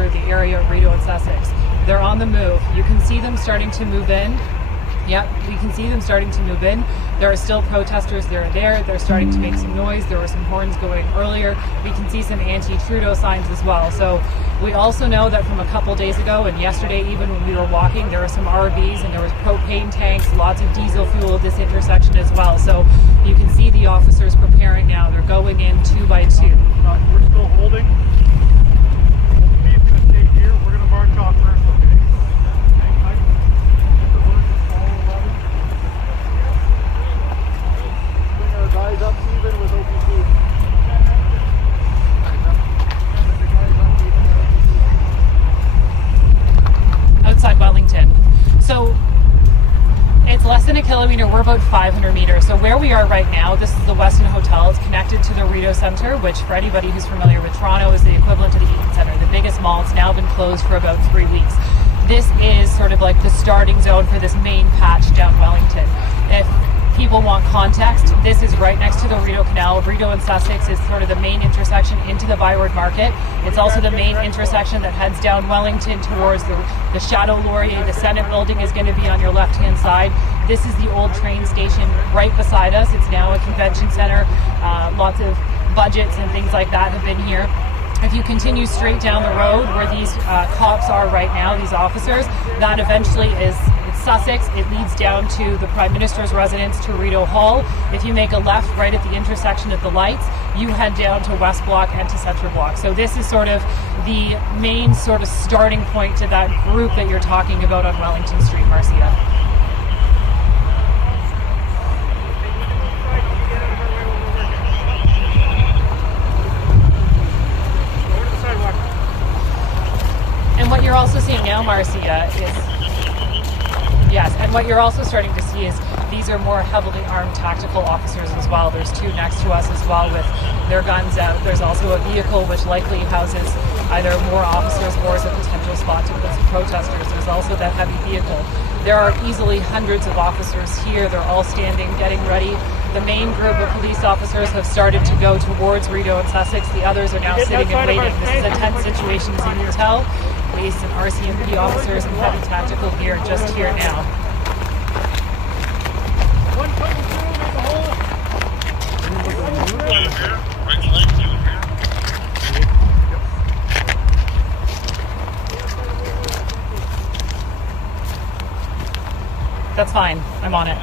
through the area of Rideau and Sussex. They're on the move. You can see them starting to move in. Yep, we can see them starting to move in. There are still protesters that are there. They're starting to make some noise. There were some horns going earlier. We can see some anti-Trudeau signs as well. So we also know that from a couple days ago and yesterday, even when we were walking, there were some RVs and there was propane tanks, lots of diesel fuel at this intersection as well. So you can see the officers preparing now. They're going in 2 by 2. We're still holding. He's going to stay here. We're going to march off first, okay? Bring our guys up even with OPC. Outside Wellington. So it's less than a kilometer. We're about 500 meters. So where we are right now, this is the Westin Hotel. It's connected to the Rideau Centre, which for anybody who's familiar with Toronto is the equivalent to the Eaton Centre, the biggest mall. It's now been closed for about 3 weeks. This is sort of like the starting zone for this main patch down Wellington. If people want context, this is right next to the Rideau Canal. Rideau and Sussex is sort of the main intersection into the Byward Market. It's also the main intersection that heads down Wellington towards the Chateau Laurier. The Senate building is going to be on your left-hand side. This is the old train station right beside us. It's now a convention center. Lots of budgets and things like that have been here. If you continue straight down the road where these cops are right now, these officers, that eventually is Sussex. It leads down to the Prime Minister's residence, to Rideau Hall. If you make a left right at the intersection of the lights, you head down to West Block and to Centre Block. So this is sort of the main sort of starting point to that group that you're talking about on Wellington Street, Marcia. And what you're also seeing now, Marcia, is yes, and what you're also starting to see is these are more heavily armed tactical officers as well. There's 2 next to us as well with their guns out. There's also a vehicle which likely houses either more officers or is a potential spot to put some protesters. There's also that heavy vehicle. There are easily hundreds of officers here. They're all standing, getting ready. The main group of police officers have started to go towards Rideau and Sussex. The others are now sitting and waiting. This is a tense situation, as you can tell. Police and RCMP officers and heavy tactical gear just here now. One coming through, make a hole. That's fine. I'm on it.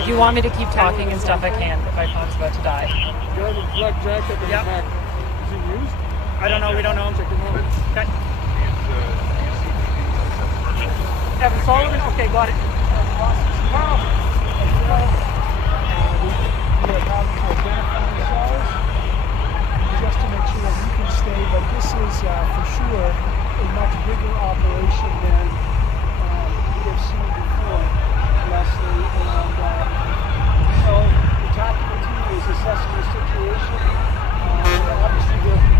If you want me to keep talking and stuff, I can, if my phone's about to die. You have a black jacket in the back. Is it used? I don't know. We don't know. Check the moment. Okay. Evan Sullivan? Okay, got it. Carl. We are having to identify ourselves just to make sure that we can stay, but this is for sure a much bigger operation than we have seen before, Leslie. And so the tactical team is assessing the situation.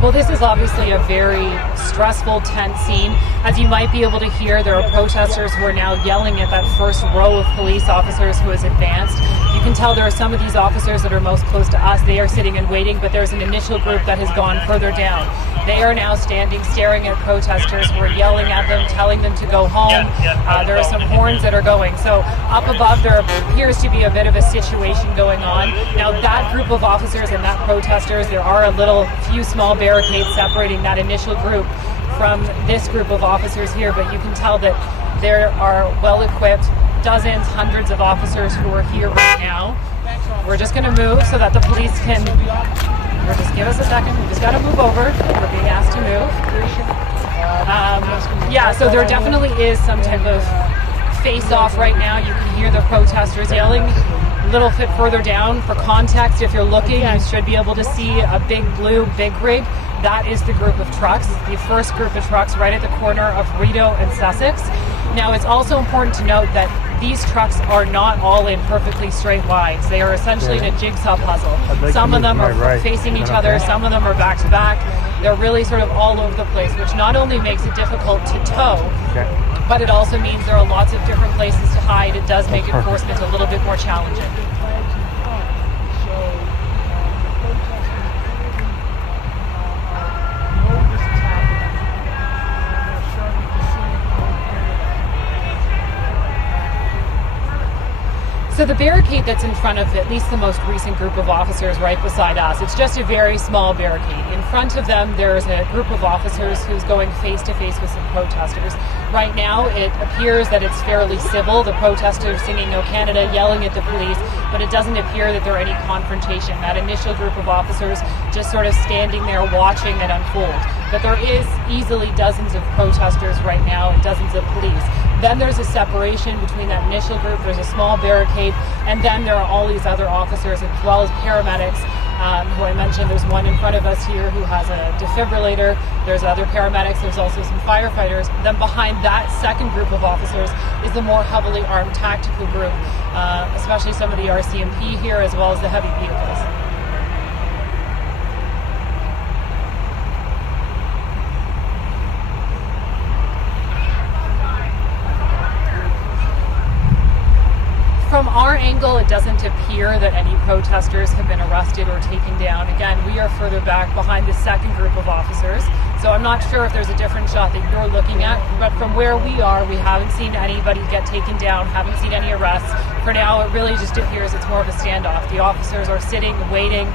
Well, this is obviously a very stressful, tense scene. As you might be able to hear, there are protesters who are now yelling at that first row of police officers who has advanced. You can tell there are some of these officers that are most close to us. They are sitting and waiting, but there's an initial group that has gone further down. They are now standing, staring at protesters who are yelling at them, telling them to go home. There are some horns that are going. So up above, there appears to be a bit of a situation going on. Now, that group of officers and that protesters, there are a few small barricades separating that initial group from this group of officers here, but you can tell that there are well-equipped dozens, hundreds of officers who are here right now. We're just going to move so that the police can... Just give us a second. We just got to move over. We're being asked to move. Yeah, so there definitely is some type of face-off right now. You can hear the protesters yelling. A little bit further down, for context, if you're looking, you should be able to see a big blue big rig. That is the group of trucks, the first group of trucks right at the corner of Rideau and Sussex. Now, it's also important to note that these trucks are not all in perfectly straight lines. They are essentially in a jigsaw puzzle. Some of them are facing each other, some of them are back to back. They're really sort of all over the place, which not only makes it difficult to tow, but it also means there are lots of different places to hide. It does make enforcement a little bit more challenging. So the barricade that's in front of at least the most recent group of officers right beside us, it's just a very small barricade. In front of them, there's a group of officers who's going face to face with some protesters. Right now, it appears that it's fairly civil. The protesters singing "No Canada," yelling at the police, but it doesn't appear that there are any confrontation. That initial group of officers just sort of standing there watching it unfold. But there is easily dozens of protesters right now and dozens of police. Then there's a separation between that initial group, there's a small barricade, and then there are all these other officers as well as paramedics who I mentioned. There's one in front of us here who has a defibrillator, there's other paramedics, there's also some firefighters. Then behind that second group of officers is the more heavily armed tactical group, especially some of the RCMP here as well as the heavy vehicles. From our angle, it doesn't appear that any protesters have been arrested or taken down. Again, we are further back behind the second group of officers, so I'm not sure if there's a different shot that you're looking at, but from where we are, we haven't seen anybody get taken down, haven't seen any arrests. For now, it really just appears it's more of a standoff. The officers are sitting, waiting,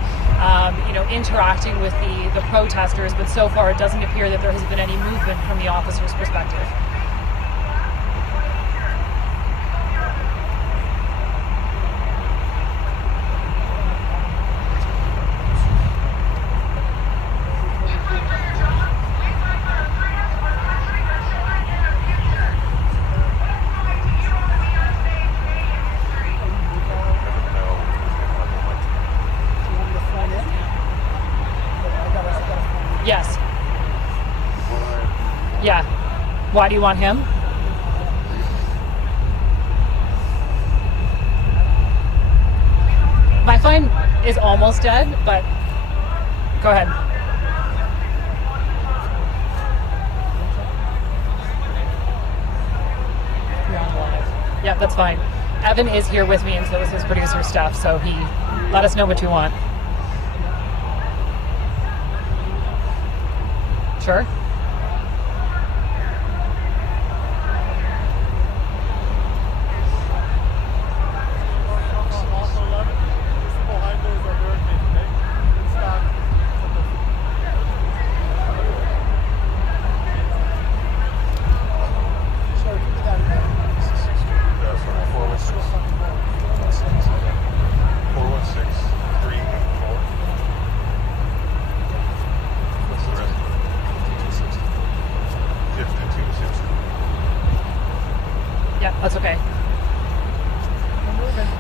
interacting with the protesters, but so far it doesn't appear that there has been any movement from the officers' perspective. Yes. Yeah. Why do you want him? My phone is almost dead, but go ahead. You're on live. Yeah, that's fine. Evan is here with me, and so is his producer Steph, so he let us know what you want. Sure. That's okay.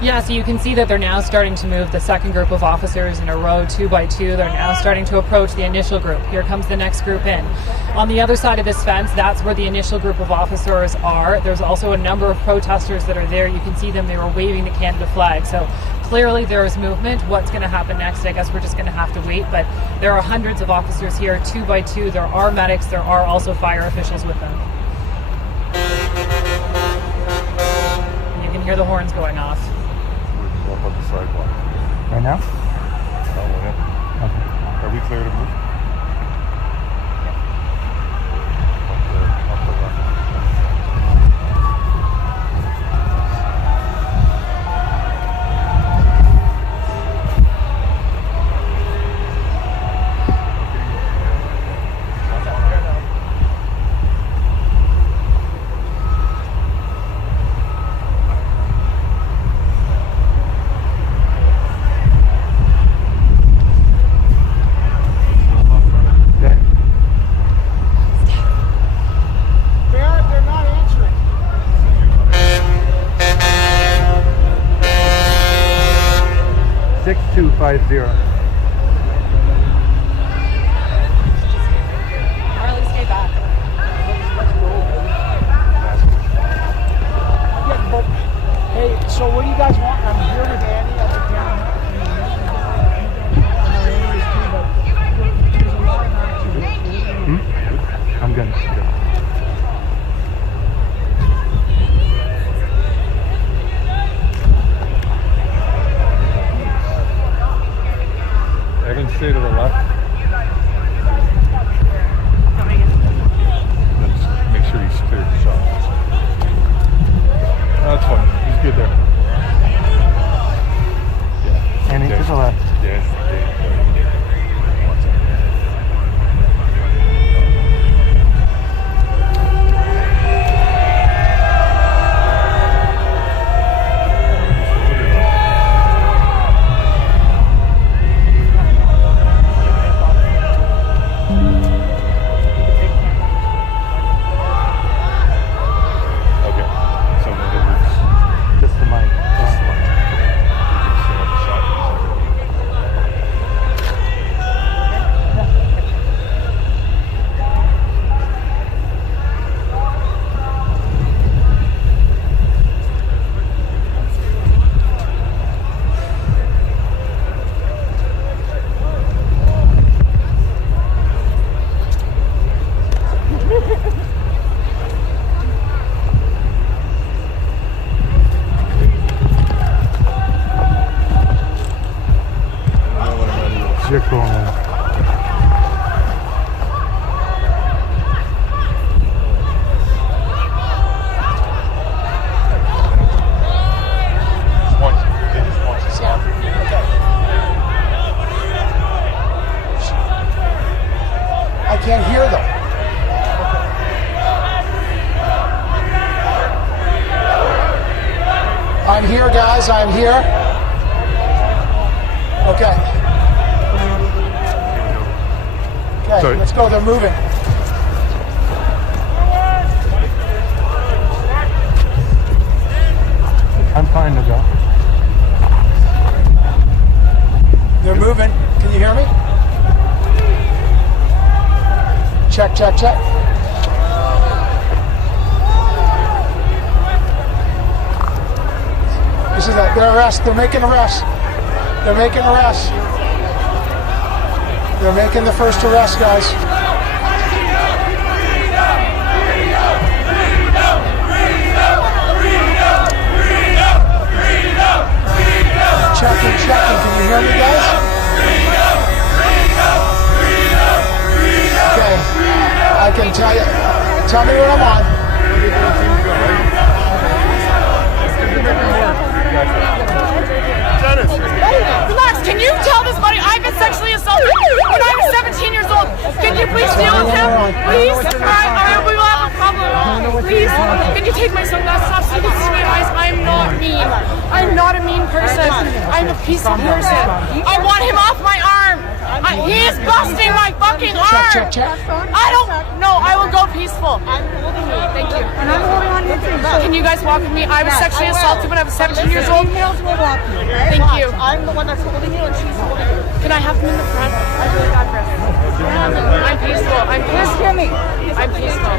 Yeah, so you can see that they're now starting to move the second group of officers in a row, 2 by 2. They're now starting to approach the initial group. Here comes the next group in. On the other side of this fence, that's where the initial group of officers are. There's also a number of protesters that are there. You can see them. They were waving the Canada flag. So clearly there is movement. What's going to happen next? I guess we're just going to have to wait. But there are hundreds of officers here, 2 by 2. There are medics. There are also fire officials with them. Hear the horns going off. We're up on the sidewalk. Right now? Oh, yeah. Okay. Are we clear to move? Up the left. They're not answering. Marley, stay back. Yeah, but hey, so what do you guys want? I'm here with Annie at the camera. I know Annie is too, but there's a lot of action. I'm good. Evan, stay to the left. Then just make sure he's clear of the shot. That's fine. He's good there. going on. I can't hear them. I'm here, guys. I'm here. Okay. Okay, Sorry. let's go. They're moving. I'm fine to go. They're moving. Can you hear me? Check, check, check. This is their arrest. They're making arrests. They're making arrests. They're making the first arrest, guys. Checking, checking. Can you hear me, guys? Okay. I can tell you. Tell me what I'm on. Relax, can you tell this buddy I've been sexually assaulted when I was 17 years old? Can you please deal with him? Please? We will have a problem. Please? Can you take my sunglasses off so you can see my eyes? I'm not mean. I'm not a mean person. I'm a peaceful person. I want him off my arm. He is busting my fucking arm. Check, check, check. I don't know. I will go peaceful. Thank you. And I'm holding on to you too. Can you guys walk with me? I was sexually assaulted when I was 17 years old. Females will walk you. Okay? Thank you. I'm the one that's holding you and she's holding you. Can I have them in the front? I really got this. I'm peaceful. I'm Good peaceful. Timmy. I'm peaceful.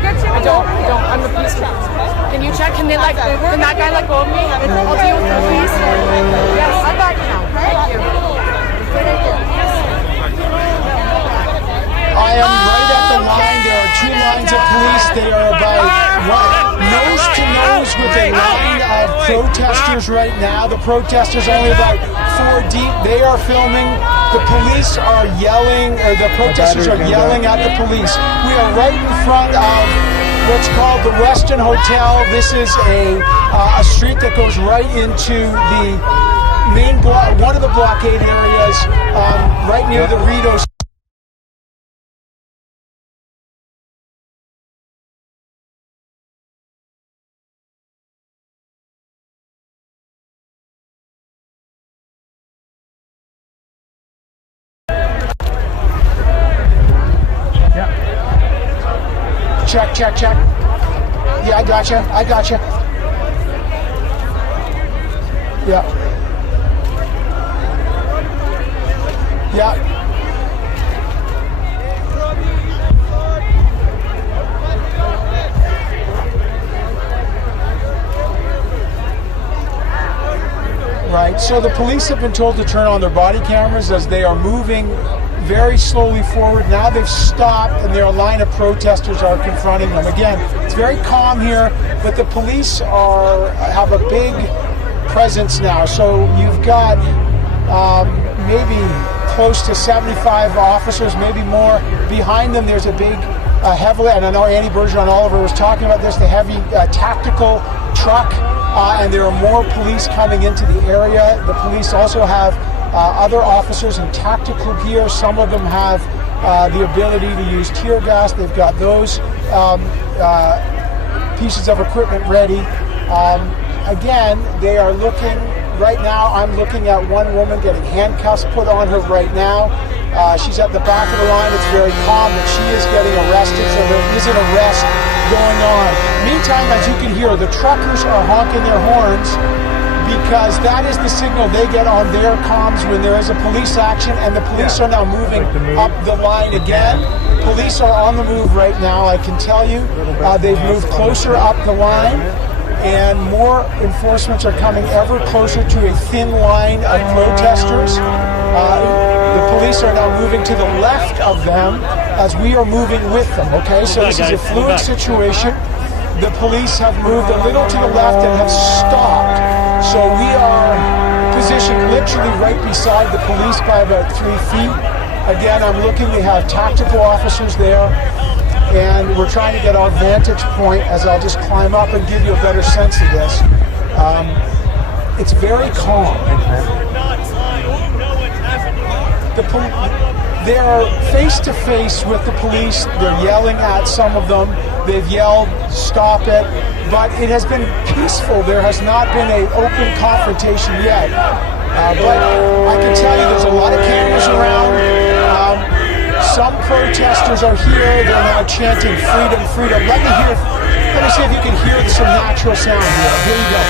Good Timmy. I don't. I'm a peaceful. Can you check? Can they let? Can that guy let go of me? I'll deal with the police. Yes, I got you now. Okay? Thank you. I am right at the line. There are two lines of police. They are about nose to nose with a line of protesters right now. The protesters only about 4 deep. They are filming. The police are yelling, or the protesters are yelling at the police. We are right in front of what's called the Westin Hotel. This is a street that goes right into the main block, one of the blockade areas, right near the Rideau. Check, check, check. Yeah, I gotcha. I gotcha. Yeah. Yeah. Right. So the police have been told to turn on their body cameras as they are moving very slowly forward. Now they've stopped and their line of protesters are confronting them. Again, it's very calm here, but the police have a big presence now. So you've got maybe close to 75 officers, maybe more. Behind them there's a big heavily, and I know Annie Bergeron Oliver was talking about this, the heavy tactical truck, and there are more police coming into the area. The police also have other officers in tactical gear. Some of them have the ability to use tear gas. They've got those pieces of equipment ready. Again, they are looking, right now I'm looking at one woman getting handcuffs put on her right now. She's at the back of the line. It's very calm, but she is getting arrested, so there is an arrest going on. Meantime, as you can hear, the truckers are honking their horns because that is the signal they get on their comms when there is a police action, and the police are now moving up the line again. Police are on the move right now, I can tell you. They've moved closer up the line, and more enforcements are coming ever closer to a thin line of protesters. The police are now moving to the left of them as we are moving with them, okay? So this is a fluid situation. The police have moved a little to the left and have stopped. So we are positioned literally right beside the police by about 3 feet. Again, I'm looking, they have tactical officers there, and we're trying to get our vantage point as I'll just climb up and give you a better sense of this. It's very calm. They're face to face with the police. They're yelling at some of them. They've yelled, "Stop it!" But it has been peaceful. There has not been an open confrontation yet. But I can tell you there's a lot of cameras around. Some protesters are here. They're now chanting "Freedom, freedom." Let me see if you can hear some natural sound here. Here we go.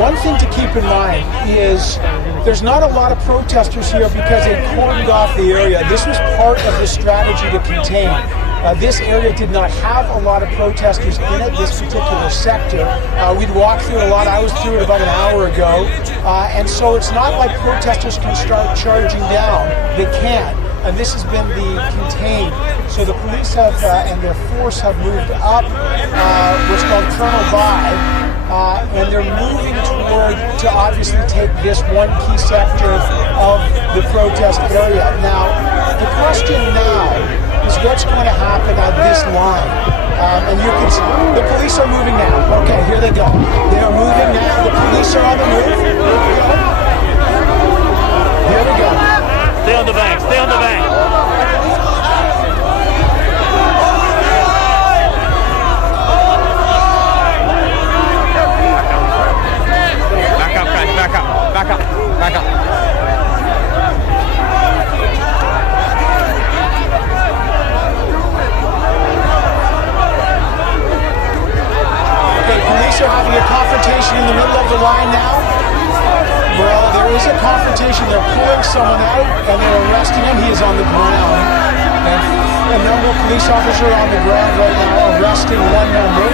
One thing to keep in mind is there's not a lot of protesters here because they cordoned off the area. This was part of the strategy to contain. This area did not have a lot of protesters in it, this particular sector. We'd walked through it a lot. I was through it about an hour ago. And so it's not like protesters can start charging down. They can't. And this has been the contained. So the police have and their force have moved up what's called Colonel By. And they're moving toward to obviously take this one key sector of the protest area. Now, the question now is what's going to happen on this line. And you can see, the police are moving now. Okay, here they go. They are moving now. The police are on the move. Here we go. Stay on the bank, stay on the bank. Back up. Okay, police are having a confrontation in the middle of the line now. Well, there is a confrontation. They're pulling someone out and they're arresting him. He is on the ground. And a number of police officers are on the ground right now arresting one member.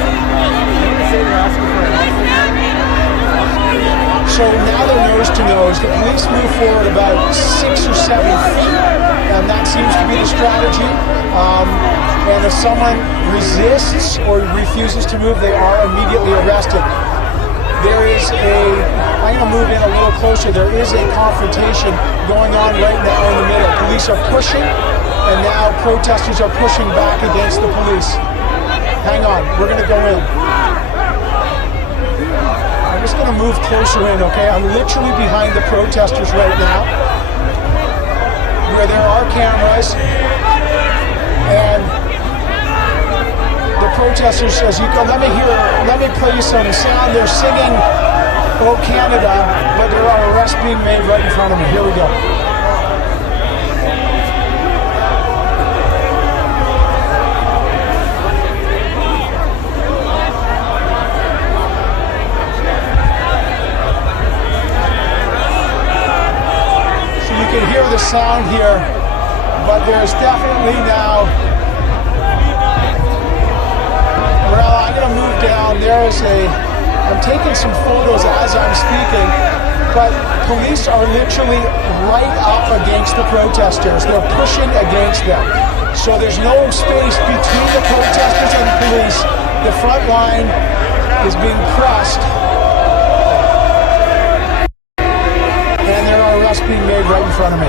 So now they're nose to nose. The police move forward about 6 or 7 feet, and that seems to be the strategy. And if someone resists or refuses to move, they are immediately arrested. I'm going to move in a little closer. There is a confrontation going on right now in the middle. Police are pushing, and now protesters are pushing back against the police. Hang on, we're going to go in. I'm just going to move closer in, okay? I'm literally behind the protesters right now, where there are cameras, and the protesters, as you go, let me play you some sound. They're singing "Oh Canada," but there are arrests being made right in front of me. Here we go. You can hear the sound here, but there's definitely now, well, I'm going to move down. I'm taking some photos as I'm speaking, but police are literally right up against the protesters. They're pushing against them. So there's no space between the protesters and the police. The front line is being pressed. Arrests being made right in front of me.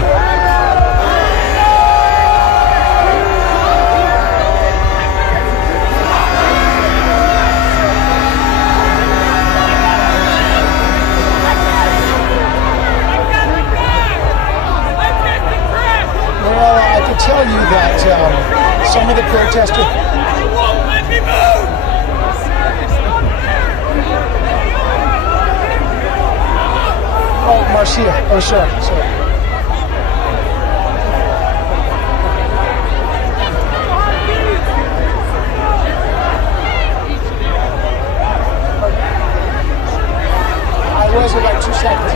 Well, I can tell you that some of the protesters. Oh, Marcia. Oh, sorry. I was about 2 seconds.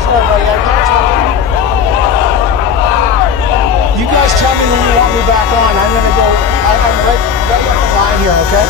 Sorry, buddy. You guys tell me when you want me back on. I'm going to go. I'm right up the line here, okay?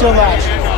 still live.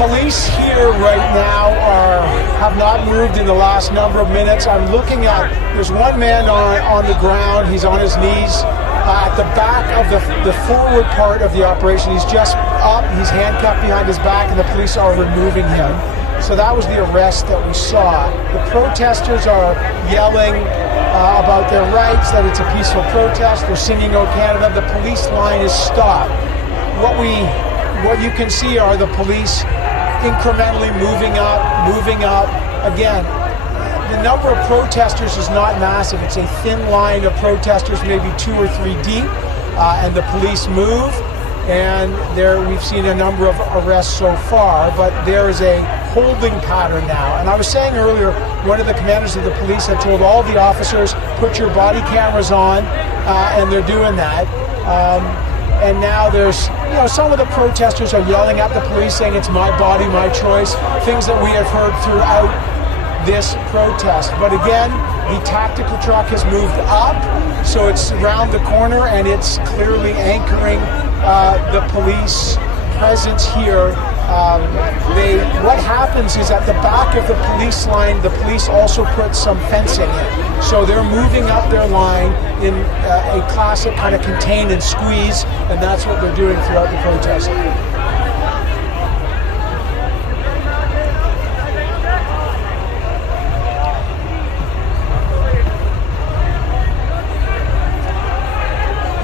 Police here right now have not moved in the last number of minutes. I'm looking at, there's one man on the ground. He's on his knees at the back of the forward part of the operation. He's just up, he's handcuffed behind his back, and the police are removing him. So that was the arrest that we saw. The protesters are yelling about their rights, that it's a peaceful protest. They're singing "O Canada." The police line is stopped. What you can see are the police incrementally moving up. Again, the number of protesters is not massive. It's a thin line of protesters, maybe 2 or 3 deep, and the police move. And we've seen a number of arrests so far, but there is a holding pattern now. And I was saying earlier, one of the commanders of the police had told all the officers, put your body cameras on, and they're doing that. And now there's, some of the protesters are yelling at the police saying it's my body, my choice, things that we have heard throughout this protest. But again, the tactical truck has moved up, so it's around the corner and it's clearly anchoring the police presence here. What happens is at the back of the police line, the police also put some fencing in. So they're moving up their line in a classic kind of contain and squeeze, and that's what they're doing throughout the protest.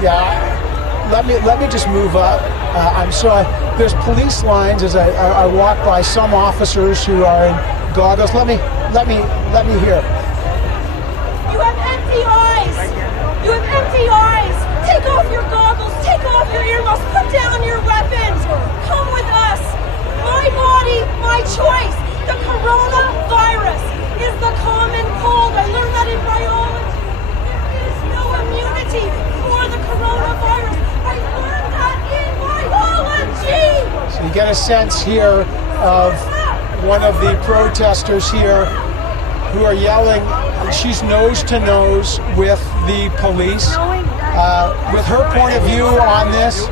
Yeah, let me just move up. There's police lines as I walk by some officers who are in goggles. Let me hear. You have empty eyes. You have empty eyes. Take off your goggles. Take off your earmuffs. Put down your weapons. Come with us. My body, my choice. The coronavirus is the common cold. I learned that in biology. There is no immunity for the coronavirus. I learned that in biology. So you get a sense here of one of the protesters here who are yelling. She's nose to nose with the police, with her point of view on this,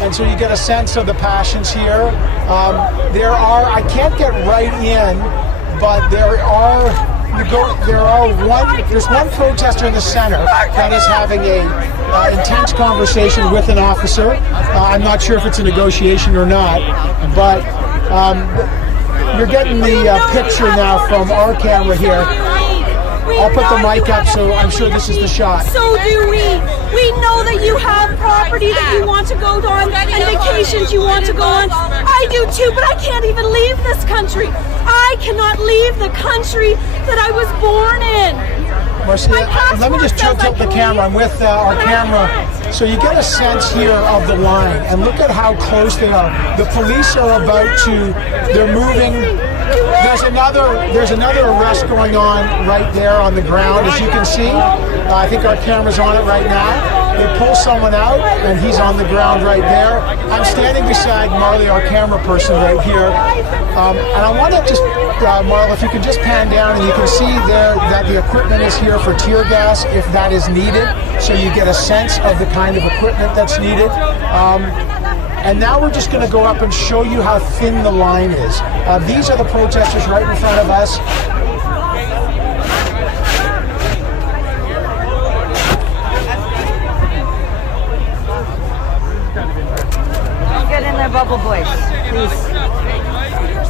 and so you get a sense of the passions here. I can't get right in, but there's one protester in the center that is having a intense conversation with an officer. I'm not sure if it's a negotiation or not, but you're getting the picture now from our camera here. I'll put the mic up, so I'm sure this is the shot. So do we. We know that you have property that you want to go on and vacations you want to go on. I do too, but I can't even leave this country. I cannot leave the country that I was born in. Marcia, let me just tilt up the camera. I'm with our camera. So you get a sense here of the line, and look at how close they are. The police are they're moving. There's another arrest going on right there on the ground, as you can see. I think our camera's on it right now. They pull someone out, and he's on the ground right there. I'm standing beside Marley, our camera person, right here. And I want to just, Marla, if you can just pan down, and you can see there that the equipment is here for tear gas if that is needed. So you get a sense of the kind of equipment that's needed. And now we're just going to go up and show you how thin the line is. These are the protesters right in front of us. Get in there, bubble boys, please.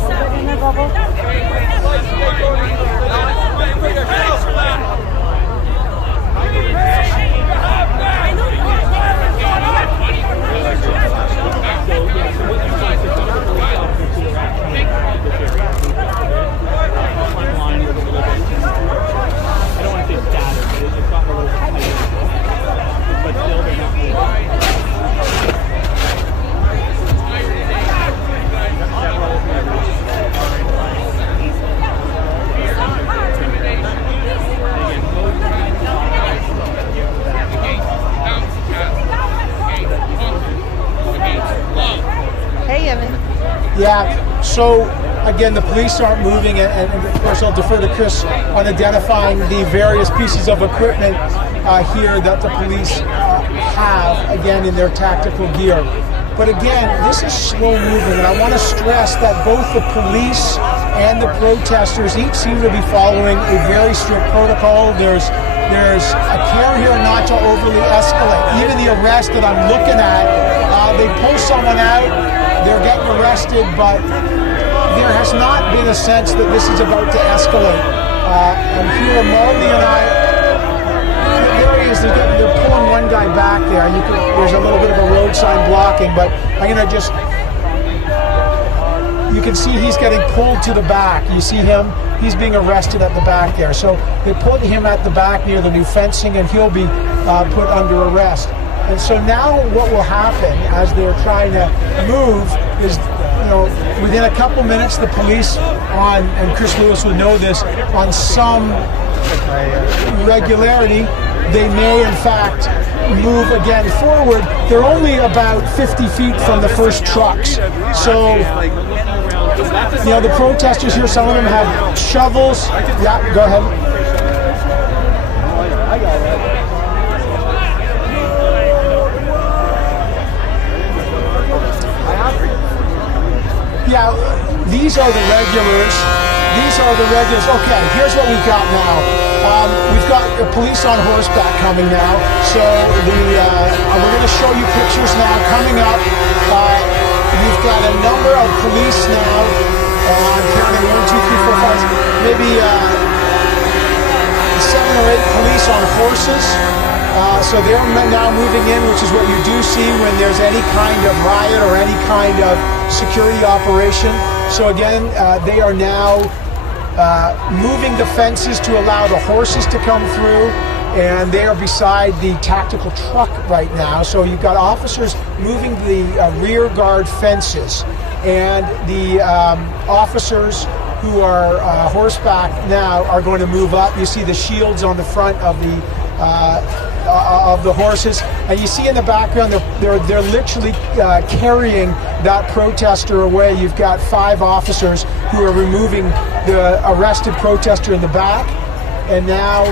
Get in there, bubble. Yeah, so again, the police aren't moving, and of course I'll defer to Chris on identifying the various pieces of equipment here that the police have, again, in their tactical gear. But again, this is slow moving, and I want to stress that both the police and the protesters each seem to be following a very strict protocol. There's a care here not to overly escalate. Even the arrest that I'm looking at, they pull someone out, they're getting arrested, but there has not been a sense that this is about to escalate. And here, Marley and I, there he is, they're pulling one guy back there. There's a little bit of a road sign blocking, but I'm going to just, you can see he's getting pulled to the back. You see him? He's being arrested at the back there. So they put him at the back near the new fencing, and he'll be put under arrest. And so now what will happen as they're trying to move is, within a couple minutes, the police and Chris Lewis would know this, on some regularity, they may in fact move again forward. They're only about 50 feet from the first trucks. So, the protesters here, some of them have shovels. Yeah, go ahead. Yeah, these are the regulars. Okay, here's what we've got now. We've got police on horseback coming now. So we're going to show you pictures now coming up. We've got a number of police now. I'm counting 1, 2, 3, 4, 5, maybe 7 or 8 police on horses. So they're now moving in, which is what you do see when there's any kind of riot or any kind of security operation. So again, they are now moving the fences to allow the horses to come through, and they are beside the tactical truck right now. So you've got officers moving the rear guard fences, and the officers who are horseback now are going to move up. You see the shields on the front of the horses, and you see in the background they're literally carrying that protester away. You've got 5 officers who are removing the arrested protester in the back, and now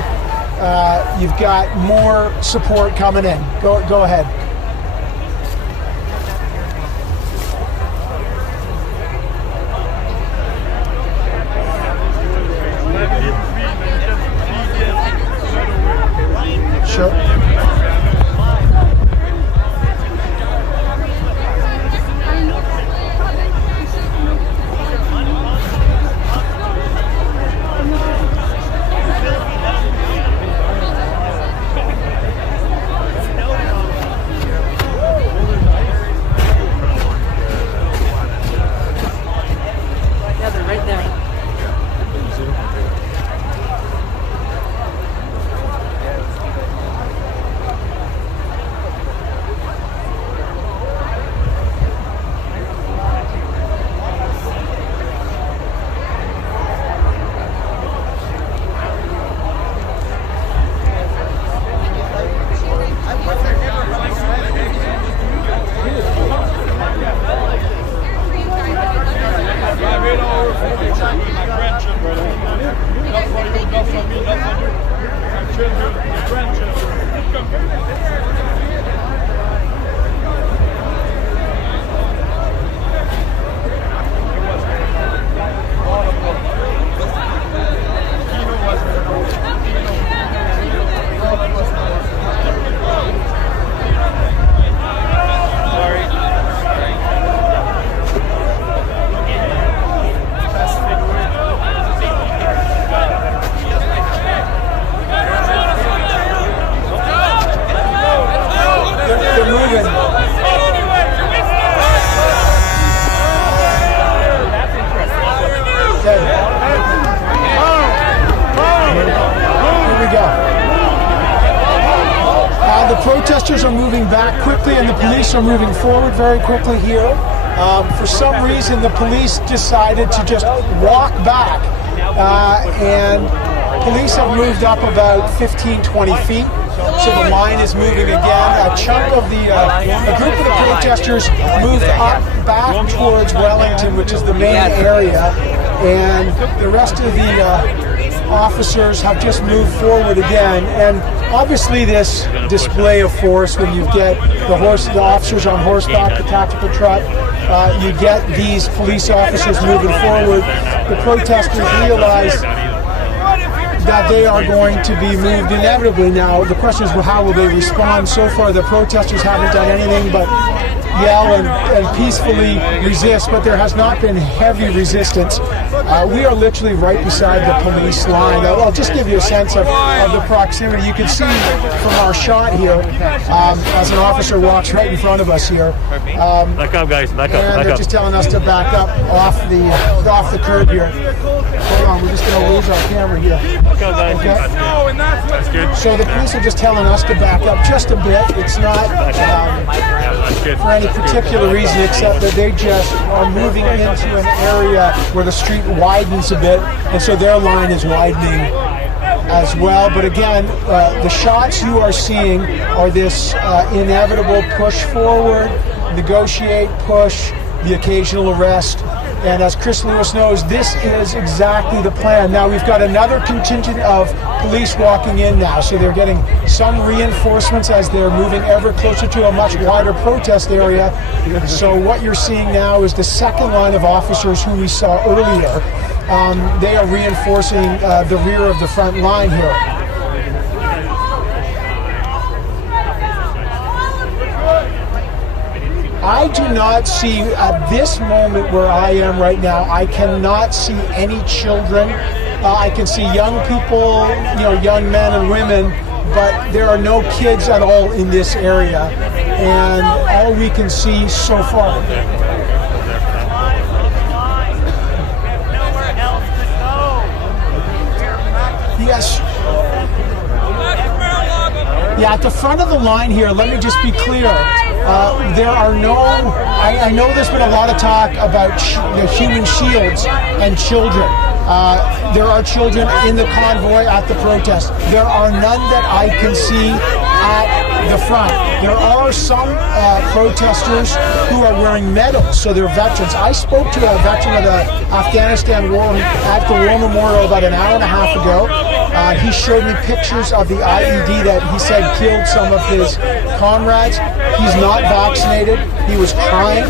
you've got more support coming in. Go ahead. Sure. Yeah, they're right there. protesters are moving back quickly and the police are moving forward very quickly here. For some reason, the police decided to just walk back, and police have moved up about 15-20 feet. So the line is moving again. A chunk of a group of the protesters moved up back towards Wellington, which is the main area, and the rest of the officers have just moved forward again. And obviously this display of force, when you get the officers on horseback, the tactical truck, you get these police officers moving forward. The protesters realize that they are going to be moved inevitably. Now the question is, well, how will they respond? So far the protesters haven't done anything but yell and peacefully resist, but there has not been heavy resistance. We are literally right beside the police line. I'll just give you a sense of the proximity. You can see from our shot here, as an officer walks right in front of us here. Back up, guys. Back up. And Back they're up. just telling us to back up off the curb here. Hold on, we're just going to lose our camera here. Back up, guys. Okay. That's good. So the police are just telling us to back up just a bit. It's not That's good. for any particular reason, except that they just are moving into an area where the street widens a bit, and so their line is widening as well. But again, the shots you are seeing are this inevitable push forward, negotiate, push, the occasional arrest. And as Chris Lewis knows, this is exactly the plan. Now we've got another contingent of police walking in now, so they're getting some reinforcements as they're moving ever closer to a much wider protest area. So what you're seeing now is the second line of officers who we saw earlier. They are reinforcing the rear of the front line here. I do not see, at this moment where I am right now, I cannot see any children. I can see young people, young men and women, but there are no kids at all in this area. And all we can see so far. Yes. Yeah, at the front of the line here, let me just be clear. There are no, I know there's been a lot of talk about human shields and children. There are children in the convoy at the protest. There are none that I can see at the front. There are some protesters who are wearing medals, so they're veterans. I spoke to a veteran of the Afghanistan war at the War Memorial about an hour and a half ago. He showed me pictures of the IED that he said killed some of his comrades. He's not vaccinated. He was crying,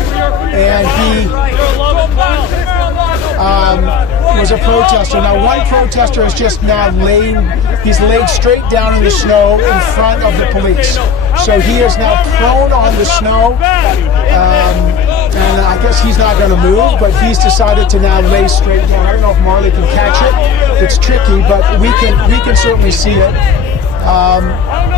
and he was a protester. Now, one protester is just now he's laid straight down in the snow in front of the police. So he is now prone on the snow, and I guess he's not going to move, but he's decided to now lay straight down. I don't know if Marley can catch it. It's tricky, but we can certainly see it.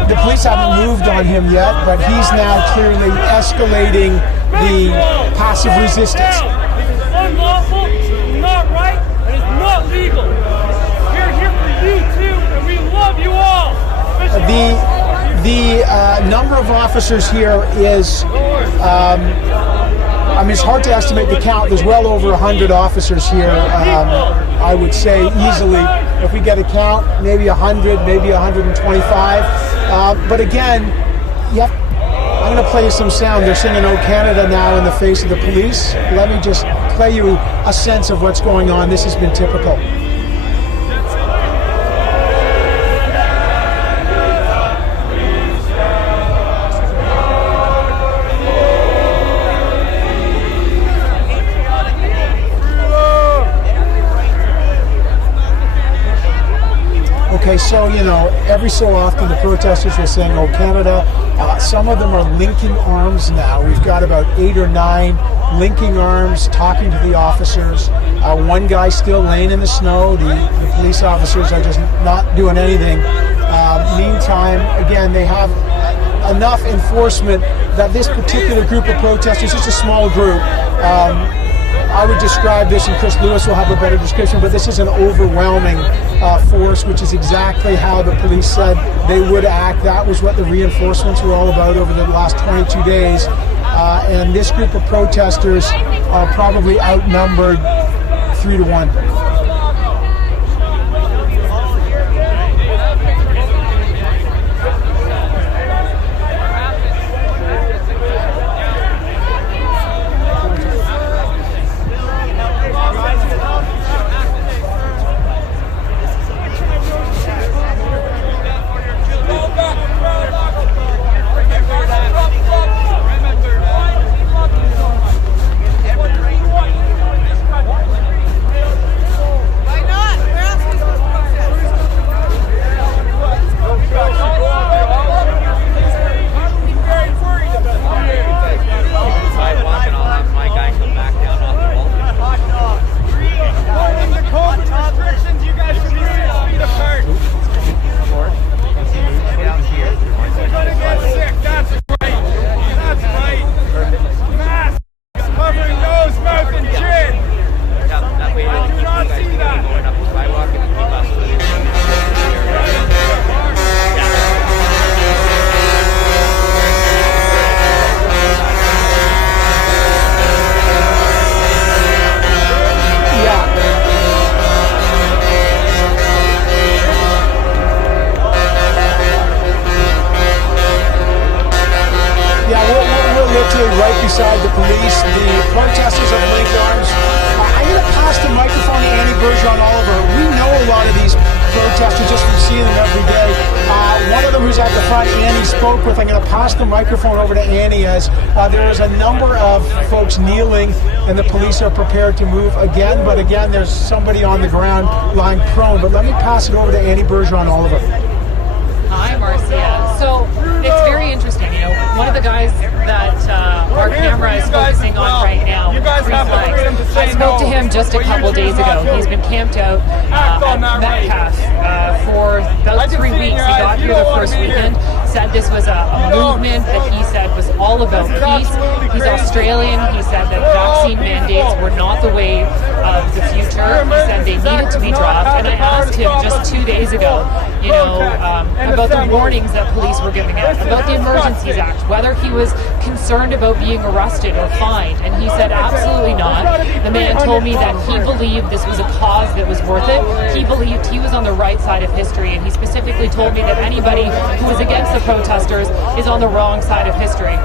The police haven't moved on him yet, but he's now clearly escalating the passive resistance. It's unlawful, it's not right, and it's not legal. We're here for you too, and we love you all. The number of officers here is, it's hard to estimate the count. There's well over 100 officers here, I would say easily. If we get a count, maybe 100, maybe 125. But again, I'm going to play you some sound. They're singing "Oh Canada" now in the face of the police. Let me just play you a sense of what's going on. This has been typical. Okay, so, every so often the protesters are saying, "Oh, Canada." Some of them are linking arms now. We've got about 8 or 9 linking arms, talking to the officers. One guy still laying in the snow. The police officers are just not doing anything. Meantime, again, they have enough enforcement that this particular group of protesters, it's a small group, I would describe this, and Chris Lewis will have a better description, but this is an overwhelming force, which is exactly how the police said they would act. That was what the reinforcements were all about over the last 22 days. And this group of protesters are probably outnumbered 3 to 1. Right beside the police, the protesters have linked arms. I'm going to pass the microphone to Annie Bergeron Oliver. We know a lot of these protesters just from seeing them every day. One of them who's at the front, Annie spoke with. I'm going to pass the microphone over to Annie as there is a number of folks kneeling and the police are prepared to move again. But again, there's somebody on the ground lying prone. But let me pass it over to Annie Bergeron Oliver. Hi, Marcia. So it's very interesting. You know, one of the guys that our camera is focusing on right now, I spoke to him just a couple days ago. He's been camped out at Metcalf for about 3 weeks. He got here the first weekend, said this was a movement that he said was all about peace. He's Australian. He said that vaccine mandates were not the way of the future. He said they needed to be dropped. And I asked him just 2 days ago, you know, about the warnings that police were giving out, about the Emergencies Act, whether he was concerned about being arrested or fined, and he said absolutely not. The man told me that he believed this was a cause that was worth it. He believed he was on the right side of history, and he specifically told me that anybody who was against the protesters is on the wrong side of history.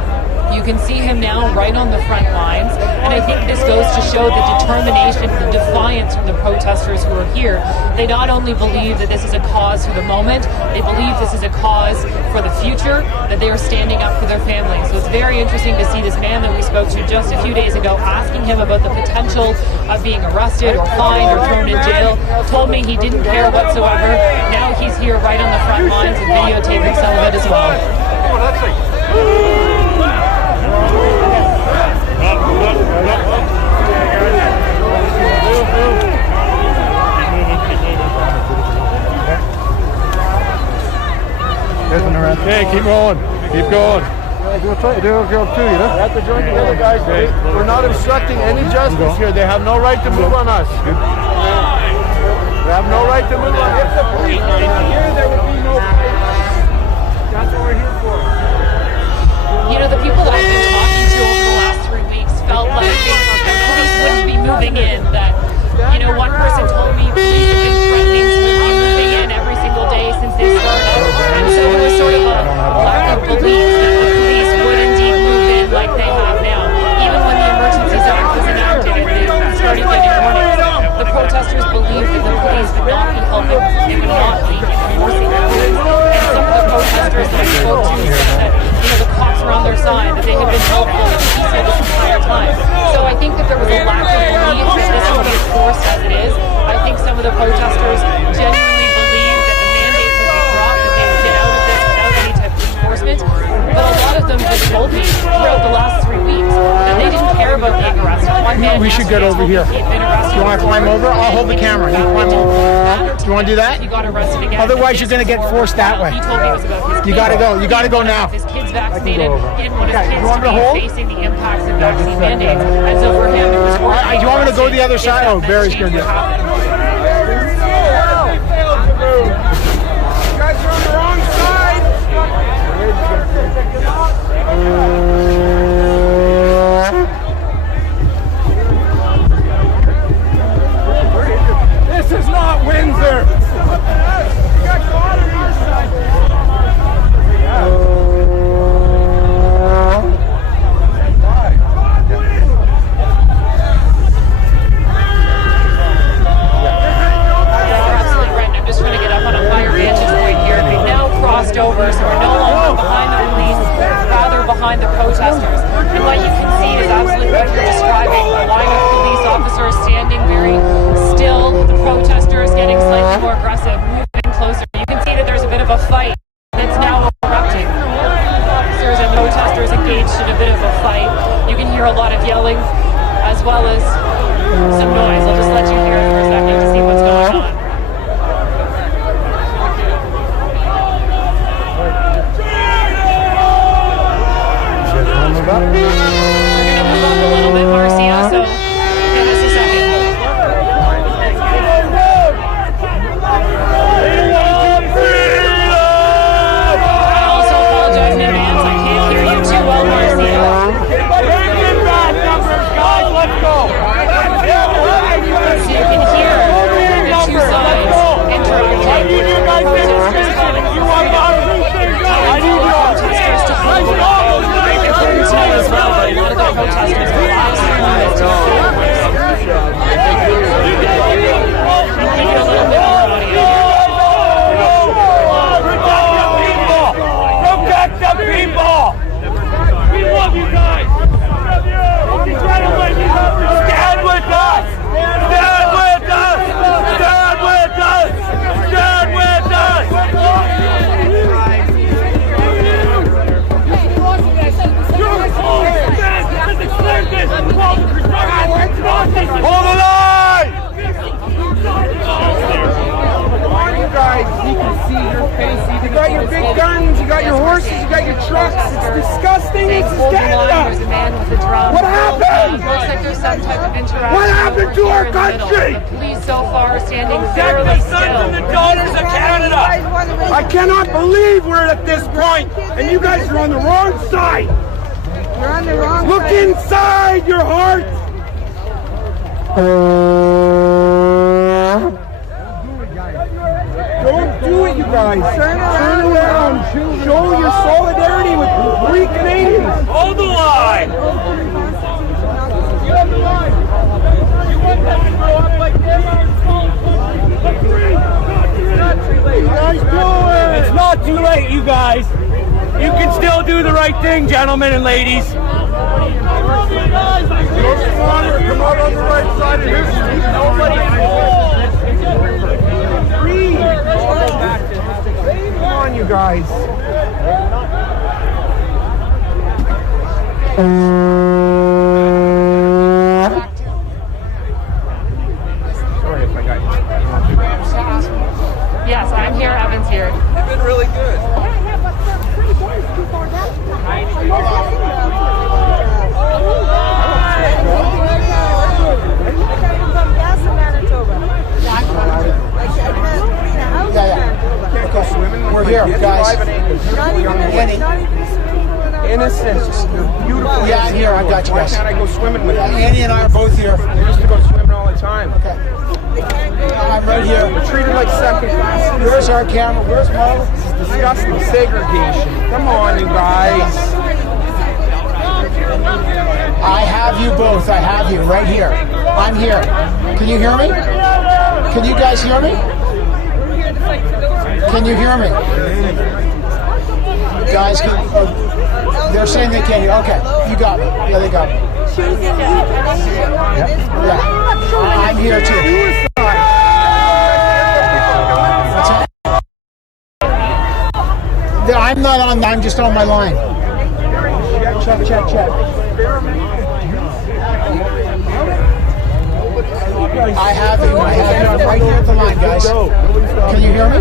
You can see him now right on the front lines, and I think this goes to show the determination, the defiance from the protesters who are here. They not only believe that this is a cause for the moment, they believe this is a cause for the future, that they are standing up for their families. So it's very interesting to see this man that we spoke to just a few days ago asking him about the potential of being arrested or fined or thrown in jail. Told me he didn't care whatsoever. Now he's here right on the front lines and videotaping some of it as well. Oh, that's like... Okay, keep rolling. Keep going. We'll try to do our job too, you know? We have to join together, guys. We're not obstructing any justice here. They have no right to move on us. They have no right to move on us. If the police are not here, there will be no fight. That's what we're here for. You know, the people that I've been talking to over the last 3 weeks felt like the police wouldn't be moving in. That, you know, one person told me police have been threatening to be moving in every single day since they started. And so there was sort of a lack of belief that the police would indeed move in like they have now. Even when the Emergencies Act was enacted and they started getting warnings, the protesters believed that the police would not be helping, they would not be enforcing that. we should get over here. Do You want to climb over? I'll hold the camera. You climb over. Do you want to do that? He got arrested again. Otherwise, you're going to get forced that way. He told me it was about his kids. You got to go. You got to go now. His kids vaccinated. He didn't want his Okay, kids you want to me to hold? be facing the impacts of vaccine mandates. And so for him, it was worth Do you want me to go to the other side? Oh, Barry's going to do it. You guys are on the wrong side. This is not Windsor. You got God on your side. absolutely right. I'm just trying to get up on a higher vantage point here. They've now crossed over, so we're no longer behind the police, rather behind the protesters. And what you can see is absolutely what you're describing. A line of police officers standing very still, the protesters getting slightly more aggressive, moving closer. You can see that there's a bit of a fight that's now erupting. Officers and protesters engaged in a bit of a fight. You can hear a lot of yelling as well as some noise. I'll just let you hear it for a second to see what's going on. We're going to move up a little bit, Marcia, so give us a second. I also apologize in advance. I can't hear you too well, Marcia. So you can hear the two sides interacting. Protesters to pull away. It hurts tonight as well, but a lot of the protesters were absolutely a little bit more audio. Protect the people! We love you guys! Stand with us! Stand with us! Stand with us! Stand with us! Hold the line! Come on, you guys. You can see your face. You got your big guns. You got your horses. You got your trucks. It's disgusting. This is There's a Canada. man with a drum. What happened? Looks like there's some type of interaction. What happened to our country? The police so far are standing Protect fairly the sons and the still. daughters of Canada! I cannot believe we're at this point, and you guys are on the wrong side. You're on the wrong Look side. inside your heart. Don't do it, you guys. Turn around. Show your solidarity with free Canadians. Hold the line! You have the line. You want them to grow up like this? You guys do it. It's not too late, you guys. You can still do the right thing, gentlemen and ladies. Come out on the right side of history. Free. Come on, you guys. Sorry if I got you. Yes, I'm here, Evan's here. You've been really good. We're here, guys. Innocent. You're beautiful. Yeah, I'm here. I got you Why guys. can't I go swimming with you? Annie and I are both here. I used to go swimming all the time. Okay. I'm right here. We're treated like second class citizens. Where's our camera? Where's Marla? This is disgusting. Segregation. Come on, you guys. I have you both. I have you right here. I'm here. Can you hear me? Can you guys hear me? Can you hear me? Guys, they're saying they can't hear. Okay, you got me. Yeah, they got me. Yeah. I'm here too. I'm not on, I'm just on my line. Check. I have him right here at the line, guys. Can you hear me?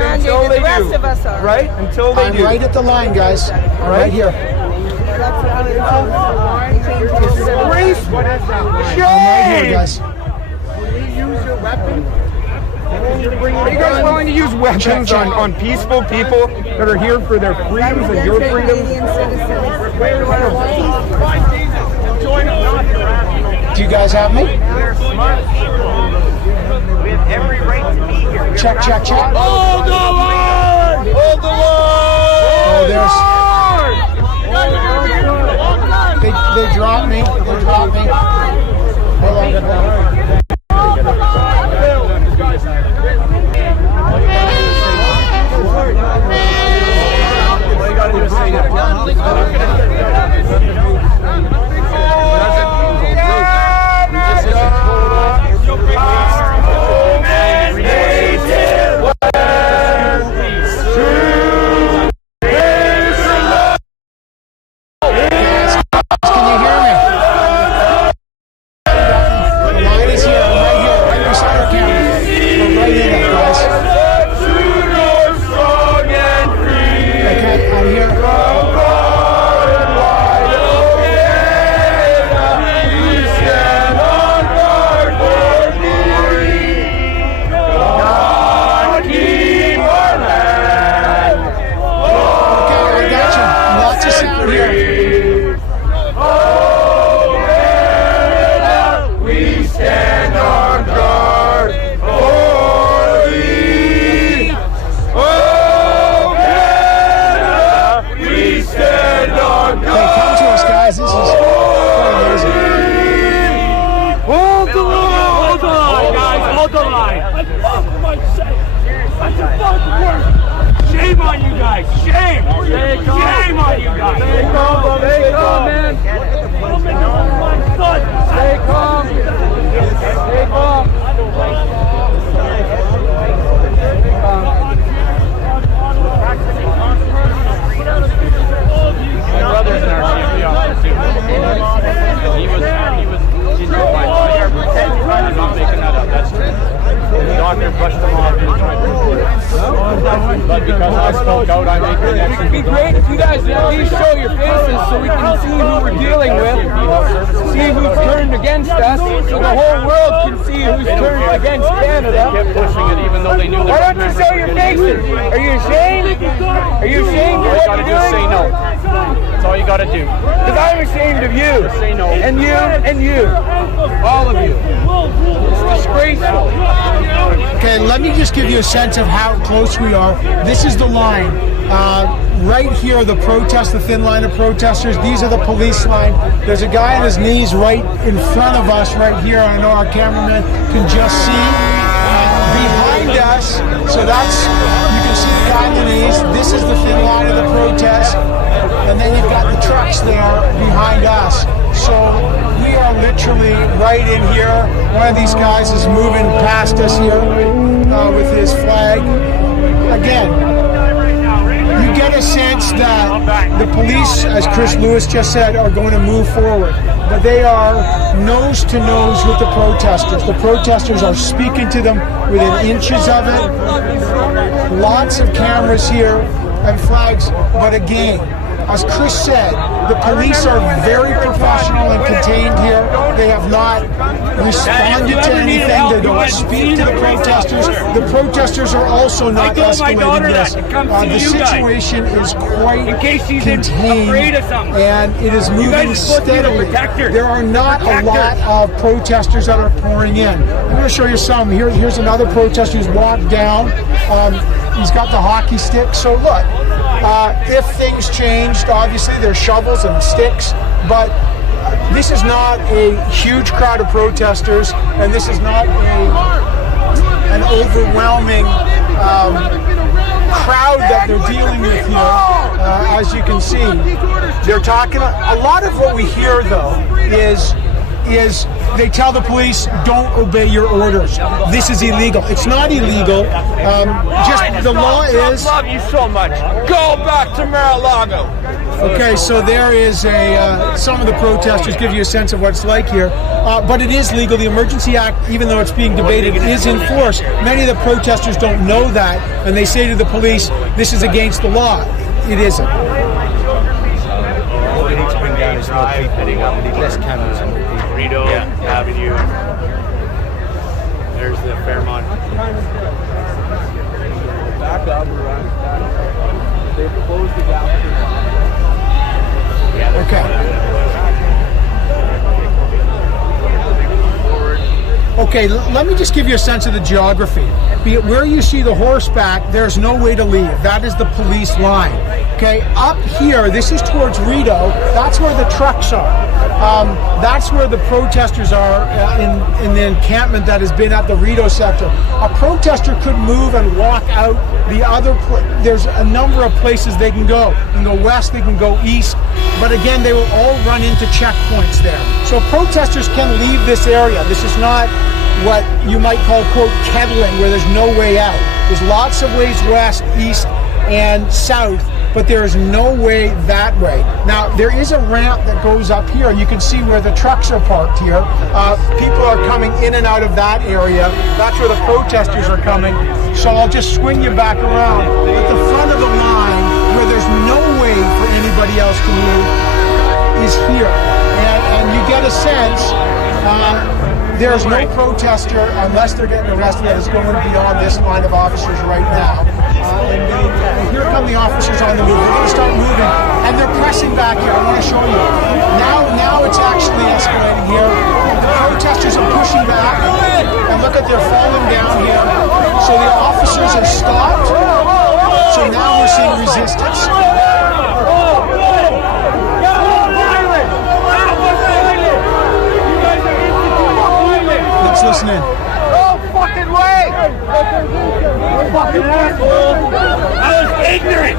Until they rest do. of us are. Right? Until they do. I'm right at the line, guys. Right here. Disgraceful. I'm right here, guys. Are you guys willing to use weapons on peaceful people that are here for their freedoms and your freedoms? Do you guys have me? We have every right to be here. Check. Hold the line! Hold the line! Oh, they dropped me. Hold on. Shame on you guys! Shame! Shame on you guys! Stay calm, man. Stay calm. Stay calm. My brother's an RCMP officer too. He was injured by fire. I'm not making that up. That's true. The doctor brushed him off and tried to report it. But because I spoke out, I made the It'd be great if you guys at least show your faces so we can see who we're dealing with, see who's turned against us, so the whole world can see who's turned against Canada. kept pushing it even though they knew Why don't you show your faces? Are you ashamed? Are you ashamed of All you what gotta you're do is say doing? no. That's all you gotta do. Because I'm ashamed of you. Say no. And you, and you. All of you. It's disgraceful. Okay, let me just give you a sense of how close we are. This is the line. Right here, the thin line of protesters. These are the police line. There's a guy on his knees right in front of us right here. I know our cameraman can just see. Behind us, so that's, you can see the guy on the knees. This is the thin line of the protest. And then you've got the trucks there behind us. So we are literally right in here. One of these guys is moving past us here with his flag. Again, you get a sense that the police, as Chris Lewis just said, are going to move forward. But they are nose to nose with the protesters. The protesters are speaking to them within inches of it. Lots of cameras here and flags. But again, as Chris said, the police are very professional and contained here. They have not responded to anything. They don't speak to the protesters. The protesters are also not escalating this. The situation is quite contained, and it is moving steadily. There are not a lot of protesters that are pouring in. I'm going to show you some. Here's another protester who's walked down. He's got the hockey stick. So look, if things changed, obviously there's shovels and sticks, but this is not a huge crowd of protesters, and this is not an overwhelming crowd that they're dealing with here. As you can see, they're talking. A lot of what we hear, though, is they tell the police, don't obey your orders. This is illegal. It's not illegal. Just the law is. I love you so much. Go back to Mar-a-Lago. Okay, so there is some of the protesters give you a sense of what it's like here. But it is legal. The Emergency Act, even though it's being debated, is in force. Many of the protesters don't know that, and they say to the police, this is against the law. It isn't. What we need to bring down is more people. We need less cameras and more people. Freedom Avenue. There's the Fairmont. Back up, they've closed the gap. Okay, let me just give you a sense of the geography. Where you see the horseback, there's no way to leave. That is the police line. Okay, up here, this is towards Rideau. That's where the trucks are. That's where the protesters are in the encampment that has been at the Rideau sector. A protester could move and walk out the other. There's a number of places they can go. They can go west, they can go east, but again, they will all run into checkpoints there. So protesters can leave this area. This is not what you might call, quote, kettling, where there's no way out. There's lots of ways west, east, and south, but there is no way that way. Now, there is a ramp that goes up here. You can see where the trucks are parked here. People are coming in and out of that area. That's where the protesters are coming. So I'll just swing you back around. At the front of the line, where there's no way for anybody else to move, is here. And you get a sense, there's no protester, unless they're getting arrested, that is going beyond this line of officers right now. And here come the officers on the move. They're going to start moving, and they're pressing back here. I want to show you. Now it's actually escalating here. The protesters are pushing back, and look at, they're falling down here. So the officers have stopped. So now we're seeing resistance. Let's listen in. No fucking way! You fucking asshole! I was ignorant!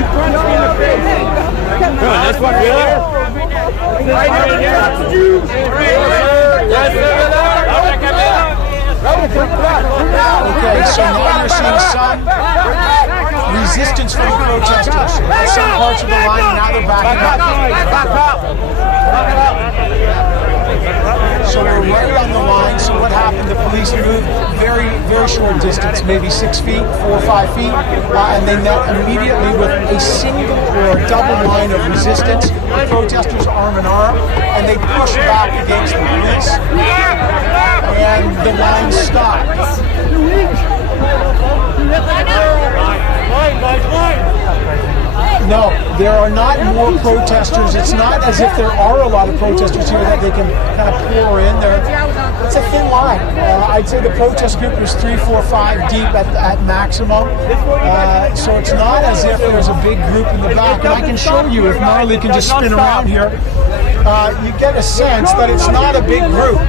You punched me in the face! This one really? I never touched you! Okay, so now you're seeing some resistance from the protesters. Some parts of the line, and now they're backing up. So we're right on the line. So what happened? The police moved very, very short distance, maybe 6 feet, 4 or 5 feet, and they met immediately with a single or a double line of resistance. The protesters arm in arm, and they pushed back against the police, and the line stopped. No, there are not more protesters. It's not as if there are a lot of protesters here that they can kind of pour in there. It's a thin line. I'd say the protest group was 3, 4, 5 deep at maximum. So it's not as if there's a big group in the back. And I can show you, if Marley can just spin around here, you get a sense that it's not a big group.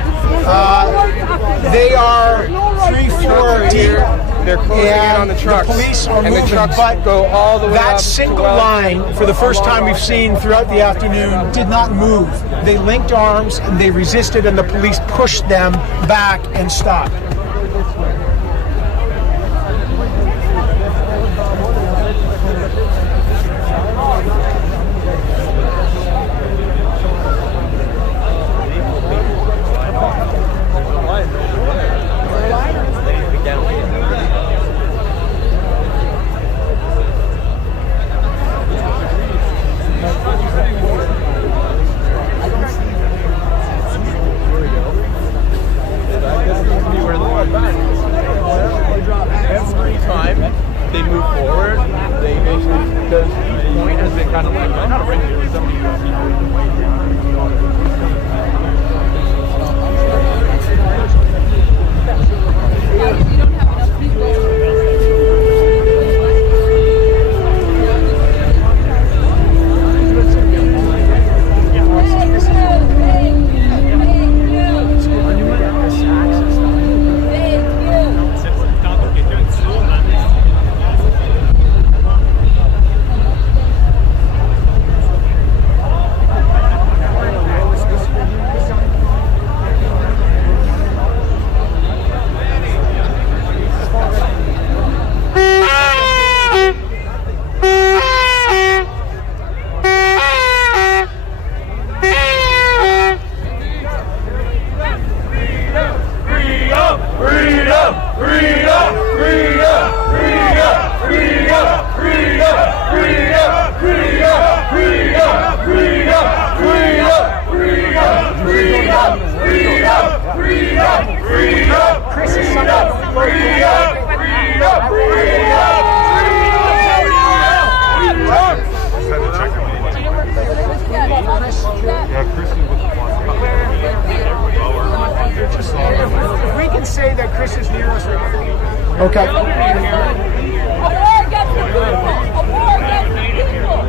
They are 3, 4 deep. They're closing in on the trucks, the police are moving, and the trucks go all the way that up single line, for the first time we've seen throughout the afternoon, did not move. They linked arms and they resisted, and the police pushed them back and stopped. Every time they move forward, they basically, because each point has been kind of like, not a regular, but somebody who has been Okay. A war against the people! A war against the people!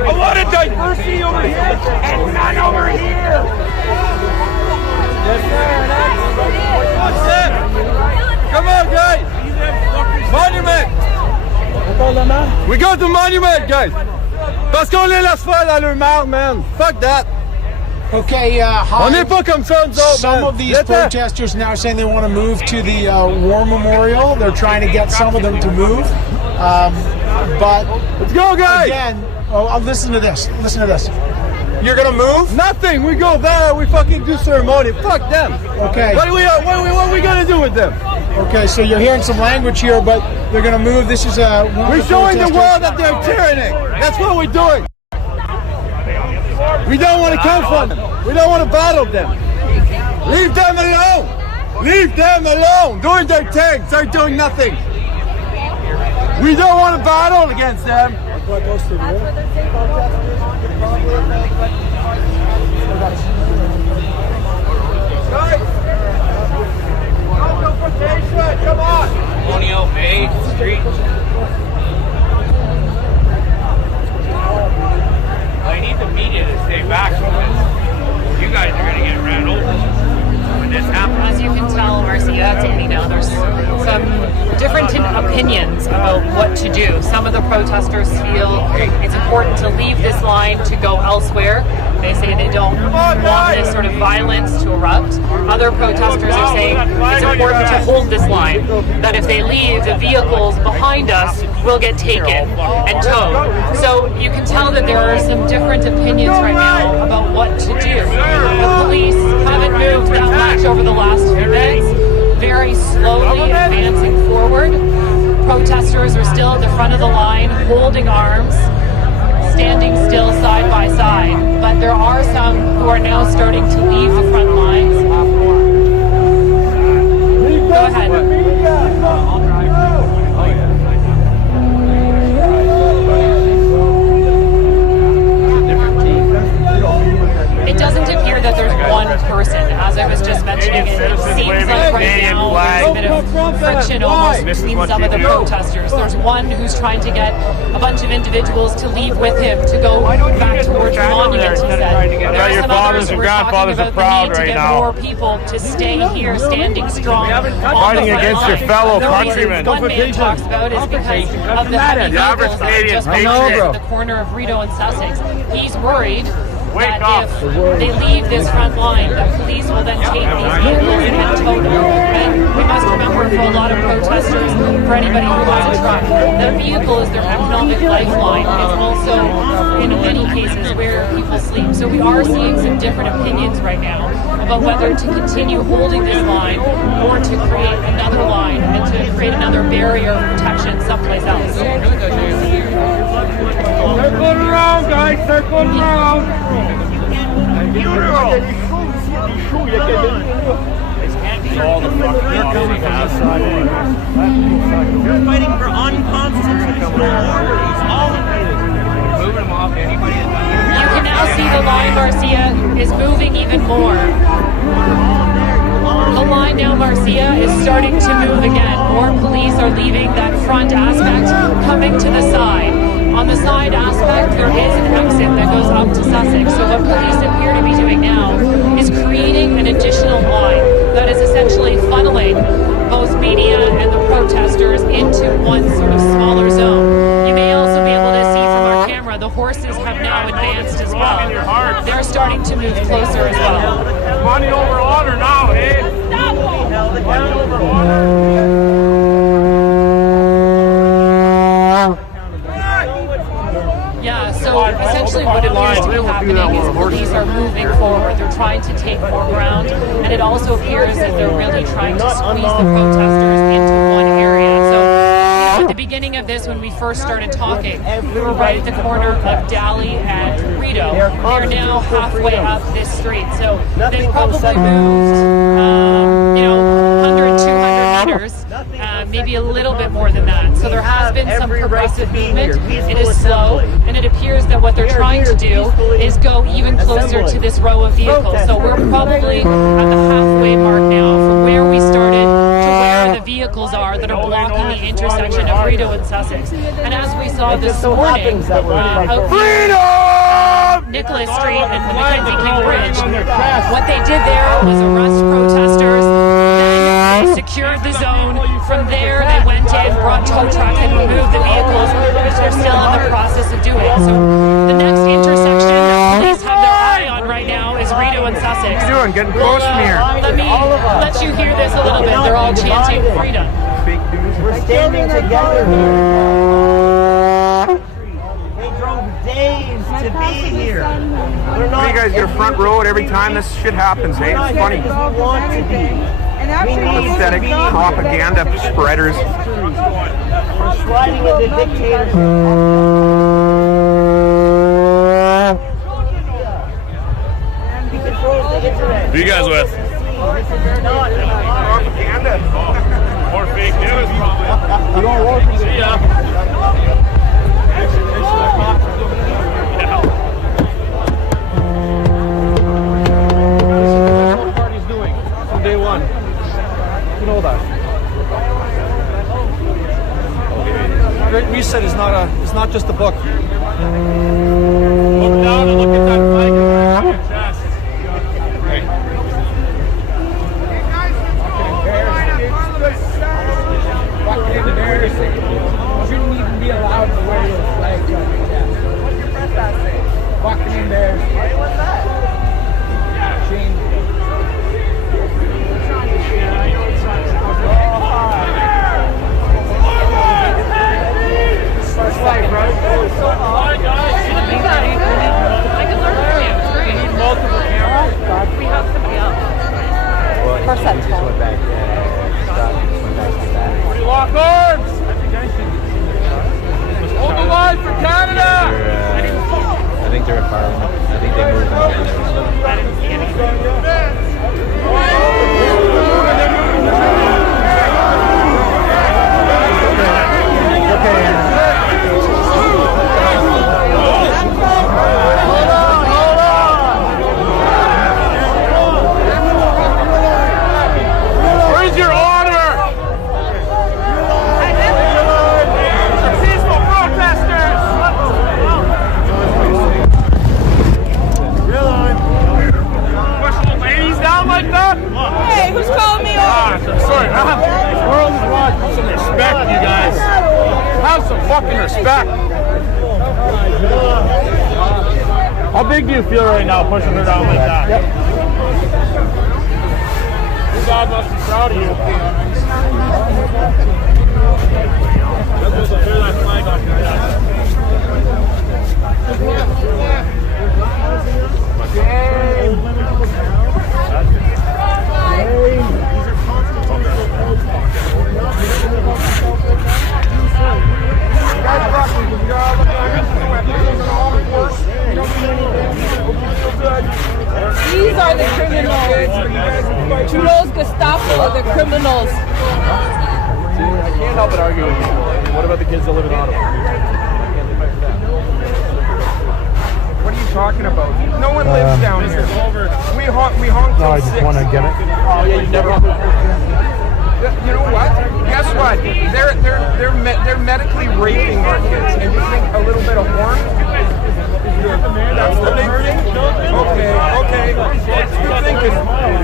A lot of diversity over here and none over here. That's it. Come on, guys. Monument. We go to monument, guys. Parce qu'on les laisse faire dans leur marre, man. Fuck that. Okay, On n'est pas comme ça, nous autres, some man. of these protesters now saying they want to move to the war memorial. They're trying to get some of them to move. But Let's go, guys. again, listen to this. Listen to this. You're gonna move? Nothing. We go there. We fucking do ceremony. Fuck them. Okay. What are we gonna do with them? Okay, so you're hearing some language here, but they're gonna move. This is one of We're the showing the protesters. world that they're tyrannic. That's what we're doing. We don't want to confront them. We don't want to battle them. Leave them alone. Leave them alone. Doing their thing. They're doing nothing. We don't want to battle against them. Come on. Colonial Bay Street. I need the media to stay back from this. You guys are going to get ran over when this happens. As you can tell, Marcia, there's some different opinions about what to do. Some of the protesters feel it's important to leave this line to go elsewhere. They say they don't want this sort of violence to erupt. Other protesters are saying it's important to hold this line, that if they leave, the vehicles behind us will get taken and towed. So you can tell that there are some different opinions right now about what to do. The police haven't moved that much over the last few minutes, very slowly advancing forward. Protesters are still at the front of the line, holding arms, standing still side by side, but there are some who are now starting to leave the front lines. Go ahead. It doesn't appear that there's one person. As I was just mentioning, it seems like right now there's a bit of friction almost between some of the protesters. There's one who's trying to get a bunch of individuals to leave with him to go back towards the monument, he said. There are some others who are talking about the need to get more people to stay here standing strong. Fighting against your fellow countrymen. One man talks about is because of the heavy vehicles that are just at the corner of Rideau and Sussex. He's worried that if they leave this front line, the police will then take these vehicles and tow them. And we must remember, for a lot of protesters, for anybody who has a truck, the vehicle is their economic lifeline. It's also, in many cases, where people sleep. So we are seeing some different opinions right now about whether to continue holding this line or to create another line and to create another barrier of protection someplace else. Circle around, guys. Circle around. You're fighting for unconstitutional orders. All of you. Moving them off anybody that You can now see the line, Marcia, is moving even more. The line now, Marcia, is starting to move again. More police are leaving that front aspect, coming to the side. On the side aspect, there is an exit that goes up to Sussex. So what police appear to be doing now is creating an additional line that is essentially funneling both media and the protesters into one sort of smaller zone. You may also be able to see from our camera, the horses have now advanced as well. They're starting to move closer as well. Money over honor now, eh? Money over honor. Yeah, so essentially what appears to be happening is police are moving forward. They're trying to take more ground, and it also appears that they're really trying to squeeze the protesters into one area. So at the beginning of this, when we first started talking, we were right at the corner of Daly and Rideau. They're now halfway up this street. So they've probably moved, 100, 200 meters, maybe be a little bit more than that. So there has been some progressive movement. It is slow, and it appears that what they're trying to do is go even closer to this row of vehicles. So we're probably at the halfway mark now from where we started to where the vehicles are that are blocking the intersection of Rideau and Sussex. And as we saw this morning, Nicholas Street and the Mackenzie King Bridge, what they did there was arrest protesters, then they secured the zone. From there, they went in, brought tow trucks and removed the vehicles, which they're still in the process of doing. So the next intersection that police have their eye on right now is Rideau and Sussex. What are you doing? Getting close from here. Let me let you hear this a little bit. They're all chanting freedom. We're standing together here. They drove days to be here. We're not. You guys get a front row at every time this shit happens, hey? It's funny. We want to be. Pathetic propaganda spreaders. We're sliding into dictatorship. He controls the internet. Who you guys with? Propaganda. More fake news. You don't work. See ya. What the party's doing from day one. You know that. Great Reset is not just a book. Look down and look at that flag on your chest. Right. Fucking embarrassing. You shouldn't even be allowed to wear those flags on your chest. What's your press pass say? Fucking embarrassing. Hey, what's that? Shame. First life, right? Hi guys. I can learn from you. It's great. Multiple cameras. We have somebody else. First that just went back. We lock arms. Hold the line for Canada. I think they're in Parliament. I think they moved them over. I didn't see anything. Where's your order? Peaceful protesters. Push old ladies down like that? Hey, who's calling me over? Sorry, world is wide. Have some respect, you guys. Have some fucking respect. How big do you feel right now pushing her down like that? Yep. Your dad must be proud of you. Let's just tear that flag off your desk. These are the criminals. Trudeau's Gestapo are the criminals. I can't help but argue with you. What about the kids that live in Ottawa? What are you talking about? No one lives down here. We honk till 6. I just want to get it. Oh yeah, you never. You know what? Guess what? They're medically raping our kids, and you think a little bit of horn? That's the big thing. Okay. Good thinking.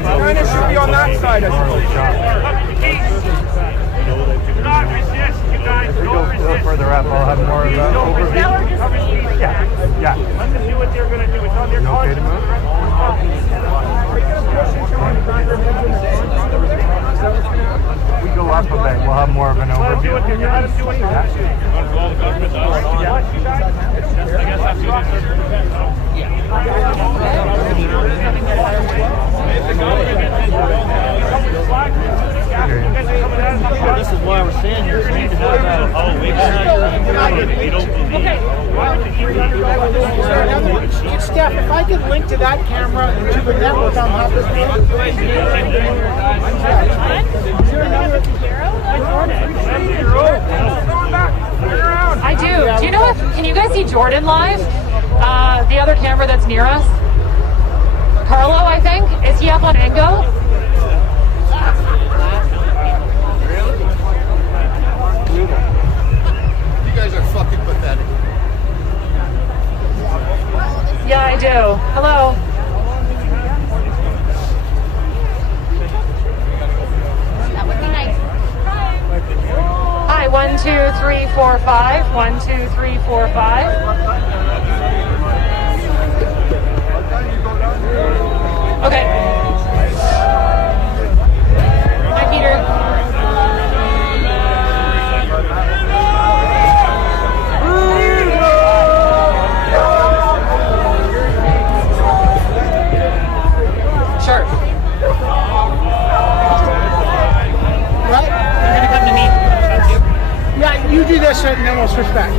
Kind of should be on that side, I suppose. Do not resist, you guys. If we go a little further up, I'll have more of an overview. Yeah. Let them do what they're going to do. It's on their You okay to move? We go up a bit, we'll have more of an overview. Let them do what they're going to do. I guess that's what this is why we're saying here. We need to have that. Oh, we don't believe. Steph, if I could link to that camera to the network, I'm happy. Is there a number at the bureau? see Jordan live. The other camera that's near us. Carlo, I think. Is he up on Engo? You guys are fucking pathetic. Yeah, I do. Hello. That would be nice. Hi, 1, 2, 3, 4, 5. 1, 2, 3, 4, 5. Okay. Hi, Peter. Sure. Right? You're gonna come to me. Yeah, you do this and then we'll switch back.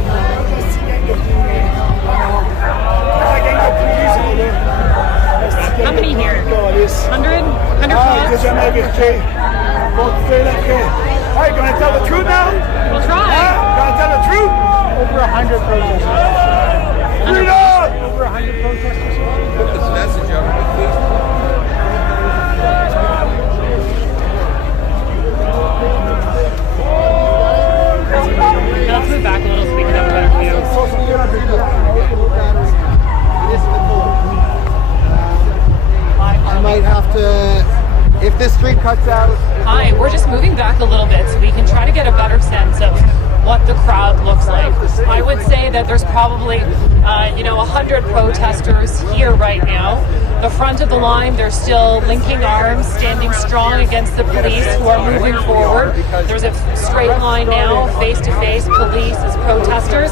How many here? 100? 100 plus? Alright, you gonna tell the truth now? We'll try. Gonna tell the truth? Over 100 protesters. Freedom! Over 100 protesters. Put this message out on Facebook. Let's move back a little so we can have a better view. I might have to, if this street cuts out. Hi, we're just moving back a little bit so we can try to get a better sense of what the crowd looks like. I would say that there's probably, 100 protesters here right now. The front of the line, they're still linking arms, standing strong against the police who are moving forward. There's a straight line now, face to face, police as protesters.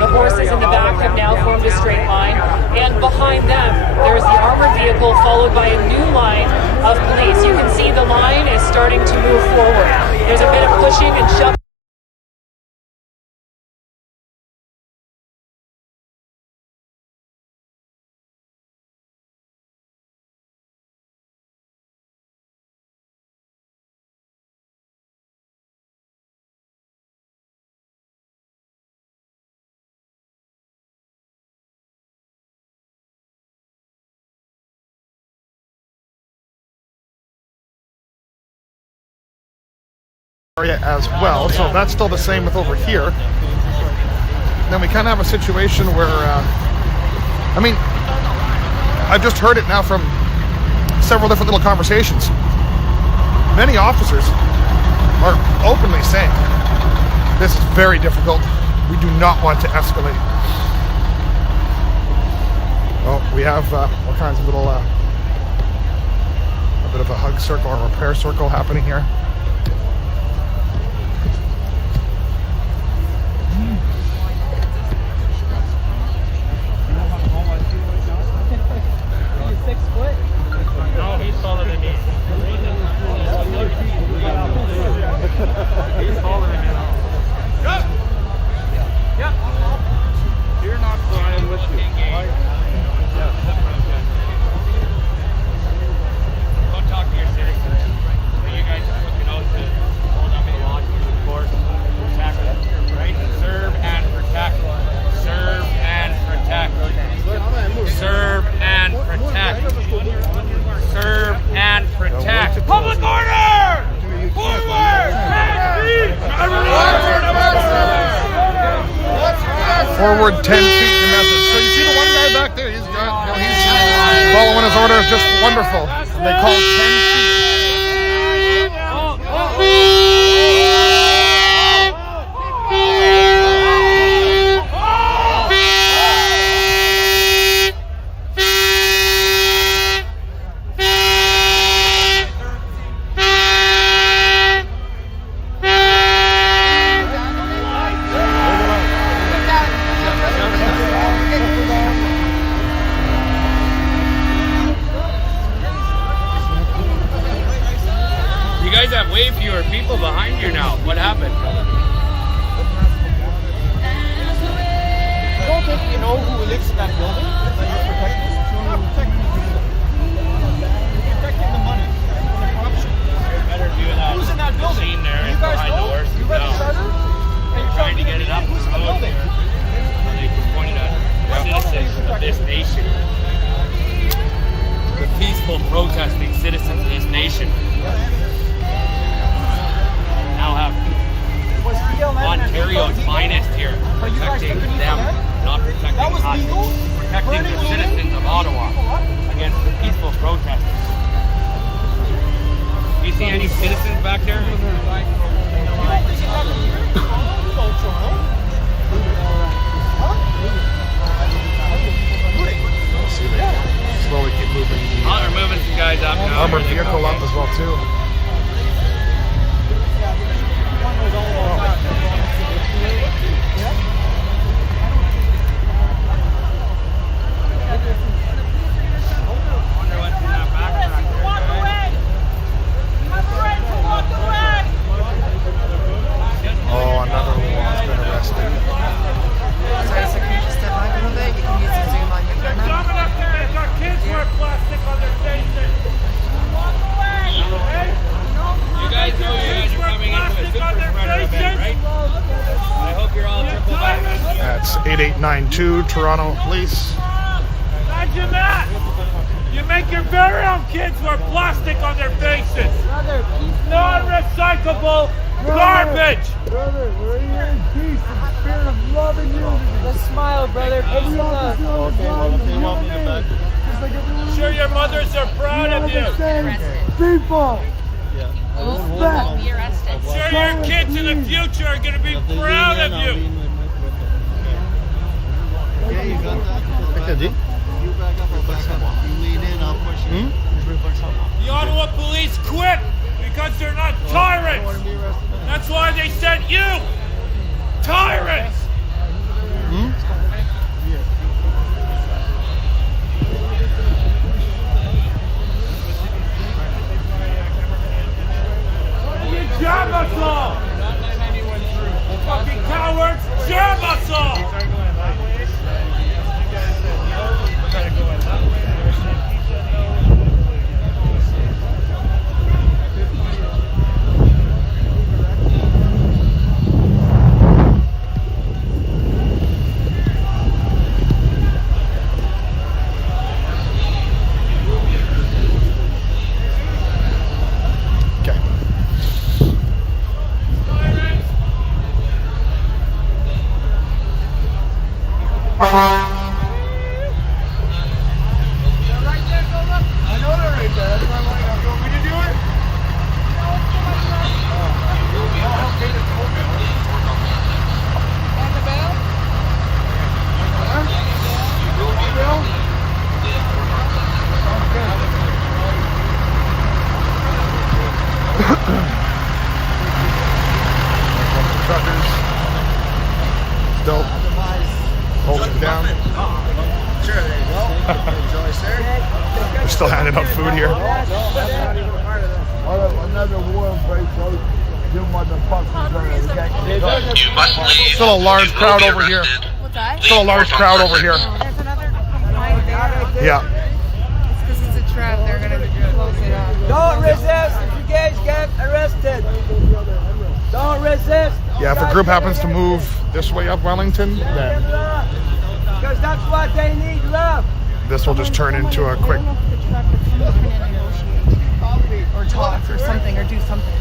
The horses in the back have now formed a straight line. And behind them, there's the armored vehicle followed by a new line of police. You can see the line is starting to move forward. There's a bit of pushing and shoving. Area as well, so that's still the same with over here. Then we kind of have a situation where, I've just heard it now from several different little conversations. Many officers are openly saying this is very difficult. We do not want to escalate. Well, we have all kinds of little, a bit of a hug circle or repair circle happening here. No, he's taller than me. He's taller than me. Yep. Yep. You're not flying with you. Don't talk to your city. You guys are looking out to hold up the law to force, protect, right? Serve and protect. Serve and protect. Serve and protect. Serve and protect. Public order! Forward! Forward 10 feet to message. So you see the one guy back there, he's following his orders just wonderful. And they call 10 feet. You guys have way fewer people behind you now. What happened? I don't think you know who lives in that building that you're protecting. You're not protecting the people. You're protecting the money and the corruption. You're better doing that. Who's in that building? Machine there You guys behind know? the horse. You read the charter? They're trying to get it up the Who's in the road building? there. They pointed citizens of this nation. The peaceful protesting citizens of this nation now have Ontario's finest here protecting them, not protecting us. Protecting the citizens of Ottawa against the peaceful protesters. Do you see any citizens back there? See, they slowly keep moving the They're moving some guys up now. armored vehicle up as well too. Oh, another one's been arrested. Sorry, so can you just step back a little bit? You can use the zoom on your camera. Coming up there, they've got kids wear plastic on their faces. You guys know you guys are coming into a super spreader event, right? I hope you're all triple vaccinated. That's 8892 Toronto Police. Imagine that! You make your very own kids wear plastic on their faces. Non-recyclable garbage. Brother, we're here in peace and spirit of love and unity. Let's smile, brother. Peace and love. I'm sure your mothers are proud of you. People. Respect. I'm sure your kids in the future are going to be proud of you. The Ottawa police quit because they're not tyrants. That's why they sent you. Tyrants. You jam us all. Fucking cowards, jam us all. Truckers still holding it down. Sure, there you go. Enjoy, sir. They're still handing out food here. Another war breaks out. You motherfuckers are You must leave. Still a large You will crowd be over here. arrested. What's that? Still a large crowd over here. There's another line there. Yeah. It's because it's a trap. They're going to close it off. Don't resist if you guys get arrested. Don't resist. Yeah, if a group happens to move this way up Wellington, then Because that's what they need, love. this will just turn into a quick. Or talk or something or do something.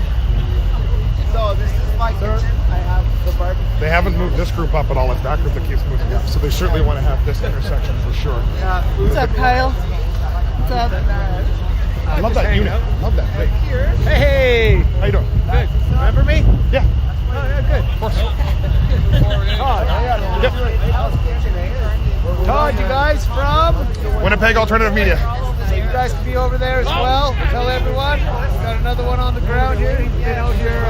So this is my kitchen. I have the barbecue. They haven't moved this group up at all. It's that group that keeps moving up. So they certainly want to have this intersection for sure. What's up, Kyle? What's up? I love that unit. Love that thing. Hey. How you doing? Good. Remember me? Yeah. Oh, yeah, good. Of course. Todd, you guys from? Winnipeg Alternative Media. So you guys can be over there as well. Tell everyone. We've got another one on the ground here. You know, your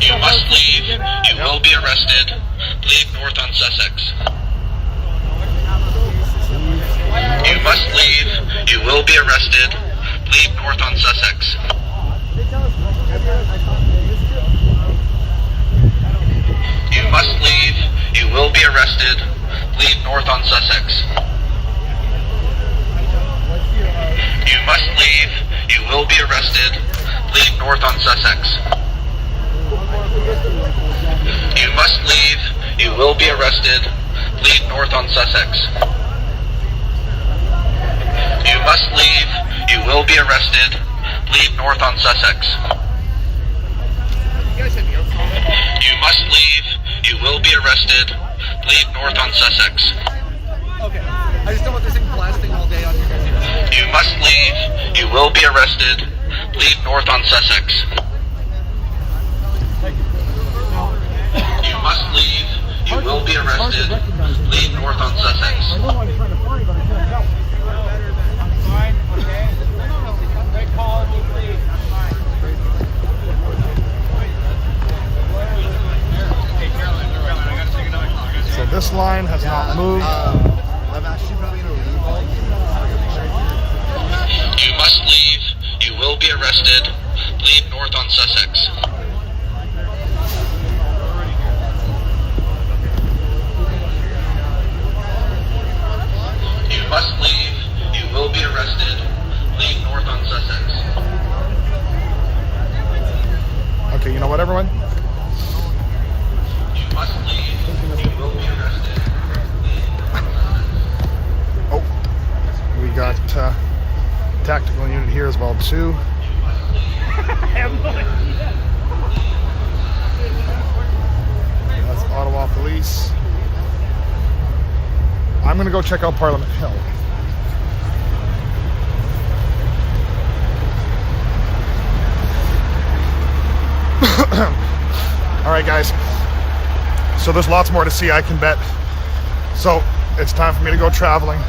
You must leave. You will be arrested. Leave north on Sussex. You must leave. You will be arrested. Leave north on Sussex. You must leave. You will be arrested. Leave north on Sussex. You must leave. You will be arrested. Leave north on Sussex. You must leave. You will be arrested. Lead north on Sussex. You must leave. You will be arrested. Lead north on Sussex. You must leave. You will be arrested. Lead north on Sussex. Okay. I just don't want this thing blasting all day on your guys'. You must leave. You will be arrested. Lead north on Sussex. You must leave. You will be arrested. Lead north on Sussex. I know I'm trying to find, but I can't help. So this line has not moved. You must leave. You will be arrested. Lead north on Sussex. You must leave. You will be arrested. Lead north on Sussex. Okay, you know what, everyone? You must leave. You will be arrested. Oh, we got tactical unit here as well too. That's Ottawa Police. I'm gonna go check out Parliament Hill. All right, guys. So there's lots more to see, I can bet. So it's time for me to go traveling.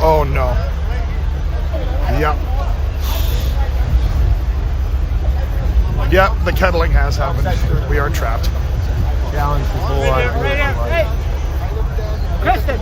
Oh no. Yep. Yep, the kettling has happened. We are trapped. Challenge the whole Hey, Kristen!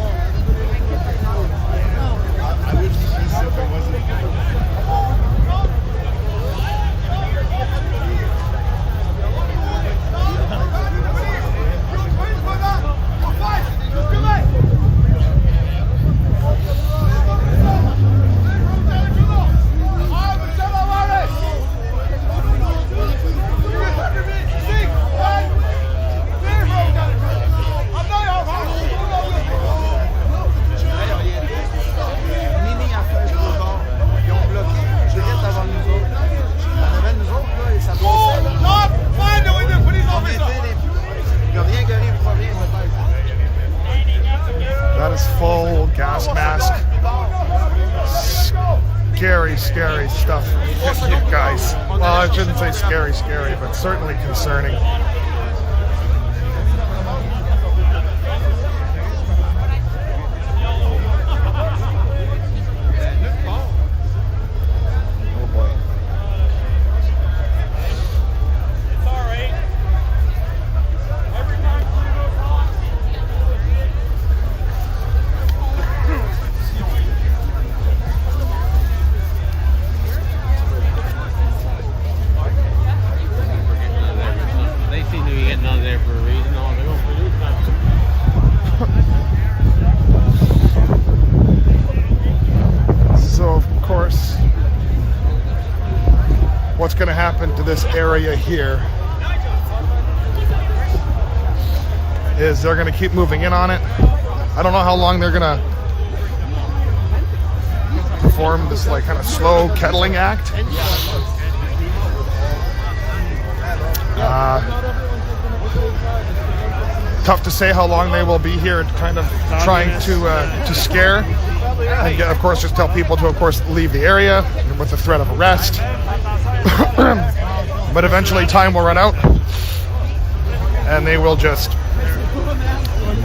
That is full gas mask. Scary, scary stuff, guys. Well, I shouldn't say scary, but certainly concerning. What's going to happen to this area here is they're going to keep moving in on it. I don't know how long they're going to perform this like kind of slow kettling act. Tough to say how long they will be here, kind of trying to scare and of course just tell people to of course leave the area with the threat of arrest. But eventually time will run out and they will just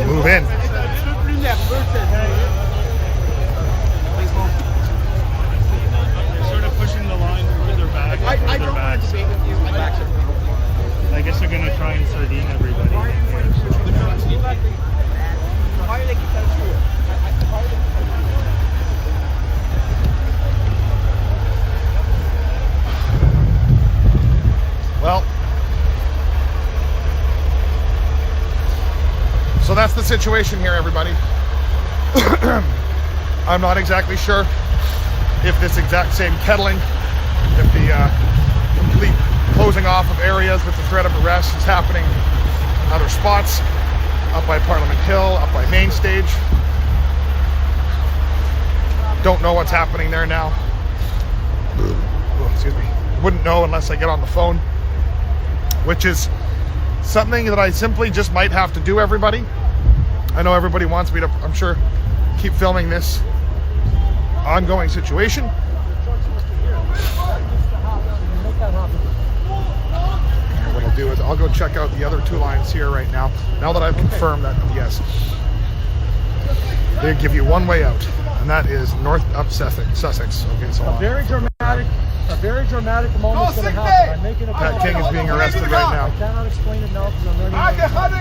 move in. Sort of pushing the line further back. I guess they're going to try and sardine everybody in here. Well, so that's the situation here, everybody. I'm not exactly sure if this exact same kettling, if the complete closing off of areas with the threat of arrest is happening in other spots. up by Parliament Hill, up by Main Stage. Don't know what's happening there now. Oh, excuse me. Wouldn't know unless I get on the phone, which is something that I simply just might have to do, everybody. I know everybody wants me to, I'm sure, keep filming this ongoing situation. What I'll do is I'll go check out the other two lines here right now. Now that I've confirmed that, yes, they give you one way out, and that is north up Sussex. Okay, so a very dramatic moment's going to happen. I'm making a Pat King is being arrested right now. I cannot explain it now because I'm running out of time.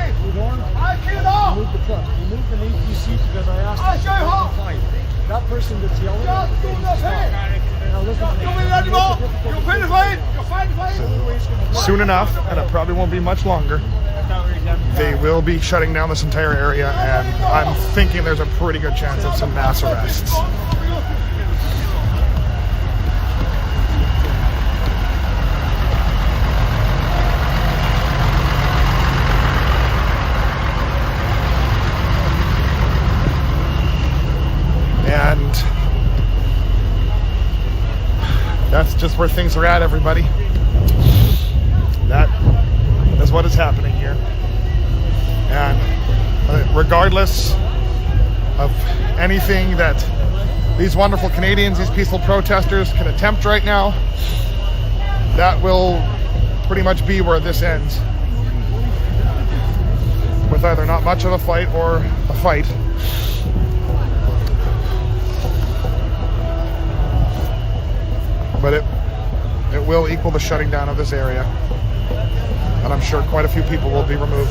Remove the truck. Remove the APC because I asked him to fight. That person that's yelling at me, now listen to me. Soon enough, and it probably won't be much longer, they will be shutting down this entire area, and I'm thinking there's a pretty good chance of some mass arrests. And that's just where things are at, everybody. That is what is happening here. And regardless of anything that these wonderful Canadians, these peaceful protesters can attempt right now, that will pretty much be where this ends. With either not much of a fight or a fight. But it will equal the shutting down of this area. And I'm sure quite a few people will be removed.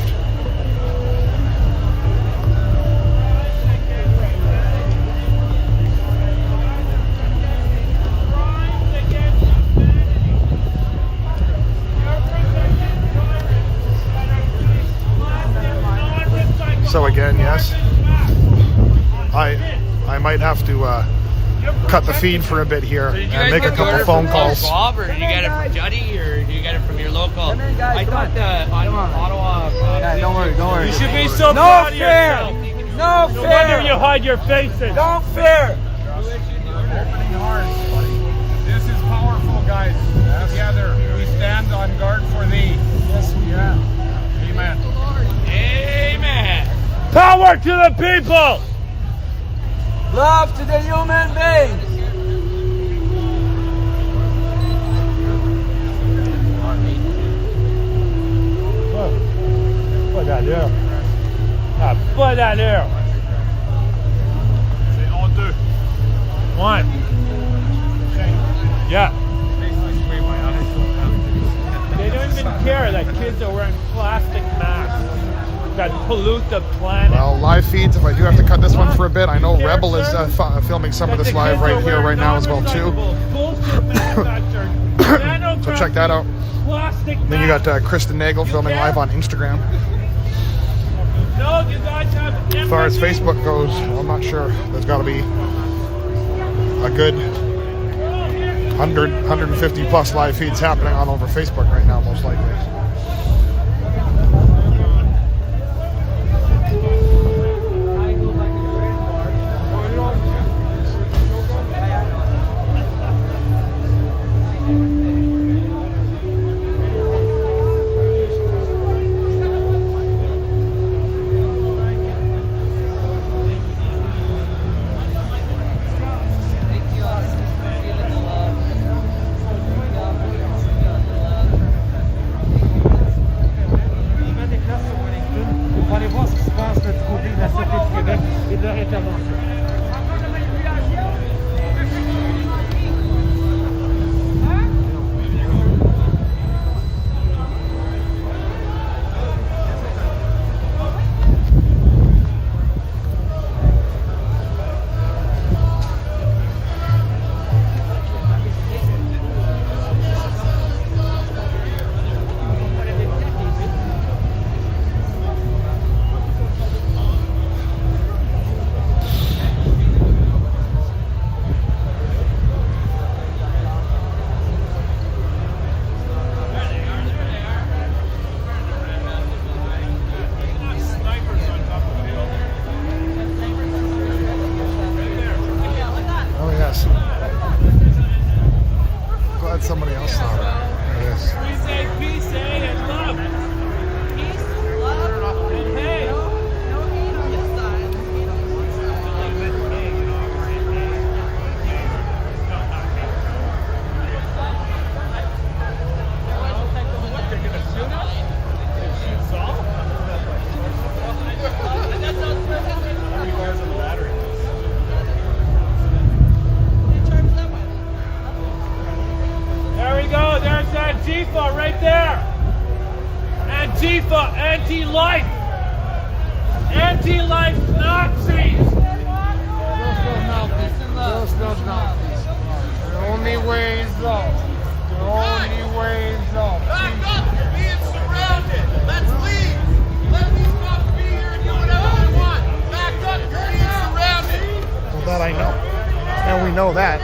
So again, yes, I might have to cut the feed for a bit here and make a couple phone calls. Bob, or do you get it from Juddy, or do you get it from your local? I thought the Ottawa. Don't worry. You should be so proud of yourself. No No wonder you hide your faces. Don't fear. This is powerful, guys. Together, we stand on guard for thee. Yes, we have. Amen. Amen. Power to the people. Love to the human beings. Pas d'allure. Ah, pas d'allure. C'est honteux. One. Yeah. They don't even care that kids are wearing plastic masks that pollute the planet. Well, live feeds, if I do have to cut this one for a bit, I know Rebel is filming some of this live right here, right now as well, too. So check that out. Then you got Kristen Nagel filming live on Instagram. As far as Facebook goes, I'm not sure. There's got to be a good 100, 150 plus live feeds happening on over Facebook right now, most likely. Antifa right there. Antifa, anti-life. Anti-life Nazis. Just the mouthpiece. The only way is up. The only way is up. Back up! You're being surrounded! Let's leave! Let these folks be here and do whatever they want! Back up! You're being surrounded! Well, that I know. And we know that.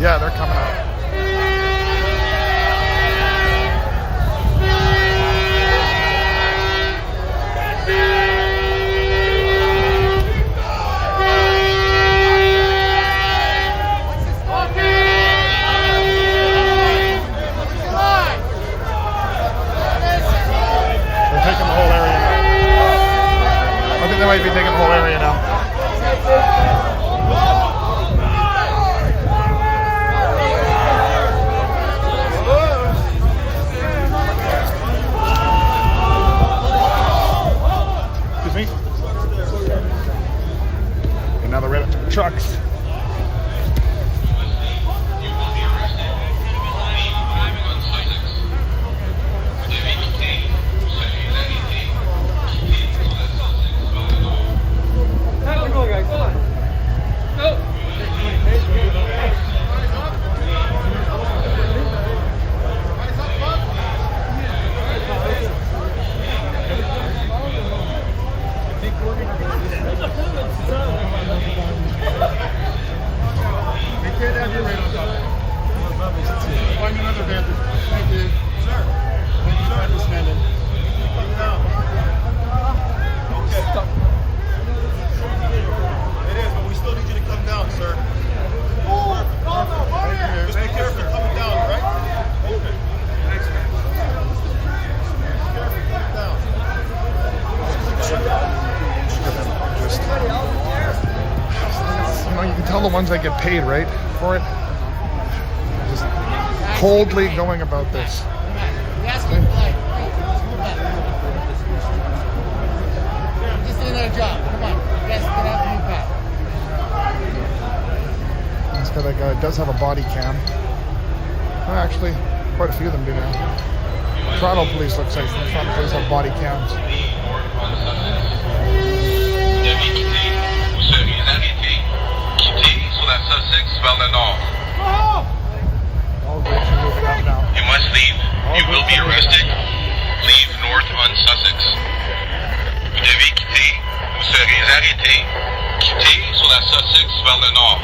Yeah, they're coming out. They're taking the whole area now. I think they might be taking the whole area now. And now they're right up to the trucks. The ones that get paid, right, for it. Just coldly going about this. Just doing their job. Come on. Yes, get out the new path. This guy, that guy does have a body cam. Well, actually, quite a few of them do now. Toronto police looks like Toronto police have body cams. Vers le nord. You must leave. You will be arrested. Leave north on Sussex. Vous devez quitter. Vous serez arrêté. Quittez sur la Sussex vers le nord.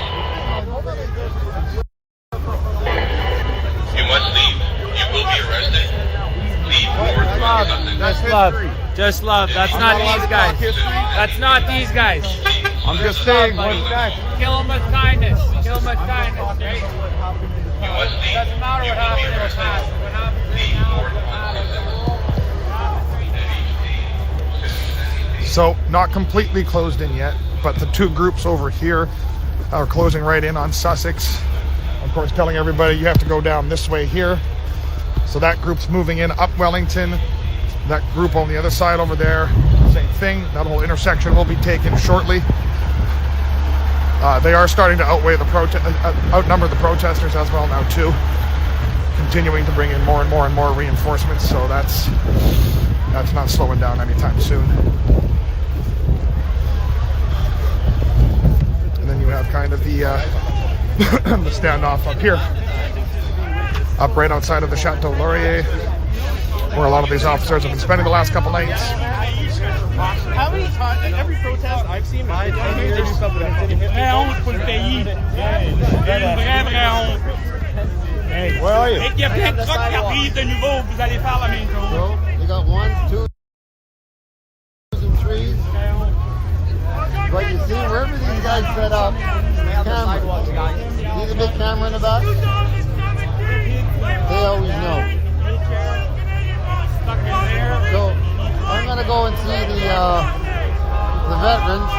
You must leave. You will be arrested. Leave north on Sussex. Just love. Just love. That's not these guys. That's not these guys. I'm just saying, what's that? Kill them with kindness. Kill them with kindness. Right? Doesn't matter what happened in the past. What happened now. So, not completely closed in yet, but the two groups over here are closing right in on Sussex. Of course, telling everybody you have to go down this way here. So that group's moving in up Wellington. That group on the other side over there, same thing. That whole intersection will be taken shortly. They are starting to outnumber the protesters as well now too. Continuing to bring in more and more and more reinforcements, so that's not slowing down anytime soon. And then you have kind of the the standoff up here, up right outside of the Chateau Laurier, where a lot of these officers have been spending the last couple nights. How many times, every protest I've seen, they do something that didn't hit. Vraie honte pour le pays. Une vraie honte. Hey, where are you? Et qu'il y a plein de trucks qui arrivent de nouveau, vous allez faire la même chose. So, you got 1, 2, and 3. But you see, wherever these guys set up, camera. See the big camera in the back? They always know. So, I'm gonna go and see the veterans.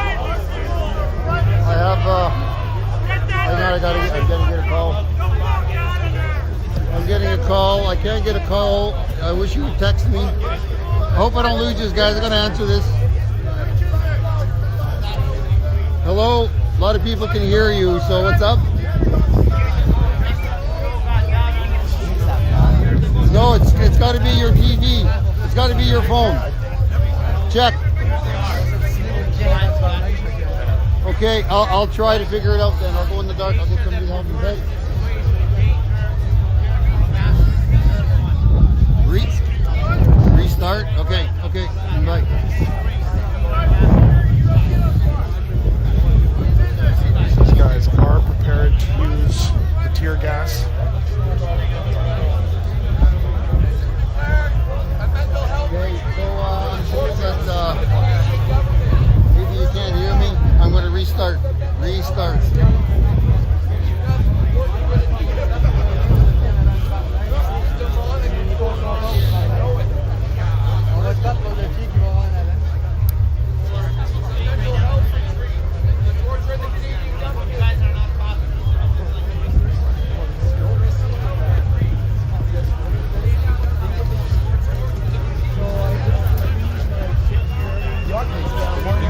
I'm gonna get a call. I'm getting a call. I can't get a call. I wish you would text me. I hope I don't lose you guys. I'm gonna answer this. A lot of people can hear you, so what's up? No, it's got to be your TV. It's got to be your phone. Check. Okay, I'll try to figure it out then. I'll go in the dark. I'll get somebody to help me. Okay? Restart. Okay. Bye. These guys are prepared to use the tear gas. Okay, so that maybe you can't hear me. I'm going to restart.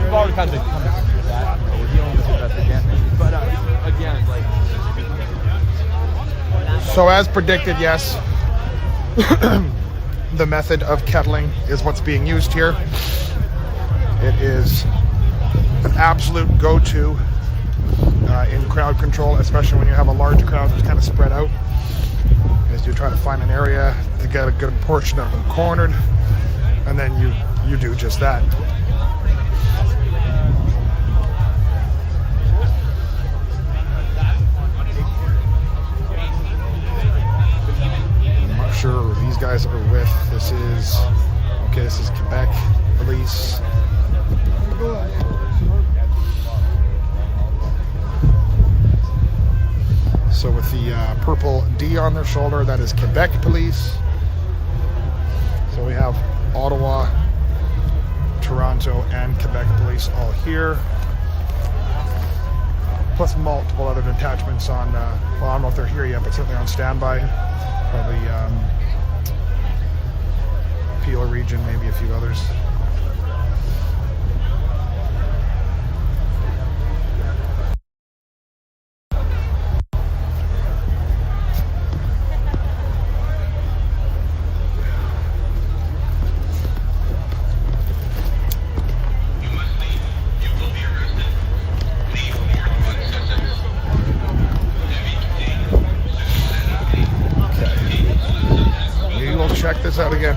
You've already kind of come through that. We're dealing with it best again. But again, like. So as predicted, yes, the method of kettling is what's being used here. It is an absolute go-to in crowd control, especially when you have a large crowd that's kind of spread out, as you try to find an area to get a good portion of them cornered, and then you do just that. I'm not sure who these guys are with. This is Quebec Police. So with the purple D on their shoulder, that is Quebec Police. So we have Ottawa, Toronto, and Quebec Police all here. Plus multiple other detachments on, well, I don't know if they're here yet, but certainly on standby. Probably Peel region, maybe a few others. Check this out again.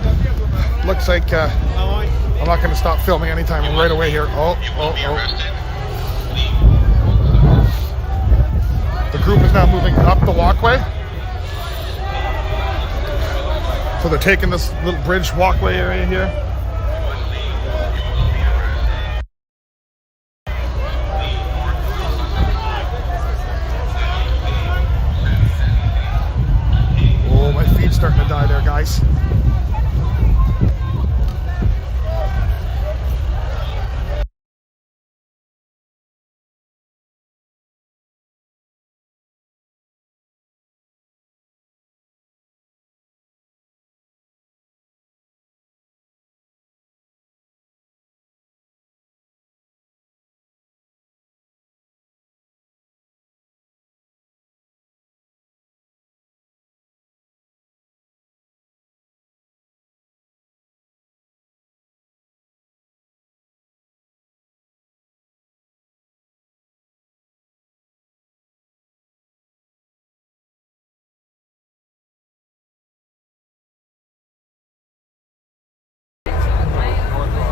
Looks like I'm not going to stop filming anytime right away here. Oh. The group is now moving up the walkway. So they're taking this little bridge walkway area here. Oh, my feet's starting to die there, guys.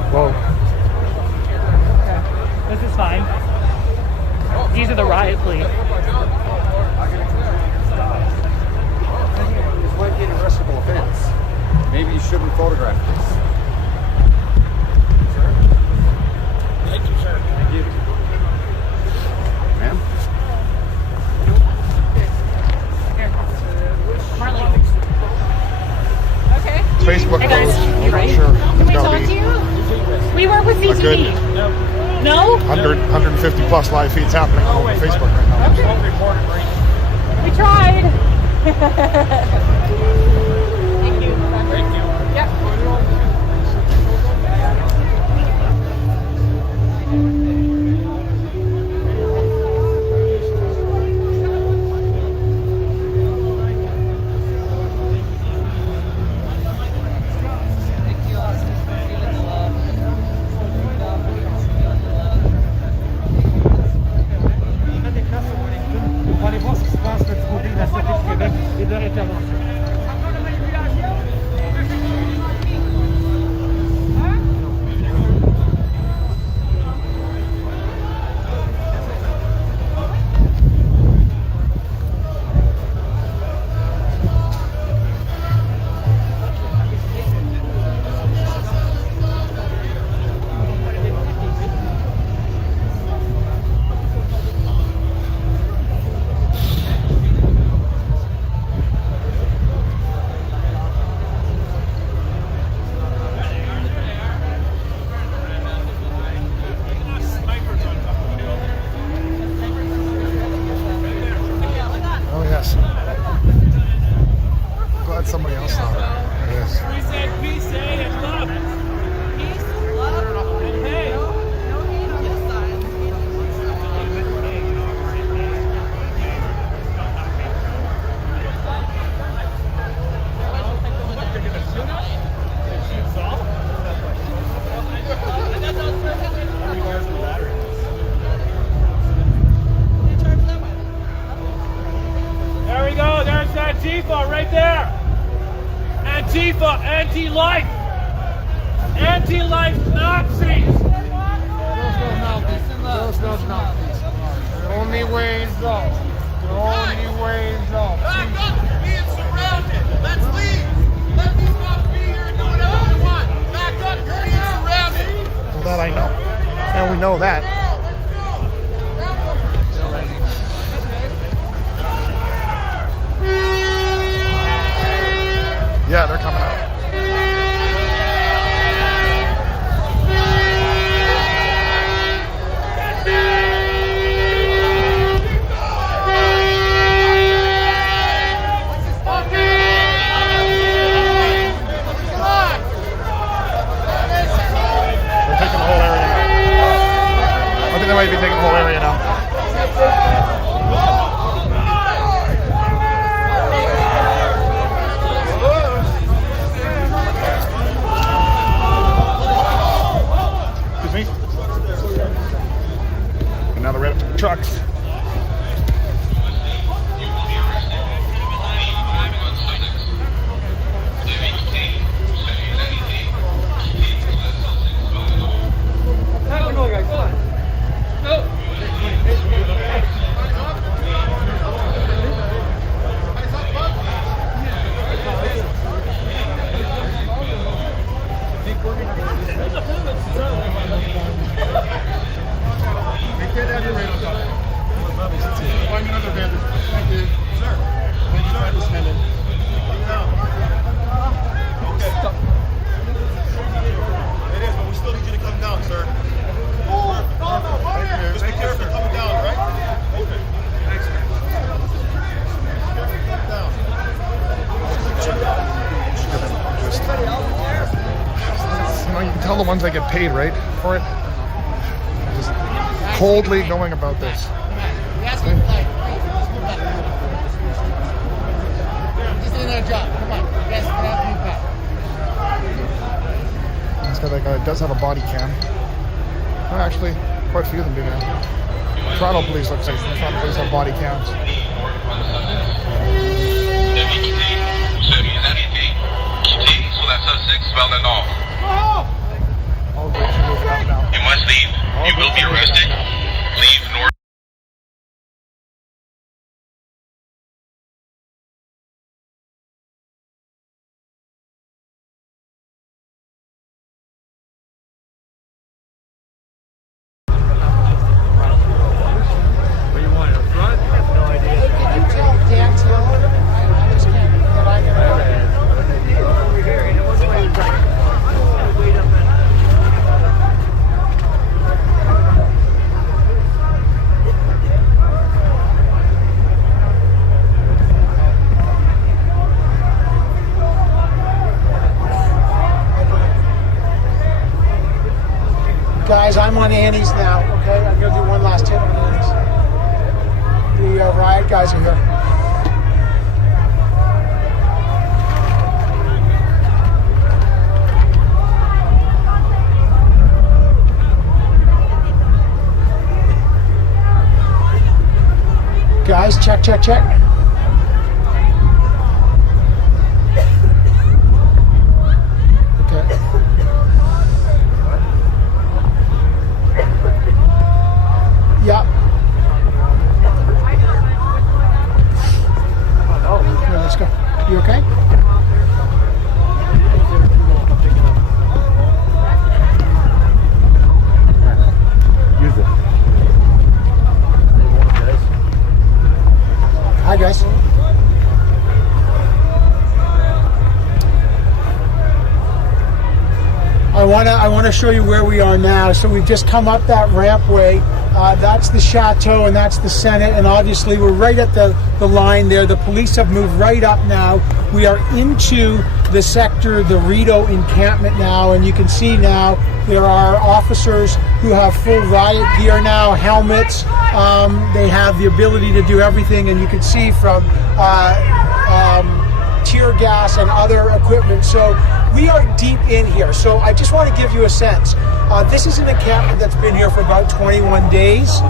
Whoa. This is fine. These are the riot plea. This might be an arrestable offense. Maybe you shouldn't photograph this. Sir? Thank you, sir. Thank you. Ma'am? Here. Marlene. Okay. Facebook Hey guys, post. you right? Sure. Can we talk to you? We work with CTV. No? 150 plus live feeds happening on Facebook right now. We tried. Thank you. Thank you. Yep. Antifa, anti-life! Anti-life Nazis! The only way is up. The only way is up. Back up! We're being surrounded! Let's leave! Let these cops be here and do whatever they want! Back up! You're being surrounded! Well, that I know. And we know that. Yeah, they're coming out. They're taking the whole area now. I think they might be taking the whole area now. And now they're right up to the trucks. You can tell the ones that get paid, right, for it. Just coldly going about this. Just doing their job. Come on. You guys can have me back. This guy, that guy does have a body cam. Well, actually, quite a few of them do now. Toronto police looks like Toronto police have body cams. You must leave. You will be arrested. Leave north. What do you want, up front? I have no idea. Can you tell Dan Taylor? I just can't get I Over here, you know what's wait up Guys, I'm on Annie's now, okay? I'm going to do one last hit on Annie's. The riot guys are here. Guys, check, check, check. Okay. Yeah. Here, let's go. You okay? Use it. Hi, guys. I want to show you where we are now. So we've just come up that rampway. That's the Chateau and that's the Senate, and obviously we're right at the line there. The police have moved right up now. We are into the sector, the Rideau encampment now, and you can see now there are officers who have full riot gear now, helmets. They have the ability to do everything, and you can see from tear gas and other equipment. So we are deep in here. So I just want to give you a sense. This is an encampment that's been here for about 21 days.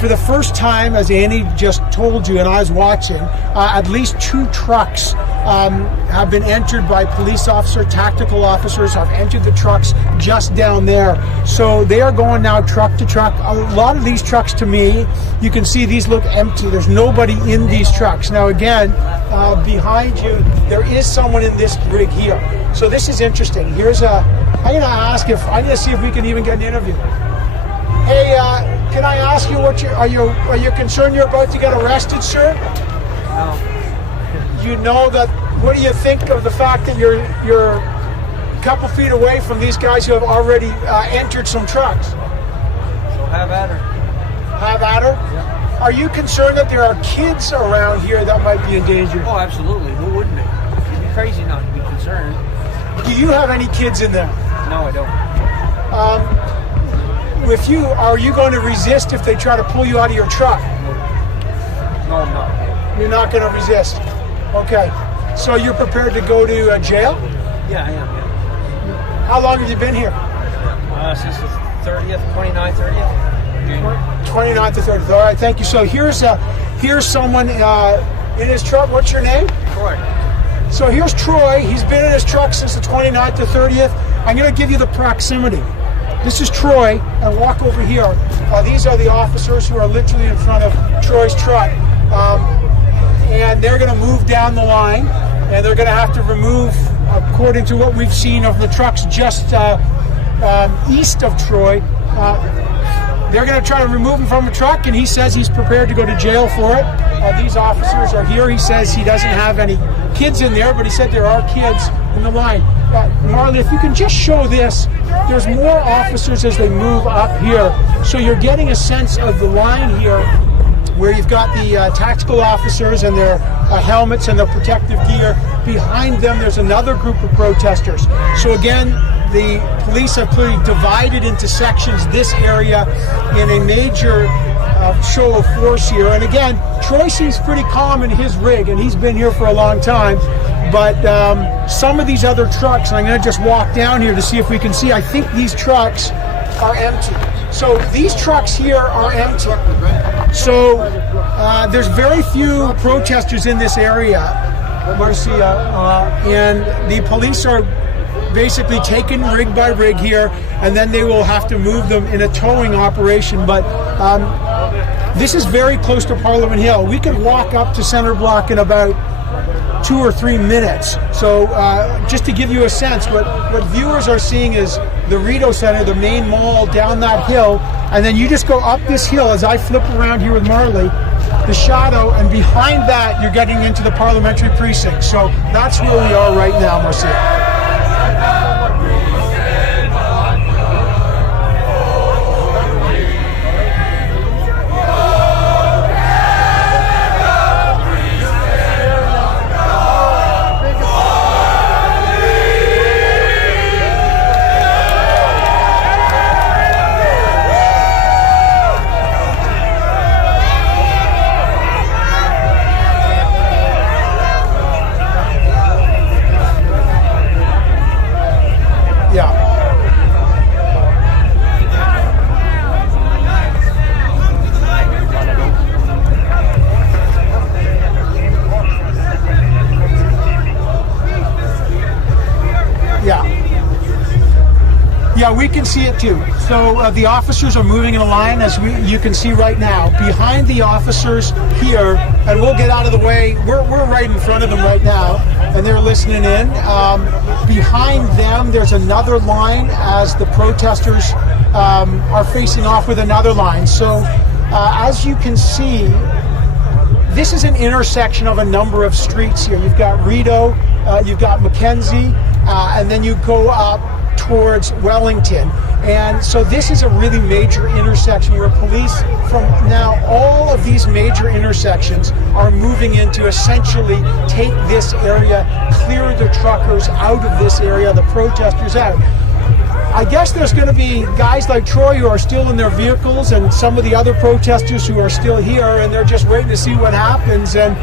for the first time, as Annie just told you and I was watching, at least 2 trucks have been entered by police officers, tactical officers have entered the trucks just down there. So they are going now truck to truck. A lot of these trucks, to me, you can see these look empty. There's nobody in these trucks. Now again, behind you, there is someone in this rig here. So this is interesting. I'm gonna see if we can even get an interview. Hey, can I ask you are you concerned you're about to get arrested, sir? No. You know that. What do you think of the fact that you're a couple feet away from these guys who have already entered some trucks? So have at her. Have at her? Yeah. Are you concerned that there are kids around here that might be in danger? Oh, absolutely. Who wouldn't be? You'd be crazy not to be concerned. Do you have any kids in there? No, I don't. Are you going to resist if they try to pull you out of your truck? No, I'm not. You're not going to resist? Okay. So you're prepared to go to jail? Yeah, I am, yeah. How long have you been here? Since the 30th, 29th, 30th. 29th to 30th. All right, thank you. So here's someone in his truck. What's your name? Troy. So here's Troy. He's been in his truck since the 29th to 30th. I'm going to give you the proximity. This is Troy, and walk over here. These are the officers who are literally in front of Troy's truck. And they're going to move down the line, and they're going to have to remove, according to what we've seen of the trucks just east of Troy, they're going to try to remove him from the truck, and he says he's prepared to go to jail for it. These officers are here. He says he doesn't have any kids in there, but he said there are kids in the line. Marley, if you can just show this, there's more officers as they move up here. So you're getting a sense of the line here, where you've got the tactical officers and their helmets and their protective gear. Behind them, there's another group of protesters. So again, the police have clearly divided into sections this area in a major show of force here. And again, Troy seems pretty calm in his rig, and he's been here for a long time. But some of these other trucks, and I'm going to just walk down here to see if we can see, I think these trucks are empty. So these trucks here are empty. So there's very few protesters in this area, Marcia, and the police are basically taken rig by rig here, and then they will have to move them in a towing operation. But this is very close to Parliament Hill. We can walk up to Center Block in about 2 or 3 minutes. So just to give you a sense, what viewers are seeing is the Rideau Center, the main mall down that hill, and then you just go up this hill as I flip around here with Marley, the shadow, and behind that you're getting into the parliamentary precinct. So that's where we are right now, Marcia. Yeah, we can see it too. So the officers are moving in a line, as you can see right now. Behind the officers here, and we'll get out of the way, we're right in front of them right now, and they're listening in. Behind them, there's another line as the protesters are facing off with another line. So as you can see, this is an intersection of a number of streets here. You've got Rideau, you've got Mackenzie, and then you go up towards Wellington. And so this is a really major intersection where police from now all of these major intersections are moving in to essentially take this area, clear the truckers out of this area, the protesters out. I guess there's going to be guys like Troy who are still in their vehicles, and some of the other protesters who are still here, and they're just waiting to see what happens. And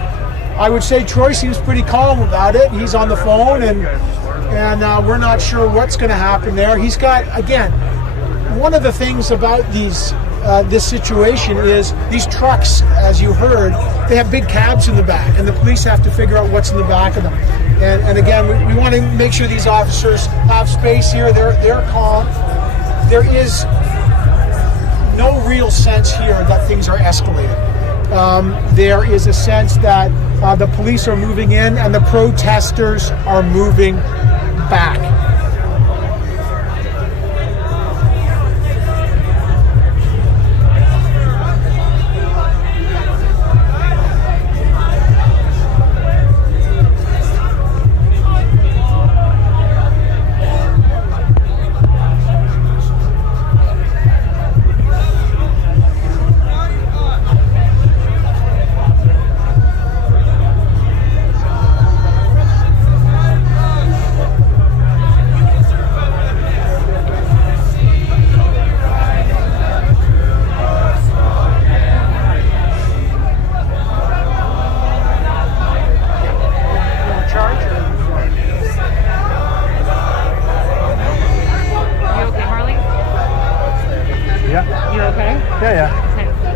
I would say Troy seems pretty calm about it. He's on the phone, and we're not sure what's going to happen there. He's got, again, one of the things about these this situation is these trucks, as you heard, they have big cabs in the back, and the police have to figure out what's in the back of them. And again, we want to make sure these officers have space here. They're calm. There is no real sense here that things are escalating. There is a sense that the police are moving in and the protesters are moving back.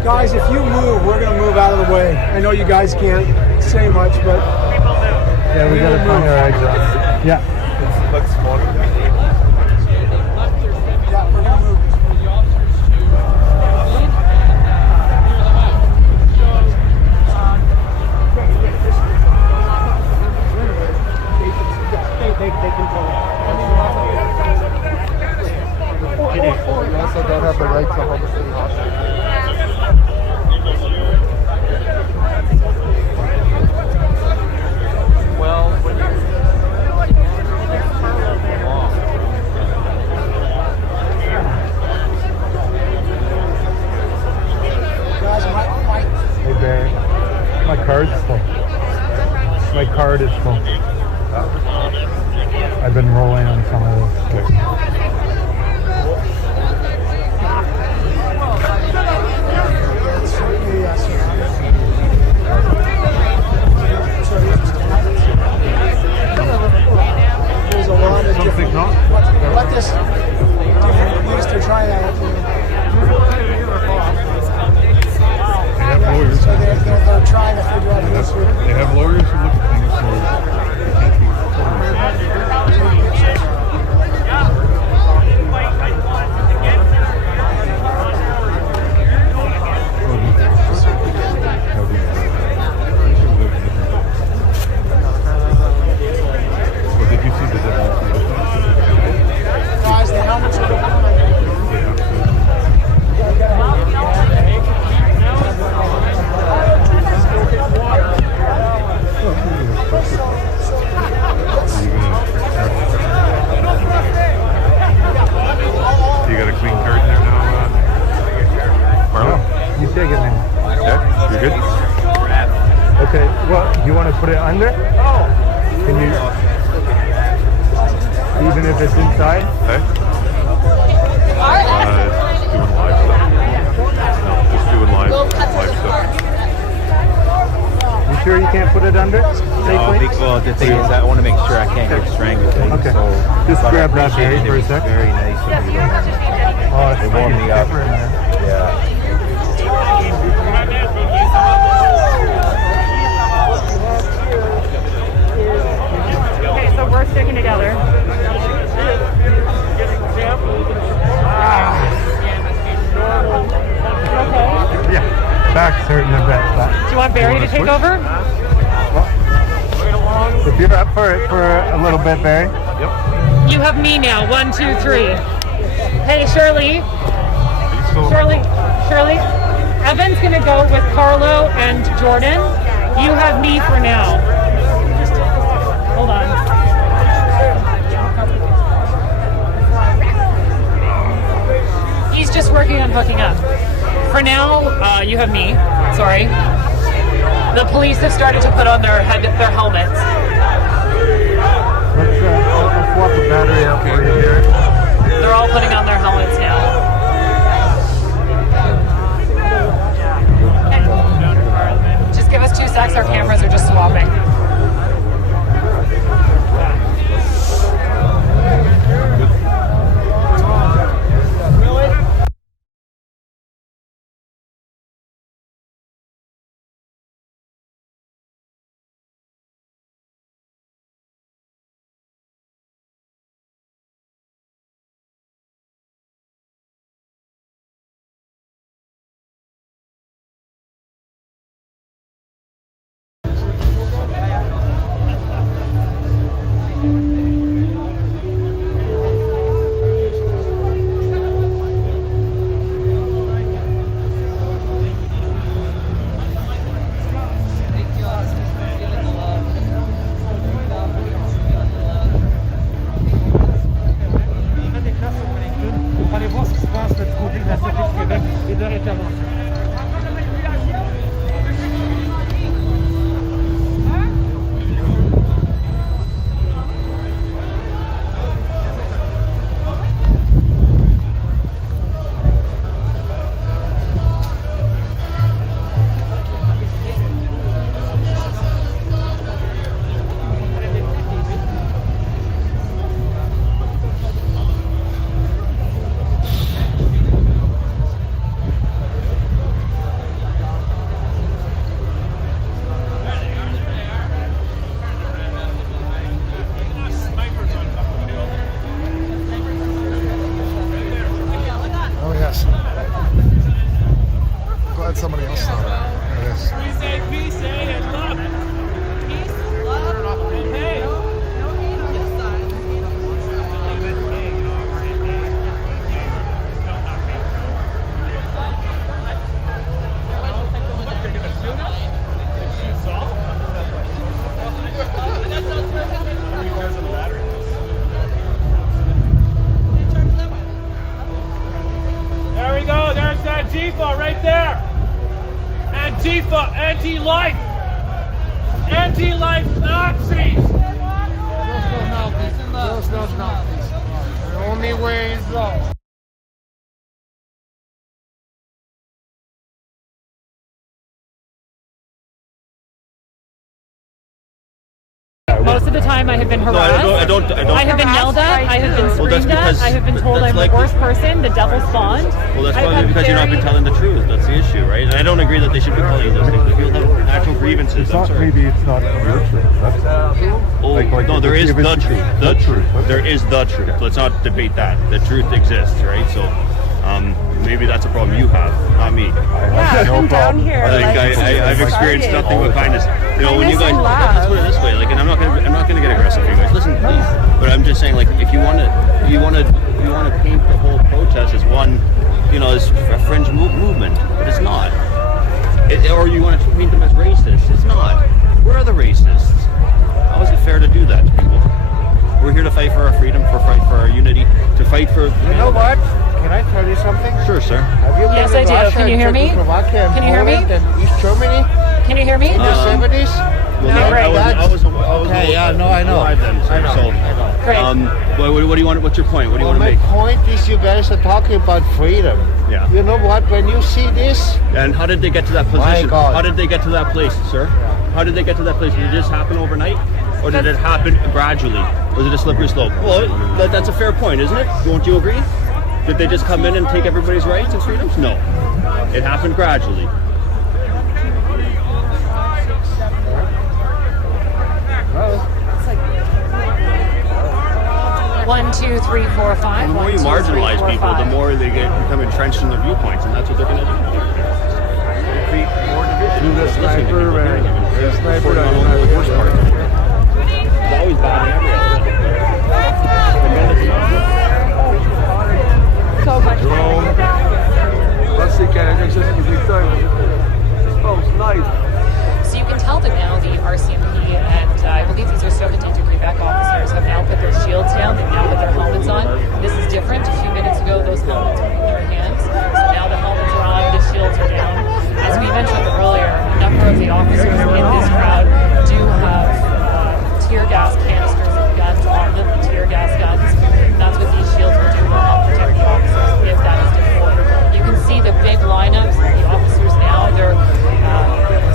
Guys, if you move, we're going to move out of the way. I know you guys can't say much, but... Yeah, we got to find our exit. Yeah. Looks small. Yeah, we're going to move. They control it. You also don't have the right to hold the city hostage. Hey Barry, my card's full. My card is full. I've been rolling on some of this. There's a lot of Something's wrong? What this different police they're trying to lawyers. So they're trying to figure out who's who. They have lawyers who look at things, so did you see the guys, the helmets are behind. You got a clean card in there now, Marlon? You take it then. Yeah, you're good? Okay, well, you want to put it under? Can you, even if it's inside? Okay. Just doing live stuff. You sure you can't put it under safely? Well, the thing is, I want to make sure I can't get strangled. Okay. So, just grab that Barry for a sec. Very nice of you. Oh, they warm me up. Yeah. Okay, so we're sticking together. Yeah, back's hurting a bit. Do you want Barry to take over? If you're up for it for a little bit, Barry. Yep. You have me now. 1, 2, 3. Hey, Shirley. Shirley. Evan's gonna go with Carlo and Jordan. You have me for now. Hold on. He's just working on hooking up. For now, you have me. Sorry. The police have started to put on their helmets. Let's swap the battery out for you here. They're all putting on their helmets now. Just give us 2 seconds. Our cameras are just swapping. Oh yes. Glad somebody else saw that. There it is. We say peace, and love. Peace, love, and hey. There we go. There's Antifa right there. Antifa, anti-life. Anti-life Nazis. The only way is love. Most of the time I have been harassed. I have been yelled at. I have been screamed at. I have been told I'm the worst person, the devil's spawned. Well, that's probably because you're not been telling the truth. That's the issue, right? And I don't agree that they should be calling you those things. If you have actual grievances, I'm sorry. Maybe it's not your truth. No, there is the truth. The truth. There is the truth. Let's not debate that. The truth exists, right? So, maybe that's a problem you have, not me. Yeah, I've been down here. I've experienced nothing but kindness. You know, when you guys, let's put it this way. Like, and I'm not gonna get aggressive, you guys. Listen, please. But I'm just saying, like, if you want to paint the whole protest as one, you know, as a fringe movement, but it's not. Or you want to paint them as racist? It's not. Where are the racists? How is it fair to do that to people? We're here to fight for our freedom, fight for our unity, to fight for. You know what? Can I tell you something? Sure, sir. Have you Yes, been in I do. Russia Can you and hear me? Czechoslovakia and Can you hear me? Poland and East Germany Can you hear me? in the 70s? Well, no, I was okay, yeah, no, I know. Alive then, sir. I know. So, Great. what do you want? What's your point? What do you want to my make? point is you guys are talking about freedom. Yeah. You know what? When you see this... And how did they get to that position? God. How did they get to that place, sir? How did they get to that place? Did it just happen overnight? Or did it happen gradually? Was it a slippery slope? Well, that's a fair point, isn't it? Won't you agree? Did they just come in and take everybody's rights and freedoms? No. It happened gradually. One, two, three, four, five. The more you marginalize people, the more they become entrenched in their viewpoints, and that's what they're going to do. Create more division. The sniper, man. The sniper, the worst part. It's always bad in every else. So much So you can tell that now the RCMP and I believe these are 17th-degree Beck officers have now put their shields down. They've now put their helmets on. This is different. A few minutes ago, those helmets were in their hands. So now the helmets are on, the shields are down. As we mentioned earlier, a number of the officers in this crowd do have tear gas canisters and guns on them, the tear gas guns. That's what these shields will do. Will help protect the officers if that is deployed. You can see the big lineups. The officers now, they're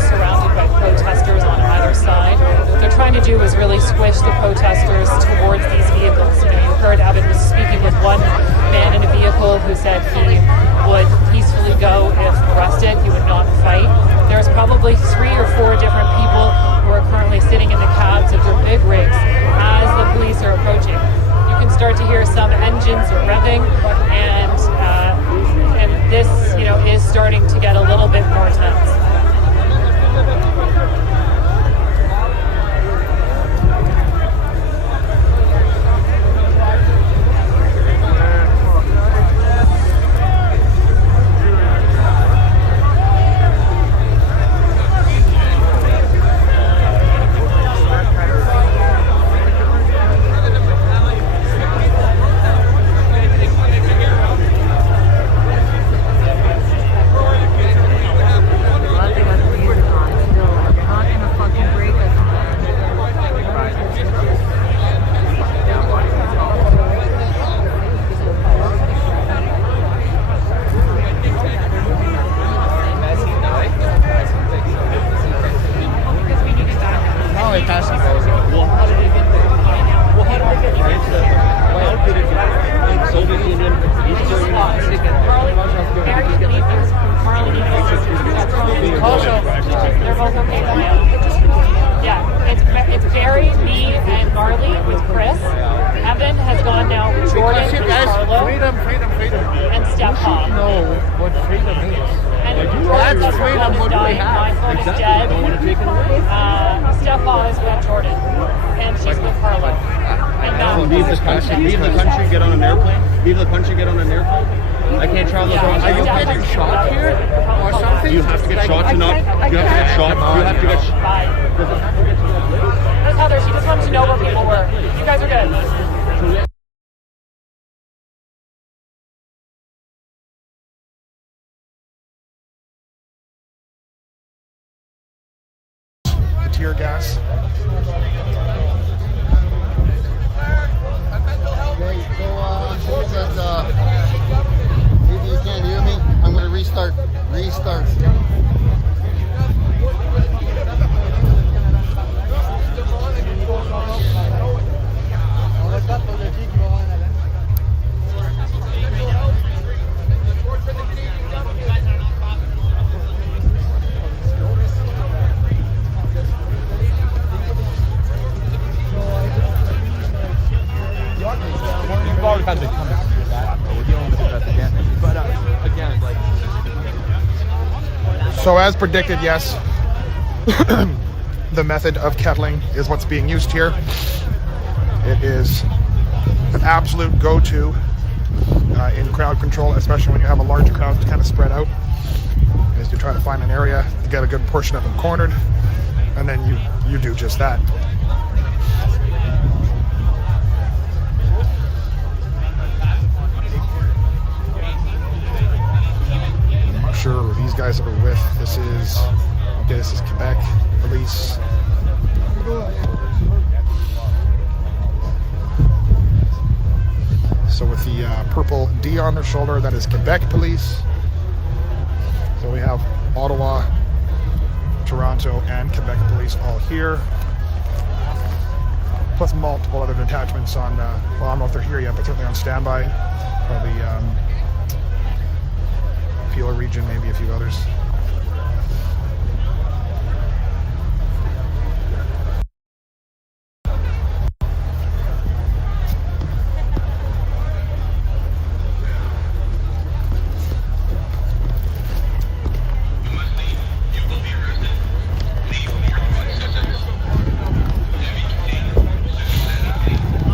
surrounded by protesters on either side. What they're trying to do is really squish the protesters towards these vehicles. You know, you heard Evan was speaking with one man in a vehicle who said he would peacefully go if arrested. He would not fight. There's probably 3 or 4 different people who are currently sitting in the cabs of their big rigs as the police are approaching. You can start to hear some engines are revving, and this, you know, is starting to get a little bit more tense. That's sweet. I'm going to my phone is dead. Steph is with Jordan, and she's with Carlo. And leave the country, get on an airplane. Leave the country, get on an airplane. I can't travel across. Are you getting shot here or something? Do you have to get shot to not? You have to get shot. You have to get shot. That's Heather. She just wanted to know where people were. You guys are good. Tear gas. Okay, so maybe you can't hear me. I'm going to restart. We've already had to come back to that. We're dealing with that again. But again, like. So as predicted, yes, the method of kettling is what's being used here. It is an absolute go-to in crowd control, especially when you have a large crowd to kind of spread out. Is you try to find an area, you get a good portion of them cornered, and then you do just that. Sure who these guys are with. This is Quebec Police. So with the purple D on their shoulder, that is Quebec Police. So we have Ottawa, Toronto, and Quebec Police all here. Plus multiple other detachments on, well, I don't know if they're here yet, but certainly on standby. Probably Peel region, maybe a few others.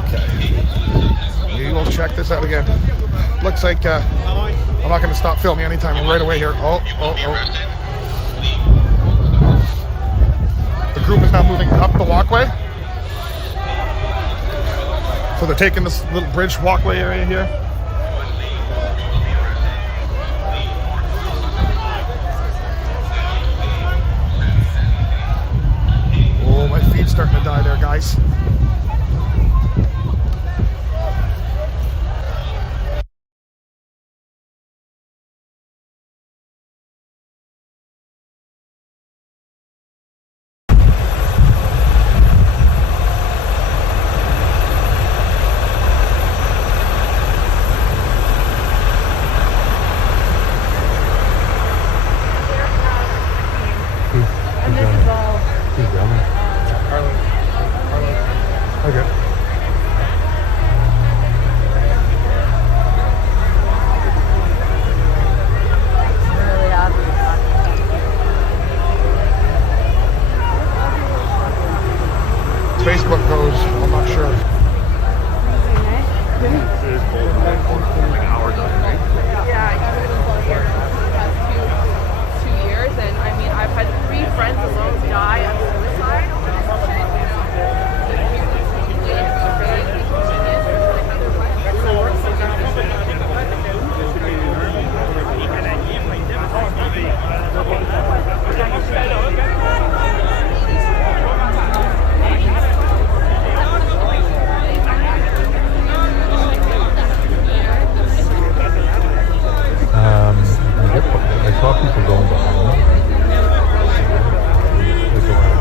Okay. We will check this out again. Looks like I'm not going to stop filming anytime right away here. Oh. The group is now moving up the walkway. So they're taking this little bridge walkway area here. Oh, my feet's starting to die there, guys. Facebook goes, I'm not sure. Yeah, I was all here for the past 2 years, and I mean, I've had 3 friends alone die of suicide. I saw people going behind me. They go out.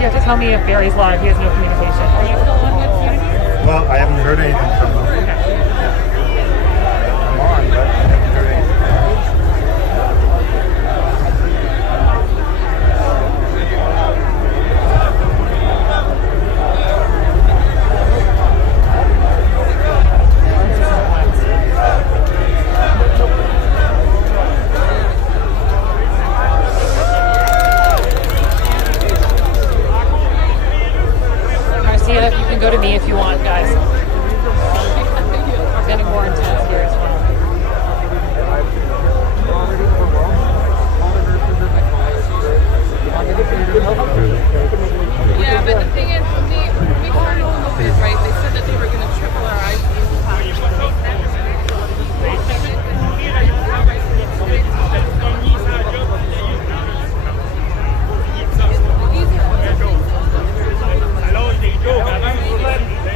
you have to tell me if Barry's live. He has no communication. Are you still on with Unity? Well, I haven't heard anything from them. Okay. I'm on, but I haven't heard anything. Marcia, if you can go to me if you want, guys. It's getting more intense here as well. Yeah, but the thing is, when we started COVID, right, they said that they were going to triple our ICU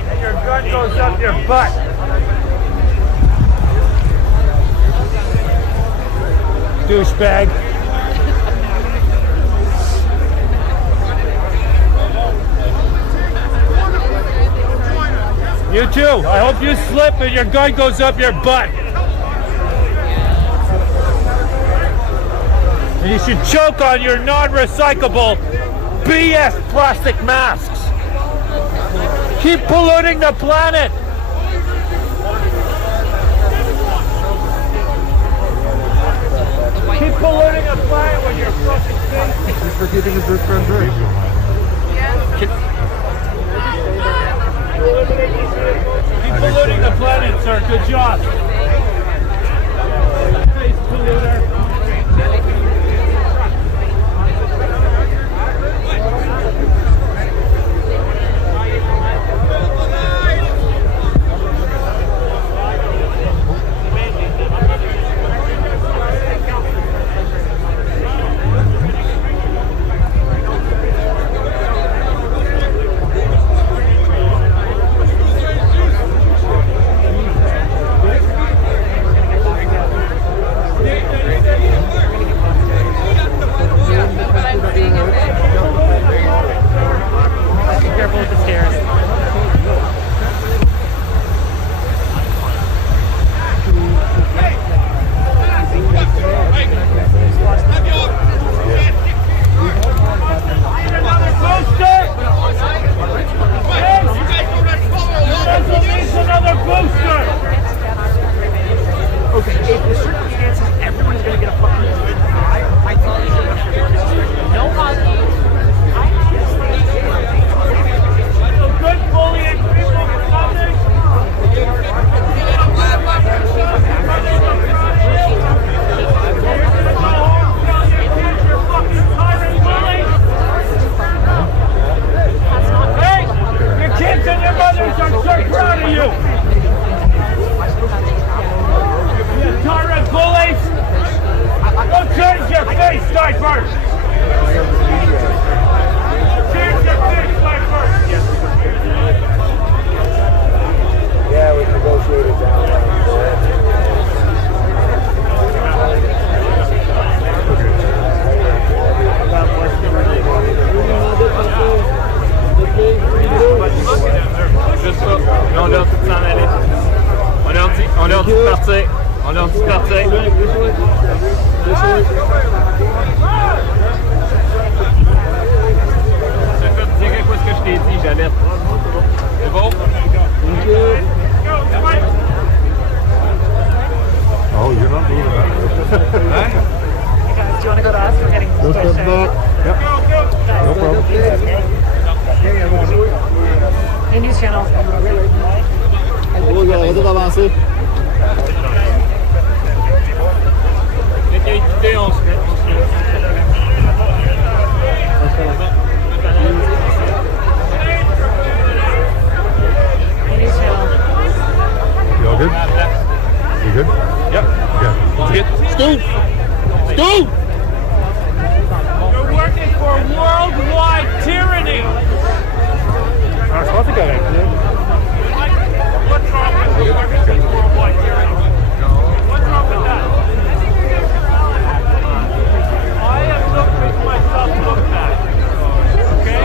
And your gun goes up your butt. Douchebag. You too. I hope you slip and your gun goes up your butt. And you should choke on your non-recyclable BS plastic masks. Keep polluting the planet. Keep polluting the planet with your fucking face. He's forgetting his good friend Rick. Keep polluting the planet, sir. Good job. Face polluter. Careful with the stairs. Another booster! Okay, if the circumstances, everyone's going to get a fucking I think you should no hockey. Good bullying people for nothing. Hey, your kids and your mothers are so proud of you. You tyrant bullies. Don't change your face, diapers. Change your face, diapers. Yeah, we negotiated down. On leur dit de s'en aller. On leur dit de partir. On leur dit de partir. Je vais te dire quoi ce que je t'ai dit, Jeannette. C'est bon? Oh, you're not moving that. Hey guys, do you want to go to us? We're getting Go suspicious. step back. Yep. No problem. Hey, news channel. Arrêtez d'avancer. Dès qu'il y a équité, on se met. Hey, news channel. You all good? You good? Yep. Okay. Scoot! Scoot! You're working for worldwide tyranny. Je pense que c'est correct. What's wrong with you working for worldwide tyranny? What's wrong with that? I have looked at myself looked at. Okay?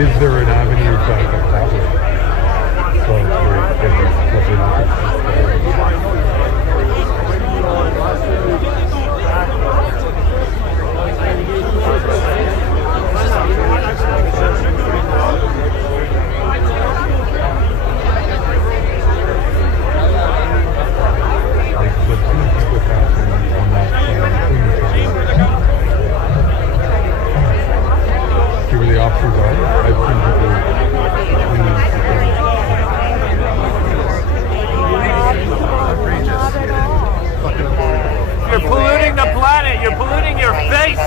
Is there an avenue back up that way? So see where the officers are? I've seen You're polluting the planet. You're polluting your face.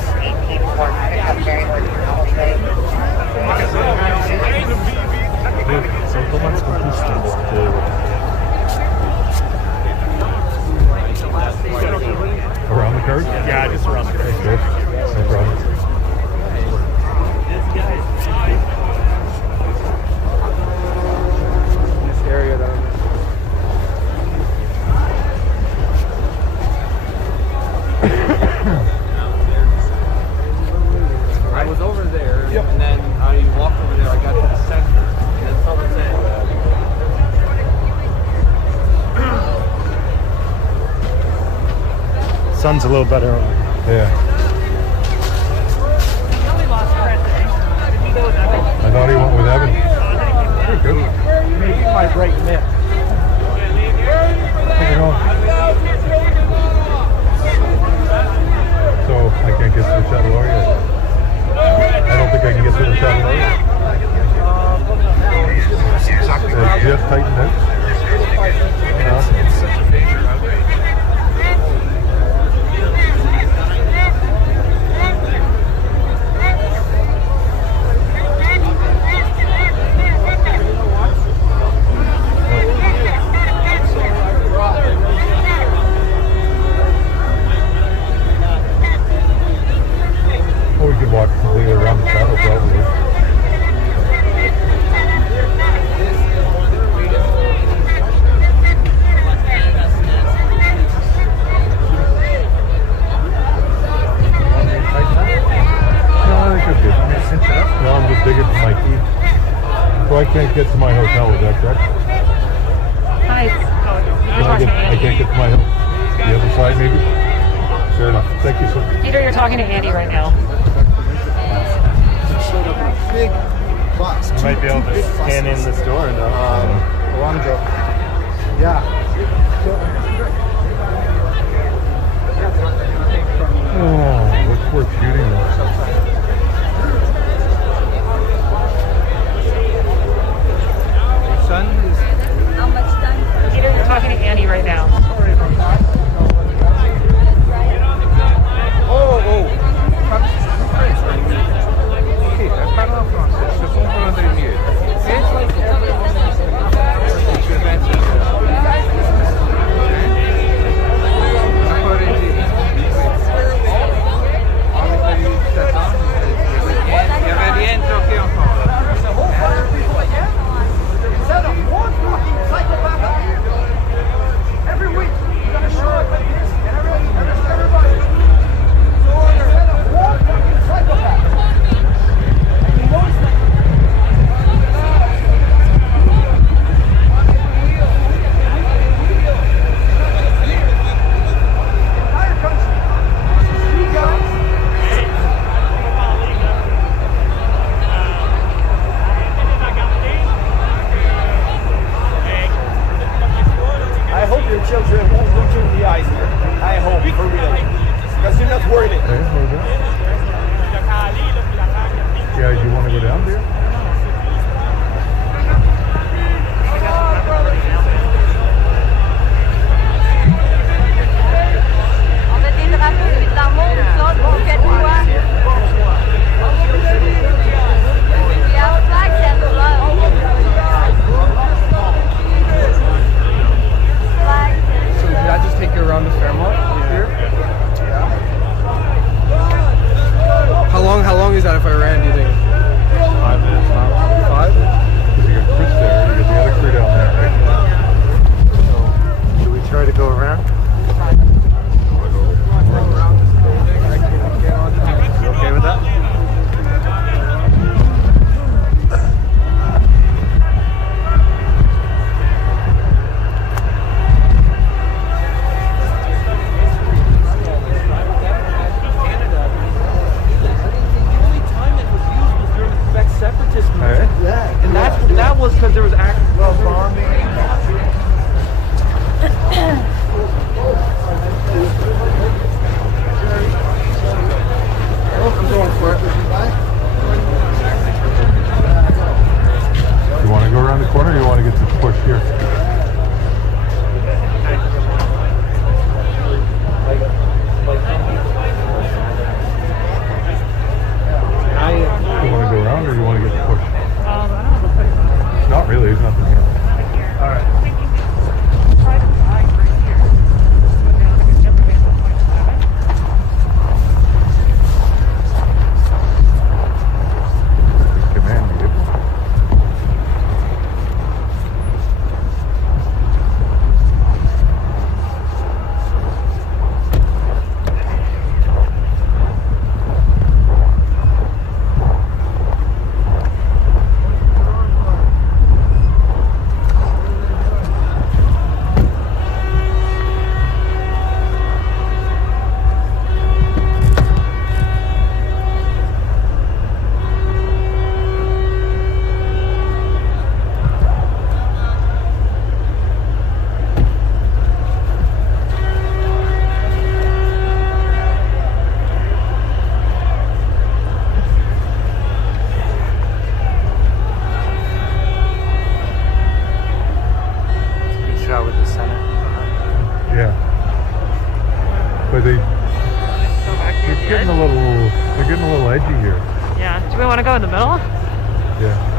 Around the curve? Yeah, just around the curve. Okay, no problem. This area down there. I was over there, and then I walked over there. I got to the center, and then someone said, Sun's a little better. Yeah. I thought he went with Evan. Good. maybe my right mid. So I can't get to the Chatelor yet. I don't think I can get to the Chatelor yet. Just tightened out. It's such a major outrage. Or we could walk completely around the saddle probably. No, I'm just digging for my key. So I can't get to my hotel, is that correct? Hi. I can't get to my hotel. The other side maybe? Fair enough. Thank you, sir. Peter, you're talking to Andy right now. Big bus. You might be able to scan in this door and Alonzo. Yeah. Oh, what's worth shooting though? Sun is. How much time? Peter, you're talking to Andy right now. Ok, parle en français, je comprendrai mieux. It's like il y avait rien toqué encore. Every week, we're going to show up like this, and everybody. So instead of one fucking psychopath, and you notice that. Entire country. You guys. I hope your children won't look you in the eyes here. I hope, for real. Because you're not worth it. Okay, what is that? Yeah, you want to go down there? On met des drapeaux, puis dans le monde, ça, on fait quoi? We have flags and love. Flags. So did I just take you around the Fairmont here? How long is that if I ran, do you think? 5 minutes. go in the middle? Yeah.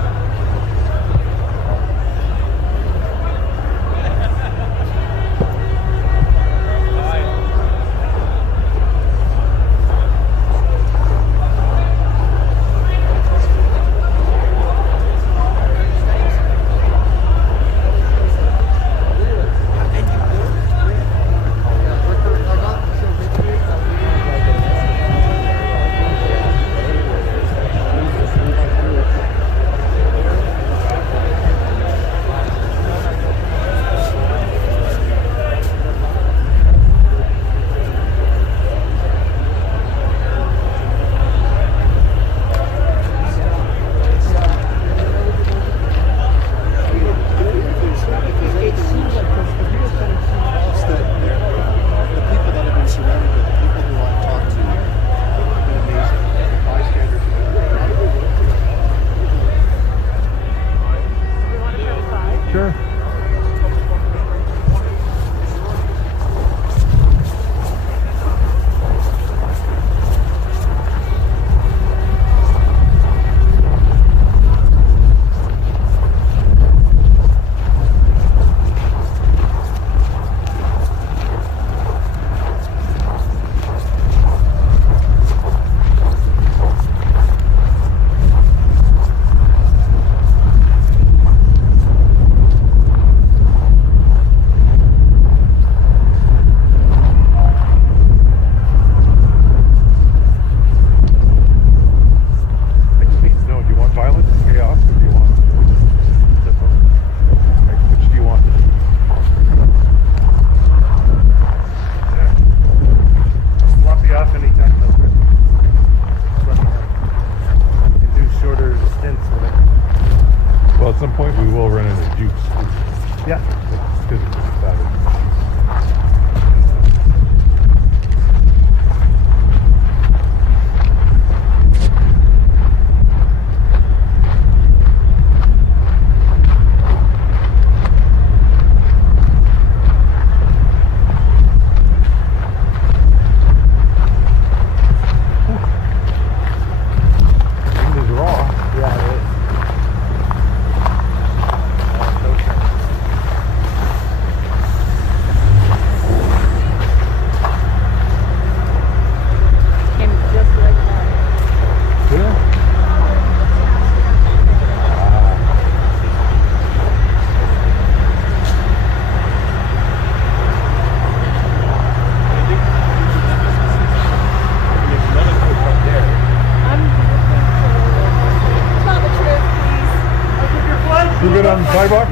Sidewalk?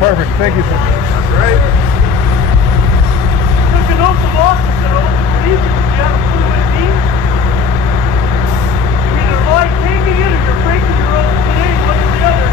Perfect, thank you, sir. Great. Took an oath of office, though. Easy, you have a clue what it means? You're either lie taking it or you're breaking your oath today, one or the other.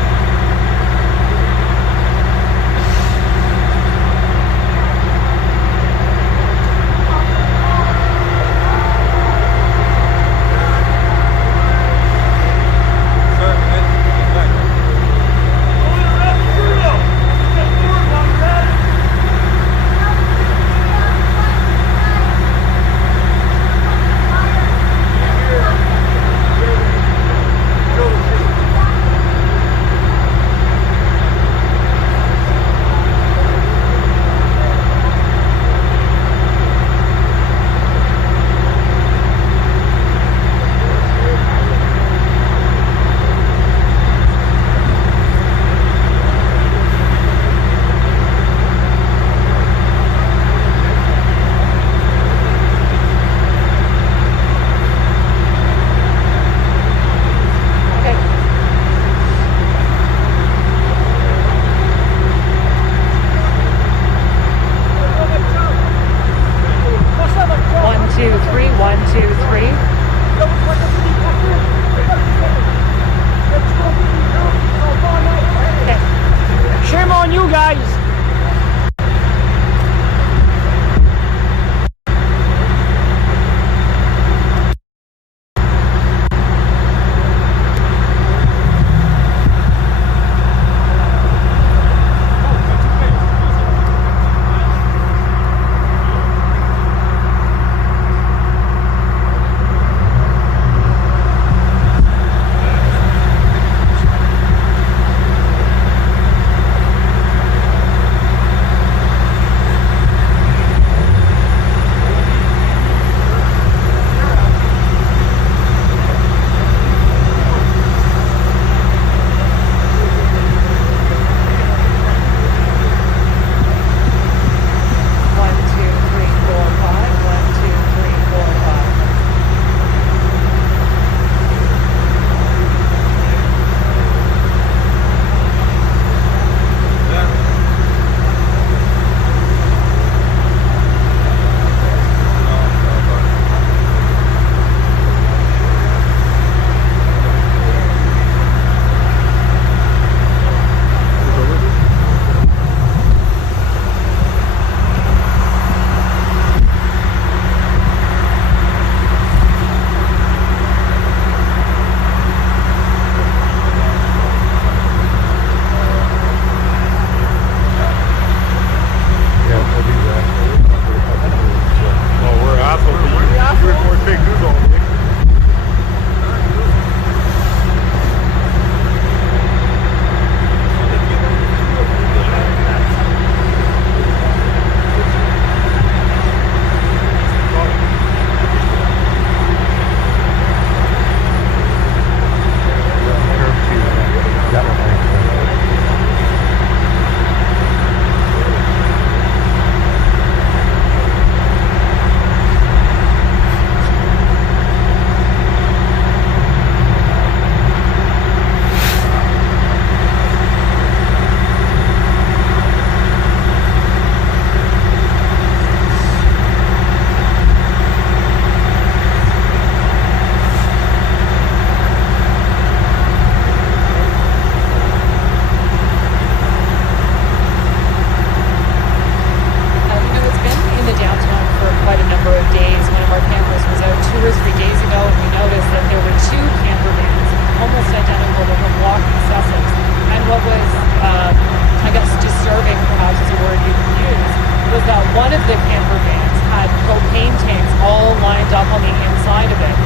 one of the camper vans had propane tanks all lined up on the inside of it.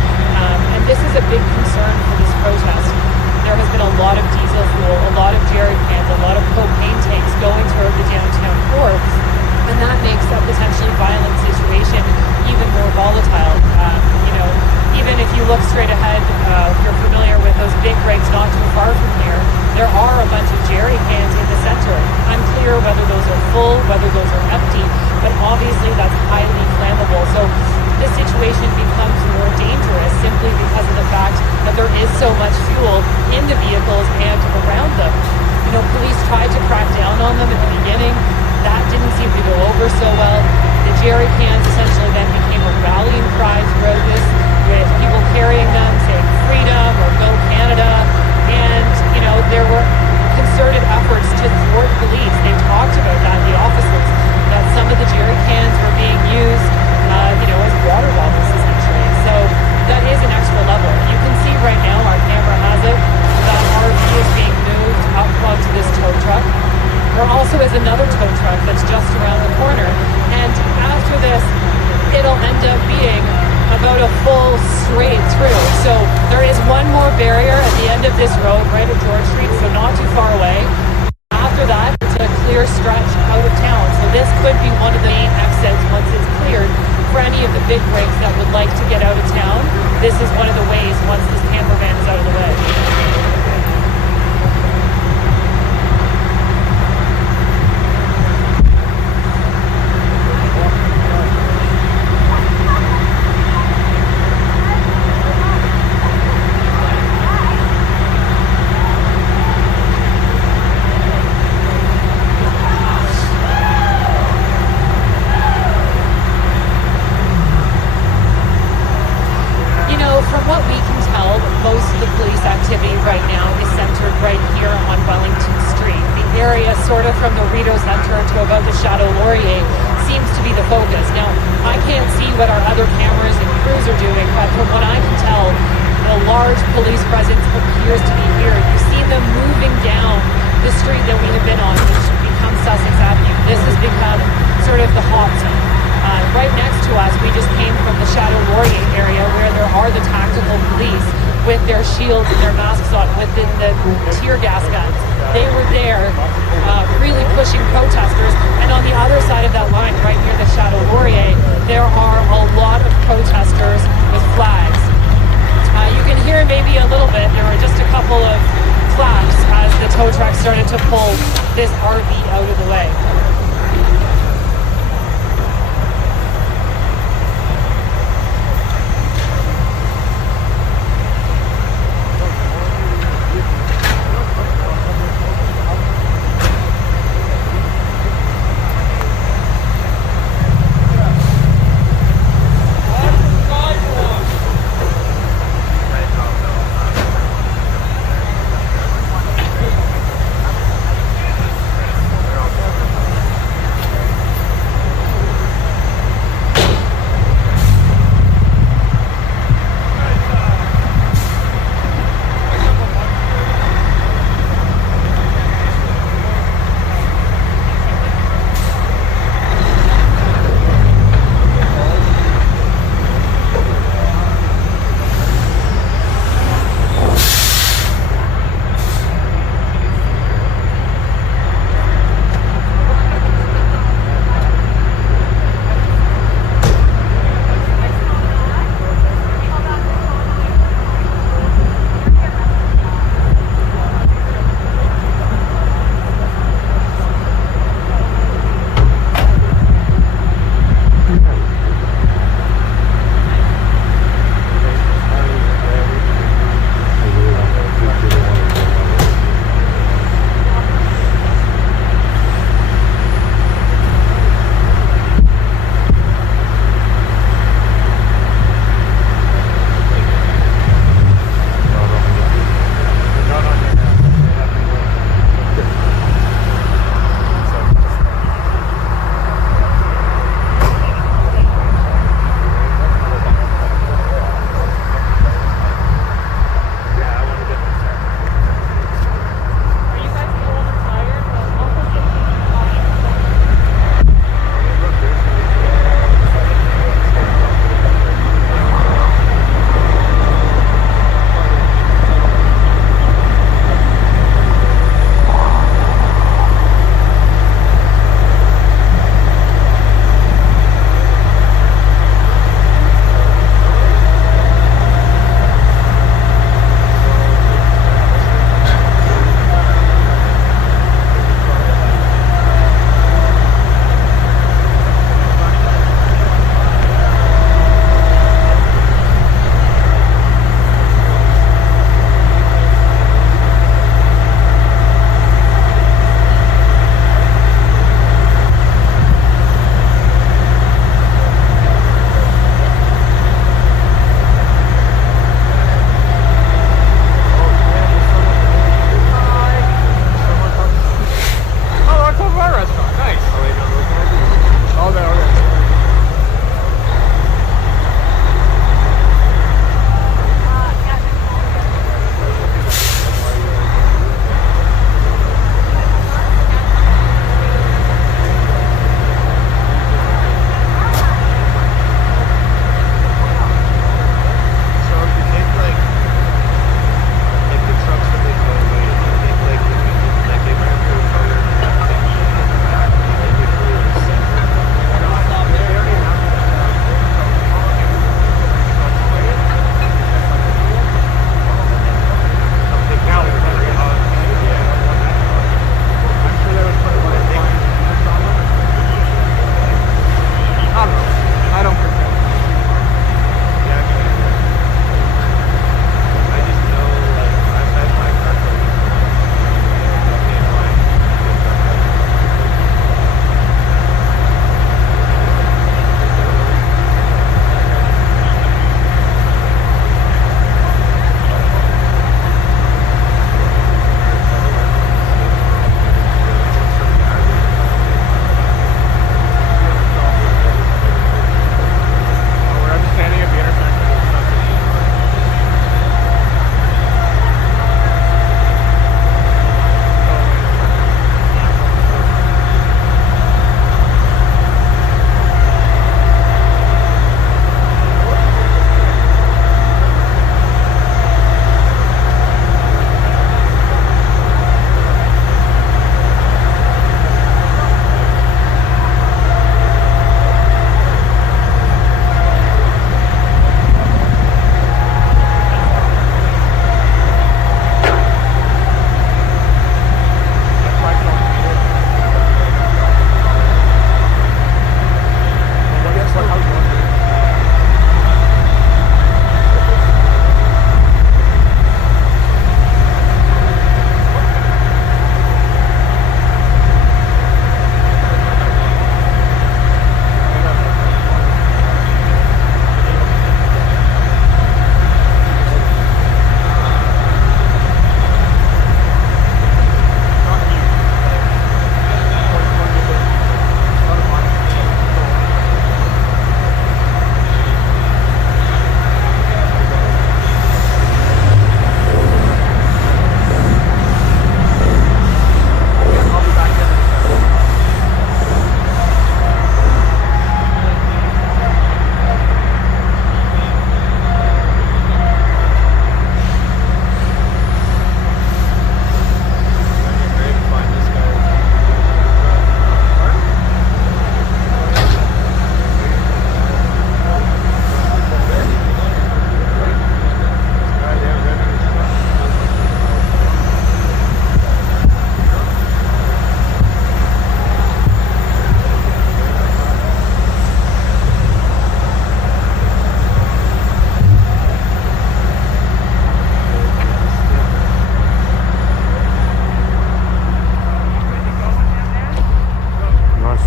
And this is a big concern for this protest. There has been a lot of diesel fuel, a lot of jerry cans, a lot of propane tanks going throughout the downtown core, and that makes a potentially violent situation even more volatile. Even if you look straight ahead, if you're familiar with those big rigs not too far from here, there are a bunch of jerry cans in the center. Unclear whether those are full, whether those are empty, but obviously that's highly flammable. So this situation becomes more dangerous simply because of the fact that there is so much fuel in the vehicles and around them. Police tried to crack down on them at the beginning. That didn't seem to go over so well. The jerry cans essentially then became a rallying cry throughout this, with people carrying them, saying freedom or go Canada. And, there were concerted efforts to thwart police. They talked about that, the officers, that some of the jerry cans were being used, as water bottles essentially. So that is an extra level. You can see right now, our camera has it, that RV is being moved up onto this tow truck. There also is another tow truck that's just around the corner. And after this, it'll end up being about a full straight through. So there is one more barrier at the end of this road, right at George Street, so not too far away. After that, it's a clear stretch out of town. So this could be one of the main exits once it's cleared for any of the big rigs that would like to get out of town. This is one of the ways once this camper van is out of the way. Shields and their masks on with the tear gas guns. They were there really pushing protesters, and on the other side of that line, right near the Chateau Laurier, there are a lot of protesters with flags. You can hear maybe a little bit, there were just a couple of claps as the tow truck started to pull this RV out of the way.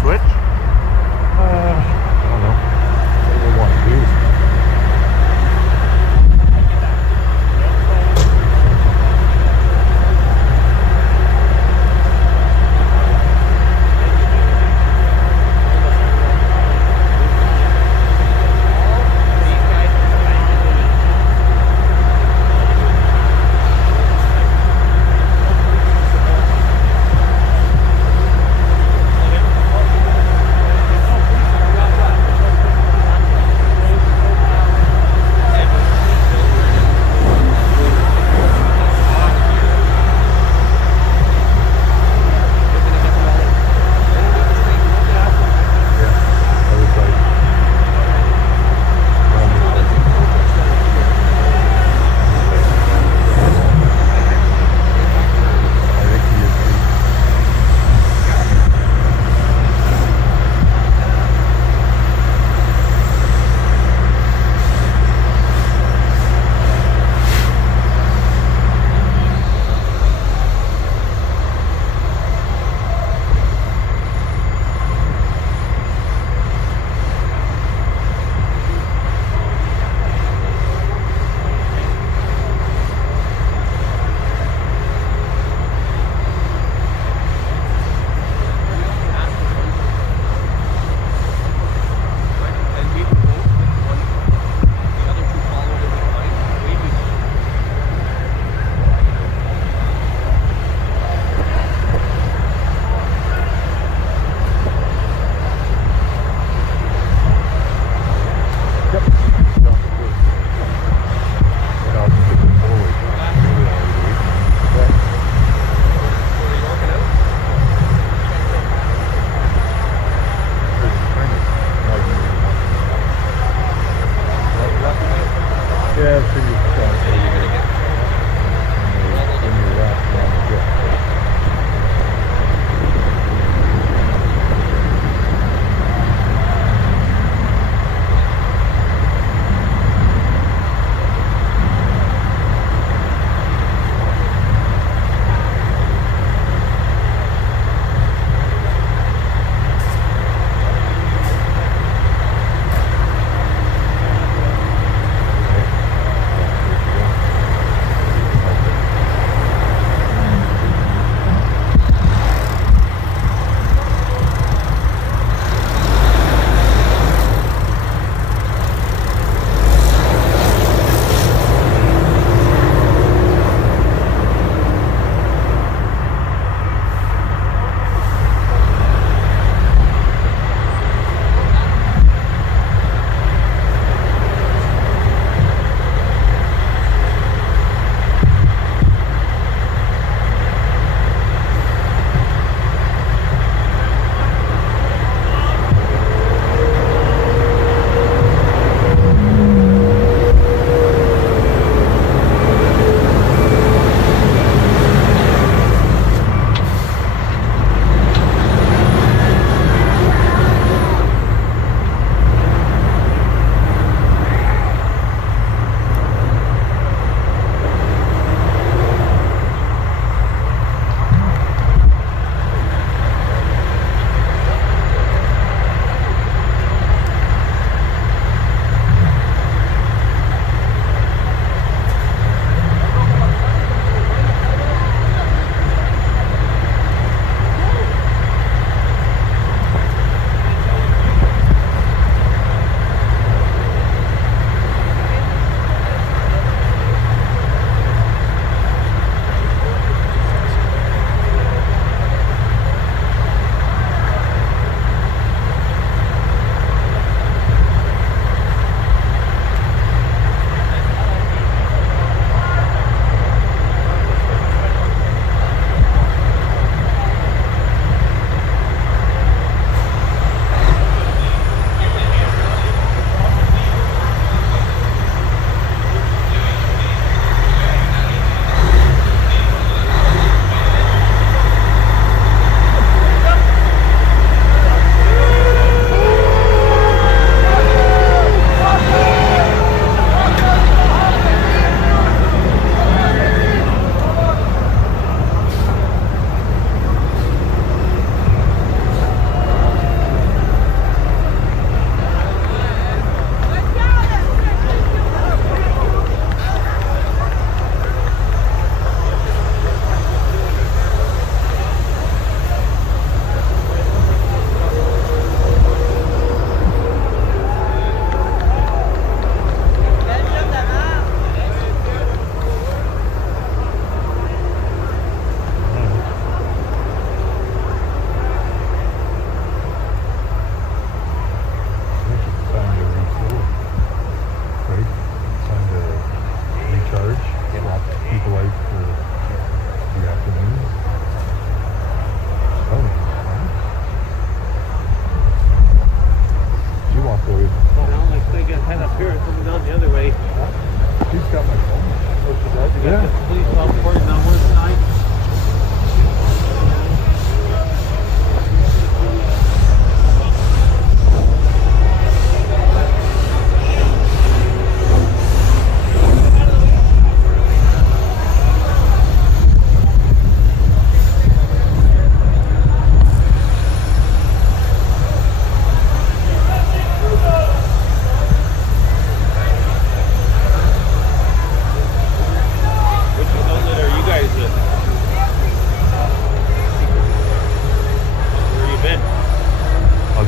switch? I don't know. What do we want to do?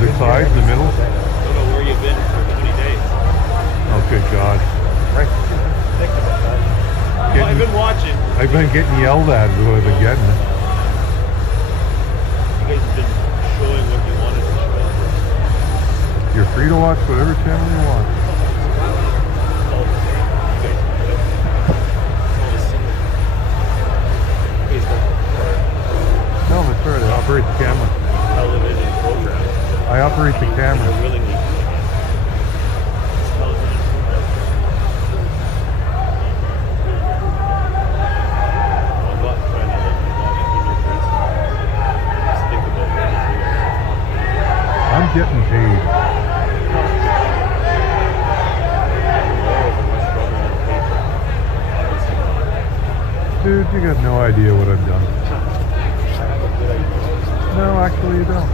other side, the middle? I don't know where you've been for 20 days. Oh, good God. Right. Think about that. Well, I've been watching. I've been getting yelled at is what I've been getting. You guys have been showing what you wanted to show. You're free to watch whatever channel you want. No, that's right. I operate the camera. Television program. I operate the camera. You're willingly doing it. It's television program. I'm not trying to let you walk in your face. Just think about what you're doing. I'm getting paid. Dude, you got no idea what I've done. No, actually you don't.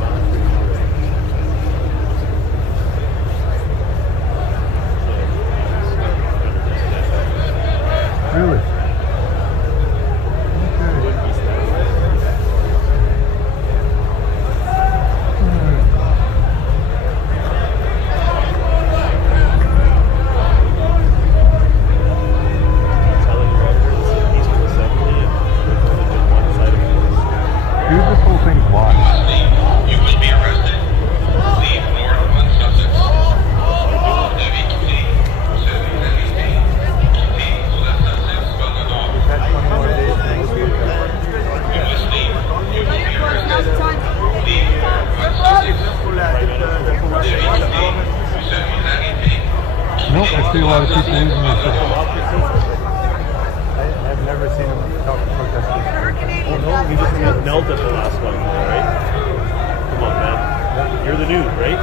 Really? Dude, this whole thing's watched. You will be arrested. Leave north on Sussex. Devez quitter. Vous serez arrêté. Quittez sur la Sussex vers le nord. You must leave. You will be arrested. Leave north on Sussex. Devez quitter. Vous serez arrêté. Nope, I see a lot of people using this system. I've never seen him talk to protesters. Oh no, he just got knelt at the last one, right? Come on, man. You're the news, right?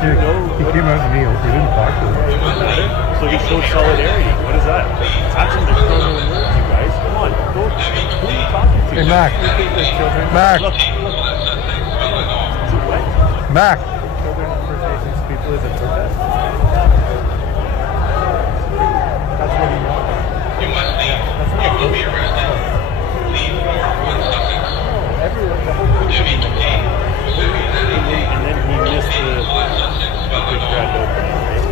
Yeah, he came out and kneeled. We didn't talk to him. So he showed solidarity. What is that? Actions are criminal in words, you guys. Come on. Who are you talking to? Hey, Mac. You think that children... Mac. Look. What? Mac. Children and First Nations people is a protest. That's what he wants. You must leave. You will be arrested. Leave north on Sussex. Devez quitter. Vous serez arrêté. And then he missed Quittez the sur la Sussex vers le grand nord. opening, right?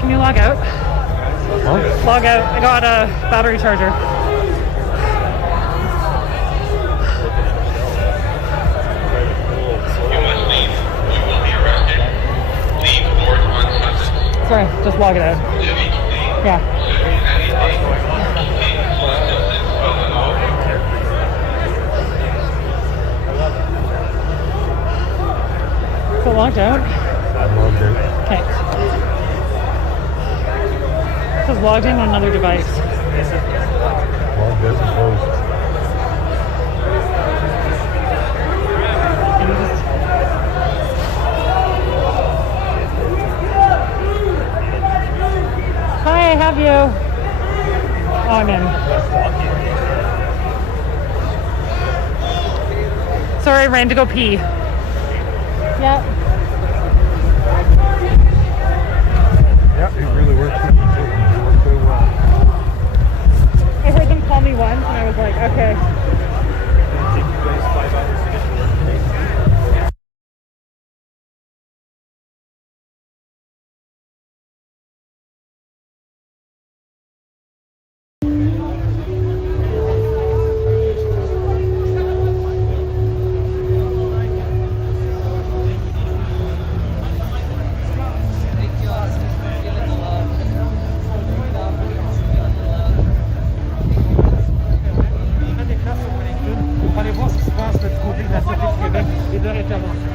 Can you log out? Huh? Log out. I got a battery charger. You must leave. You will be arrested. Leave north on Sussex. Sorry, just log it out. Devez quitter. Yeah. Vous serez arrêté. Quittez sur la Sussex vers le nord. Is it logged out? I'm logged in. Okay. It says logged in on another device. Logged in and closed. Can you just... Hi, I have you. Oh, I'm in. Sorry, I ran to go pee. Yep. Yeah, it really works. It works so well. I heard them call me once and I was like, okay. Did it take you guys 5 hours to get to work today? Allez voir ce qui se passe de côté de la Société du Québec et de l'intervention.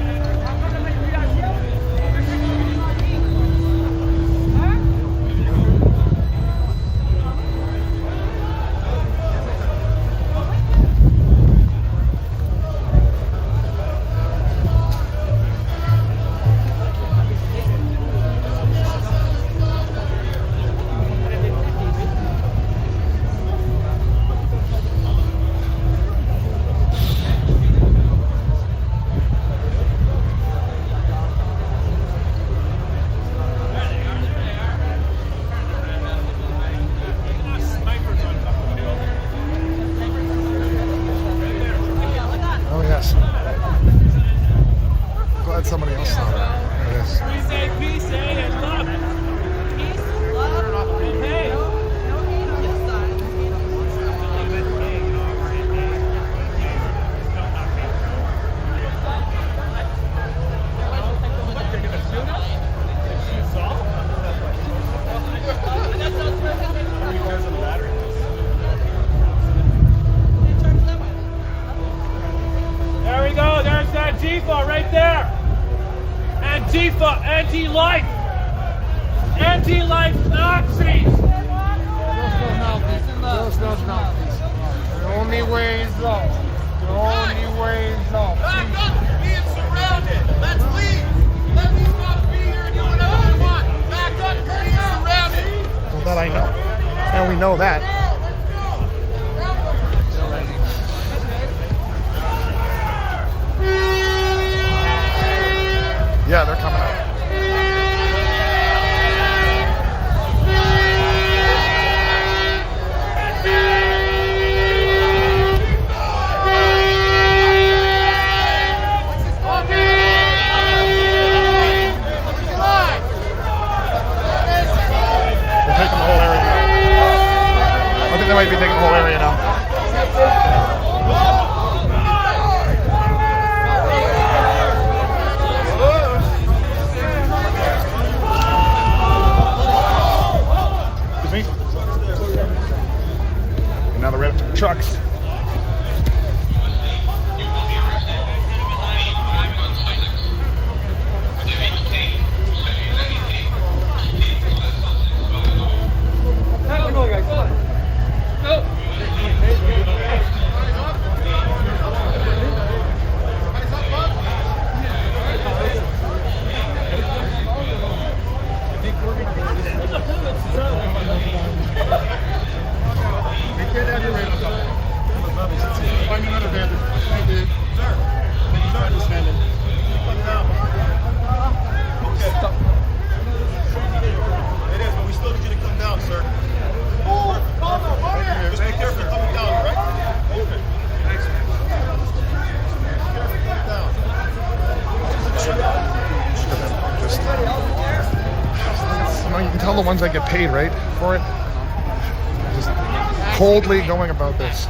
Antifa, anti-life, anti-life Nazis. The only way is love. The only way is love. Back up, being surrounded. Let's leave. Let these cops be here and do whatever they want. Back up, you're being surrounded. Well, that I know. And we know that. Yeah, they're coming out. They're taking the whole area. I think they might be taking the whole area now. And now they're right up to the trucks. Find another bandit. Thank you. Sir. Sir, understanding. Come down. Okay. Stop. It is, but we still need you to come down, sir. Just be careful coming down, all right? Okay. Thanks, man. Come down. Just, you know, you can tell the ones that get paid, right, for it. Just coldly going about this.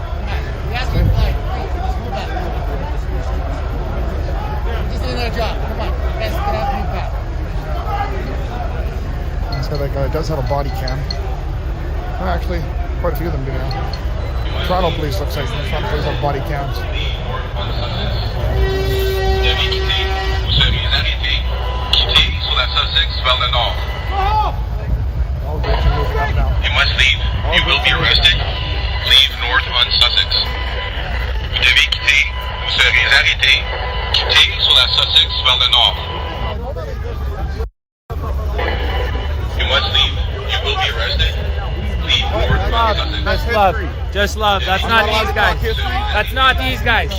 So that guy does have a body cam. Well, actually, quite a few of them do now. Toronto police looks like Toronto police have body cams. You must leave. You will be arrested. Leave north on Sussex. Vous devez quitter. Vous serez arrêté. Quittez sur la Sussex vers le nord. You must leave. You will be arrested. Leave north on Sussex. Just love. Just love. That's not these guys. That's not these guys.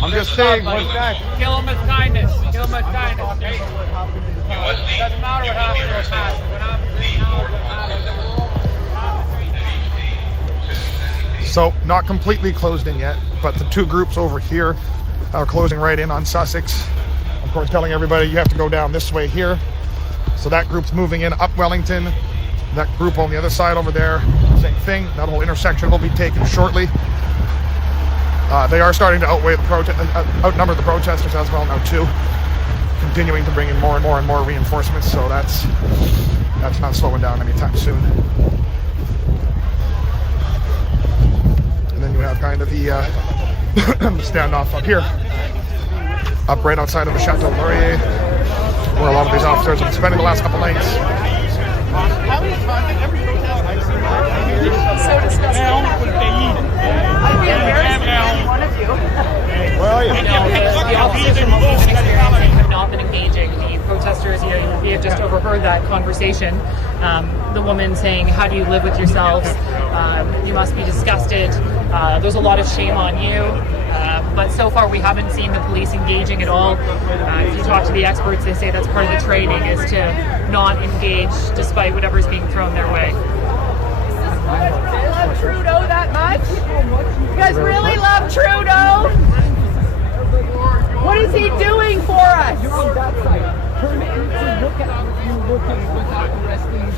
I'm just saying, what's that? Kill them with kindness. Kill them with kindness. You must leave. Doesn't matter what happened in the past. What happened. So, not completely closed in yet, but the two groups over here are closing right in on Sussex. Of course, telling everybody you have to go down this way here. So that group's moving in up Wellington. That group on the other side over there, same thing. That whole intersection will be taken shortly. They are starting to outnumber the protesters as well now too. Continuing to bring in more and more and more reinforcements, so that's not slowing down anytime soon. And then you have kind of the standoff up here, up right outside of the Chateau Laurier, where a lot of these officers have been spending the last couple nights. How many times every protest I've seen So disgusting. I'd be embarrassed for any one of you. Where are you? The officers from what we've been experiencing have not been engaging. The protesters, we have just overheard that conversation. The woman saying, "How do you live with yourselves? You must be disgusted. There's a lot of shame on you." But so far we haven't seen the police engaging at all. If you talk to the experts, they say that's part of the training, is to not engage despite whatever's being thrown their way. You guys really love Trudeau that much? You guys really love Trudeau? What is he doing for us? You're on that side. Turn it to look at you looking without arresting.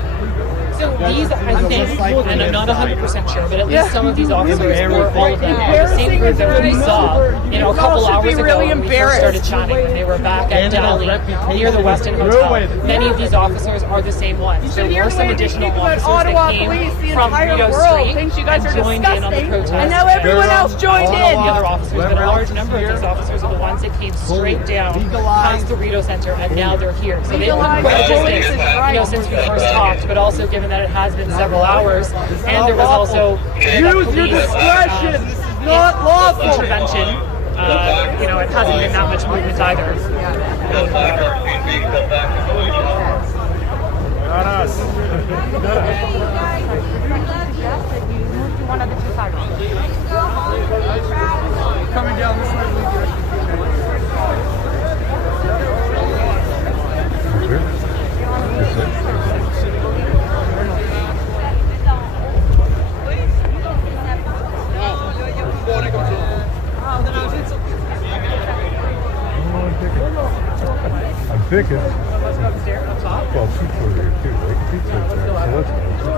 So these, I think, and I'm not 100% sure, but at least some of these officers, or all of them, are the same group that we saw, a couple hours ago when we first started chatting, when they were back at Dali, near the Westin Hotel. Many of these officers are the same ones. There were some additional officers that came from Rideau Street and joined in on the protest. And now everyone else joined in. The other officers, but a large number of these officers are the ones that came straight down past the Rideau Centre and now while they're here. So they've been quite a distance, since we first talked, but also given that it has been several hours, and there was also use your discretion. This is not lawful. Intervention. It hasn't been that much movement either. Not us. One of the two sidewalks. Coming down this way. I'm thinking. Well, seats over here too, right? Seats right there. So let's go.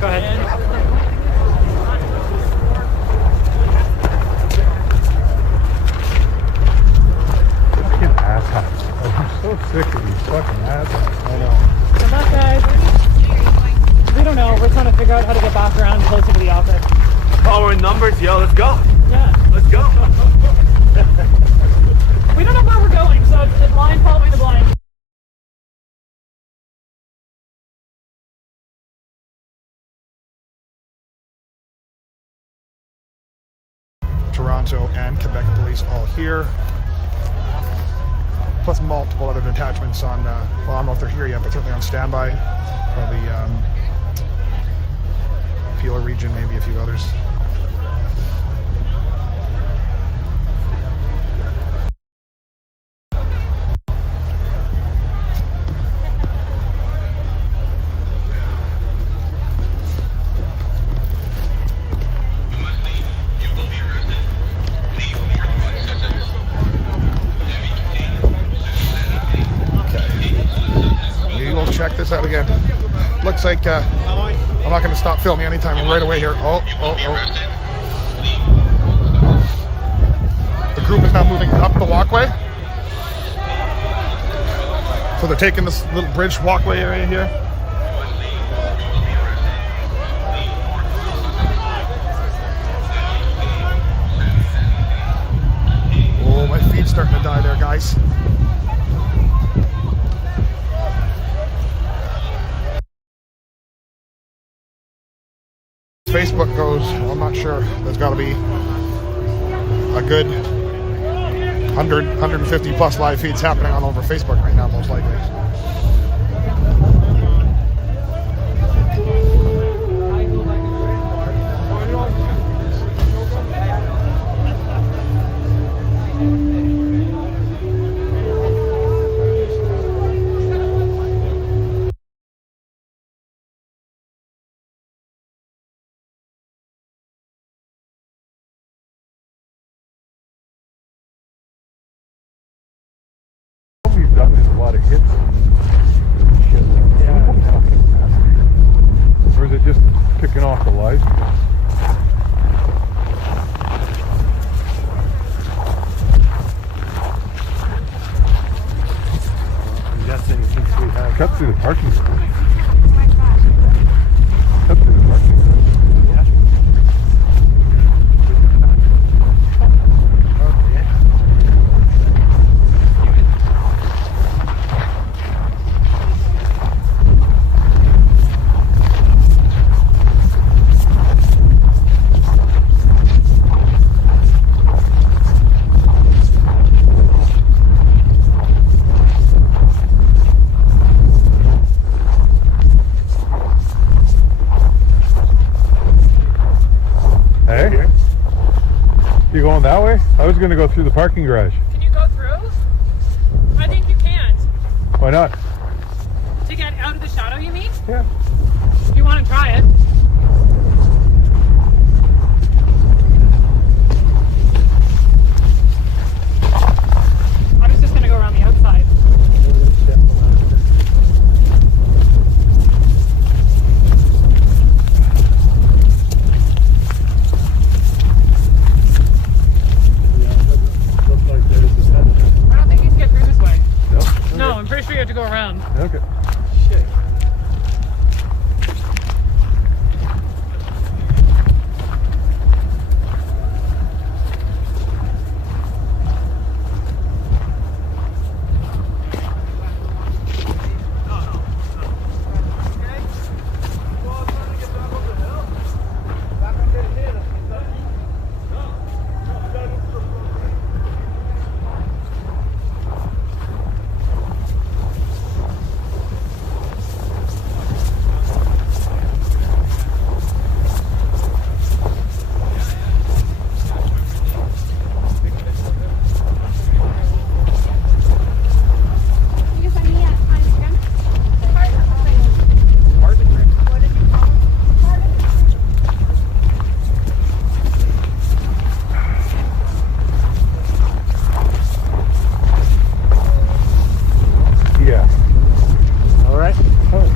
Go ahead. Fucking assholes. I'm so sick of these fucking assholes. I know. Come back, guys. We don't know. We're trying to figure out how to get back around closer to the office. Oh, we're in numbers? Yo, let's go. Yeah. Let's go. We don't know where we're going, so it's the blind following the blind. Toronto and Quebec police all here, plus multiple other detachments on, well, I don't know if they're here yet, but certainly on standby for the Peel region, maybe a few others. Check this out again. Looks like I'm not going to stop filming anytime right away here. Oh. The group is now moving up the walkway. So they're taking this little bridge walkway area here. Oh, my feet's starting to die there, guys. Facebook goes, well, I'm not sure. There's got to be a good 100, 150 plus live feeds happening all over Facebook right now, most likely. Done is a lot of hits and shit like that. Or is it just picking off the live? I'm guessing since we have cut through the parking garage. Cut through the parking garage. You going that way? I was going to go through the parking garage. Can you go through? I think you can't. Why not? To get out of the shadow, you mean? Yeah.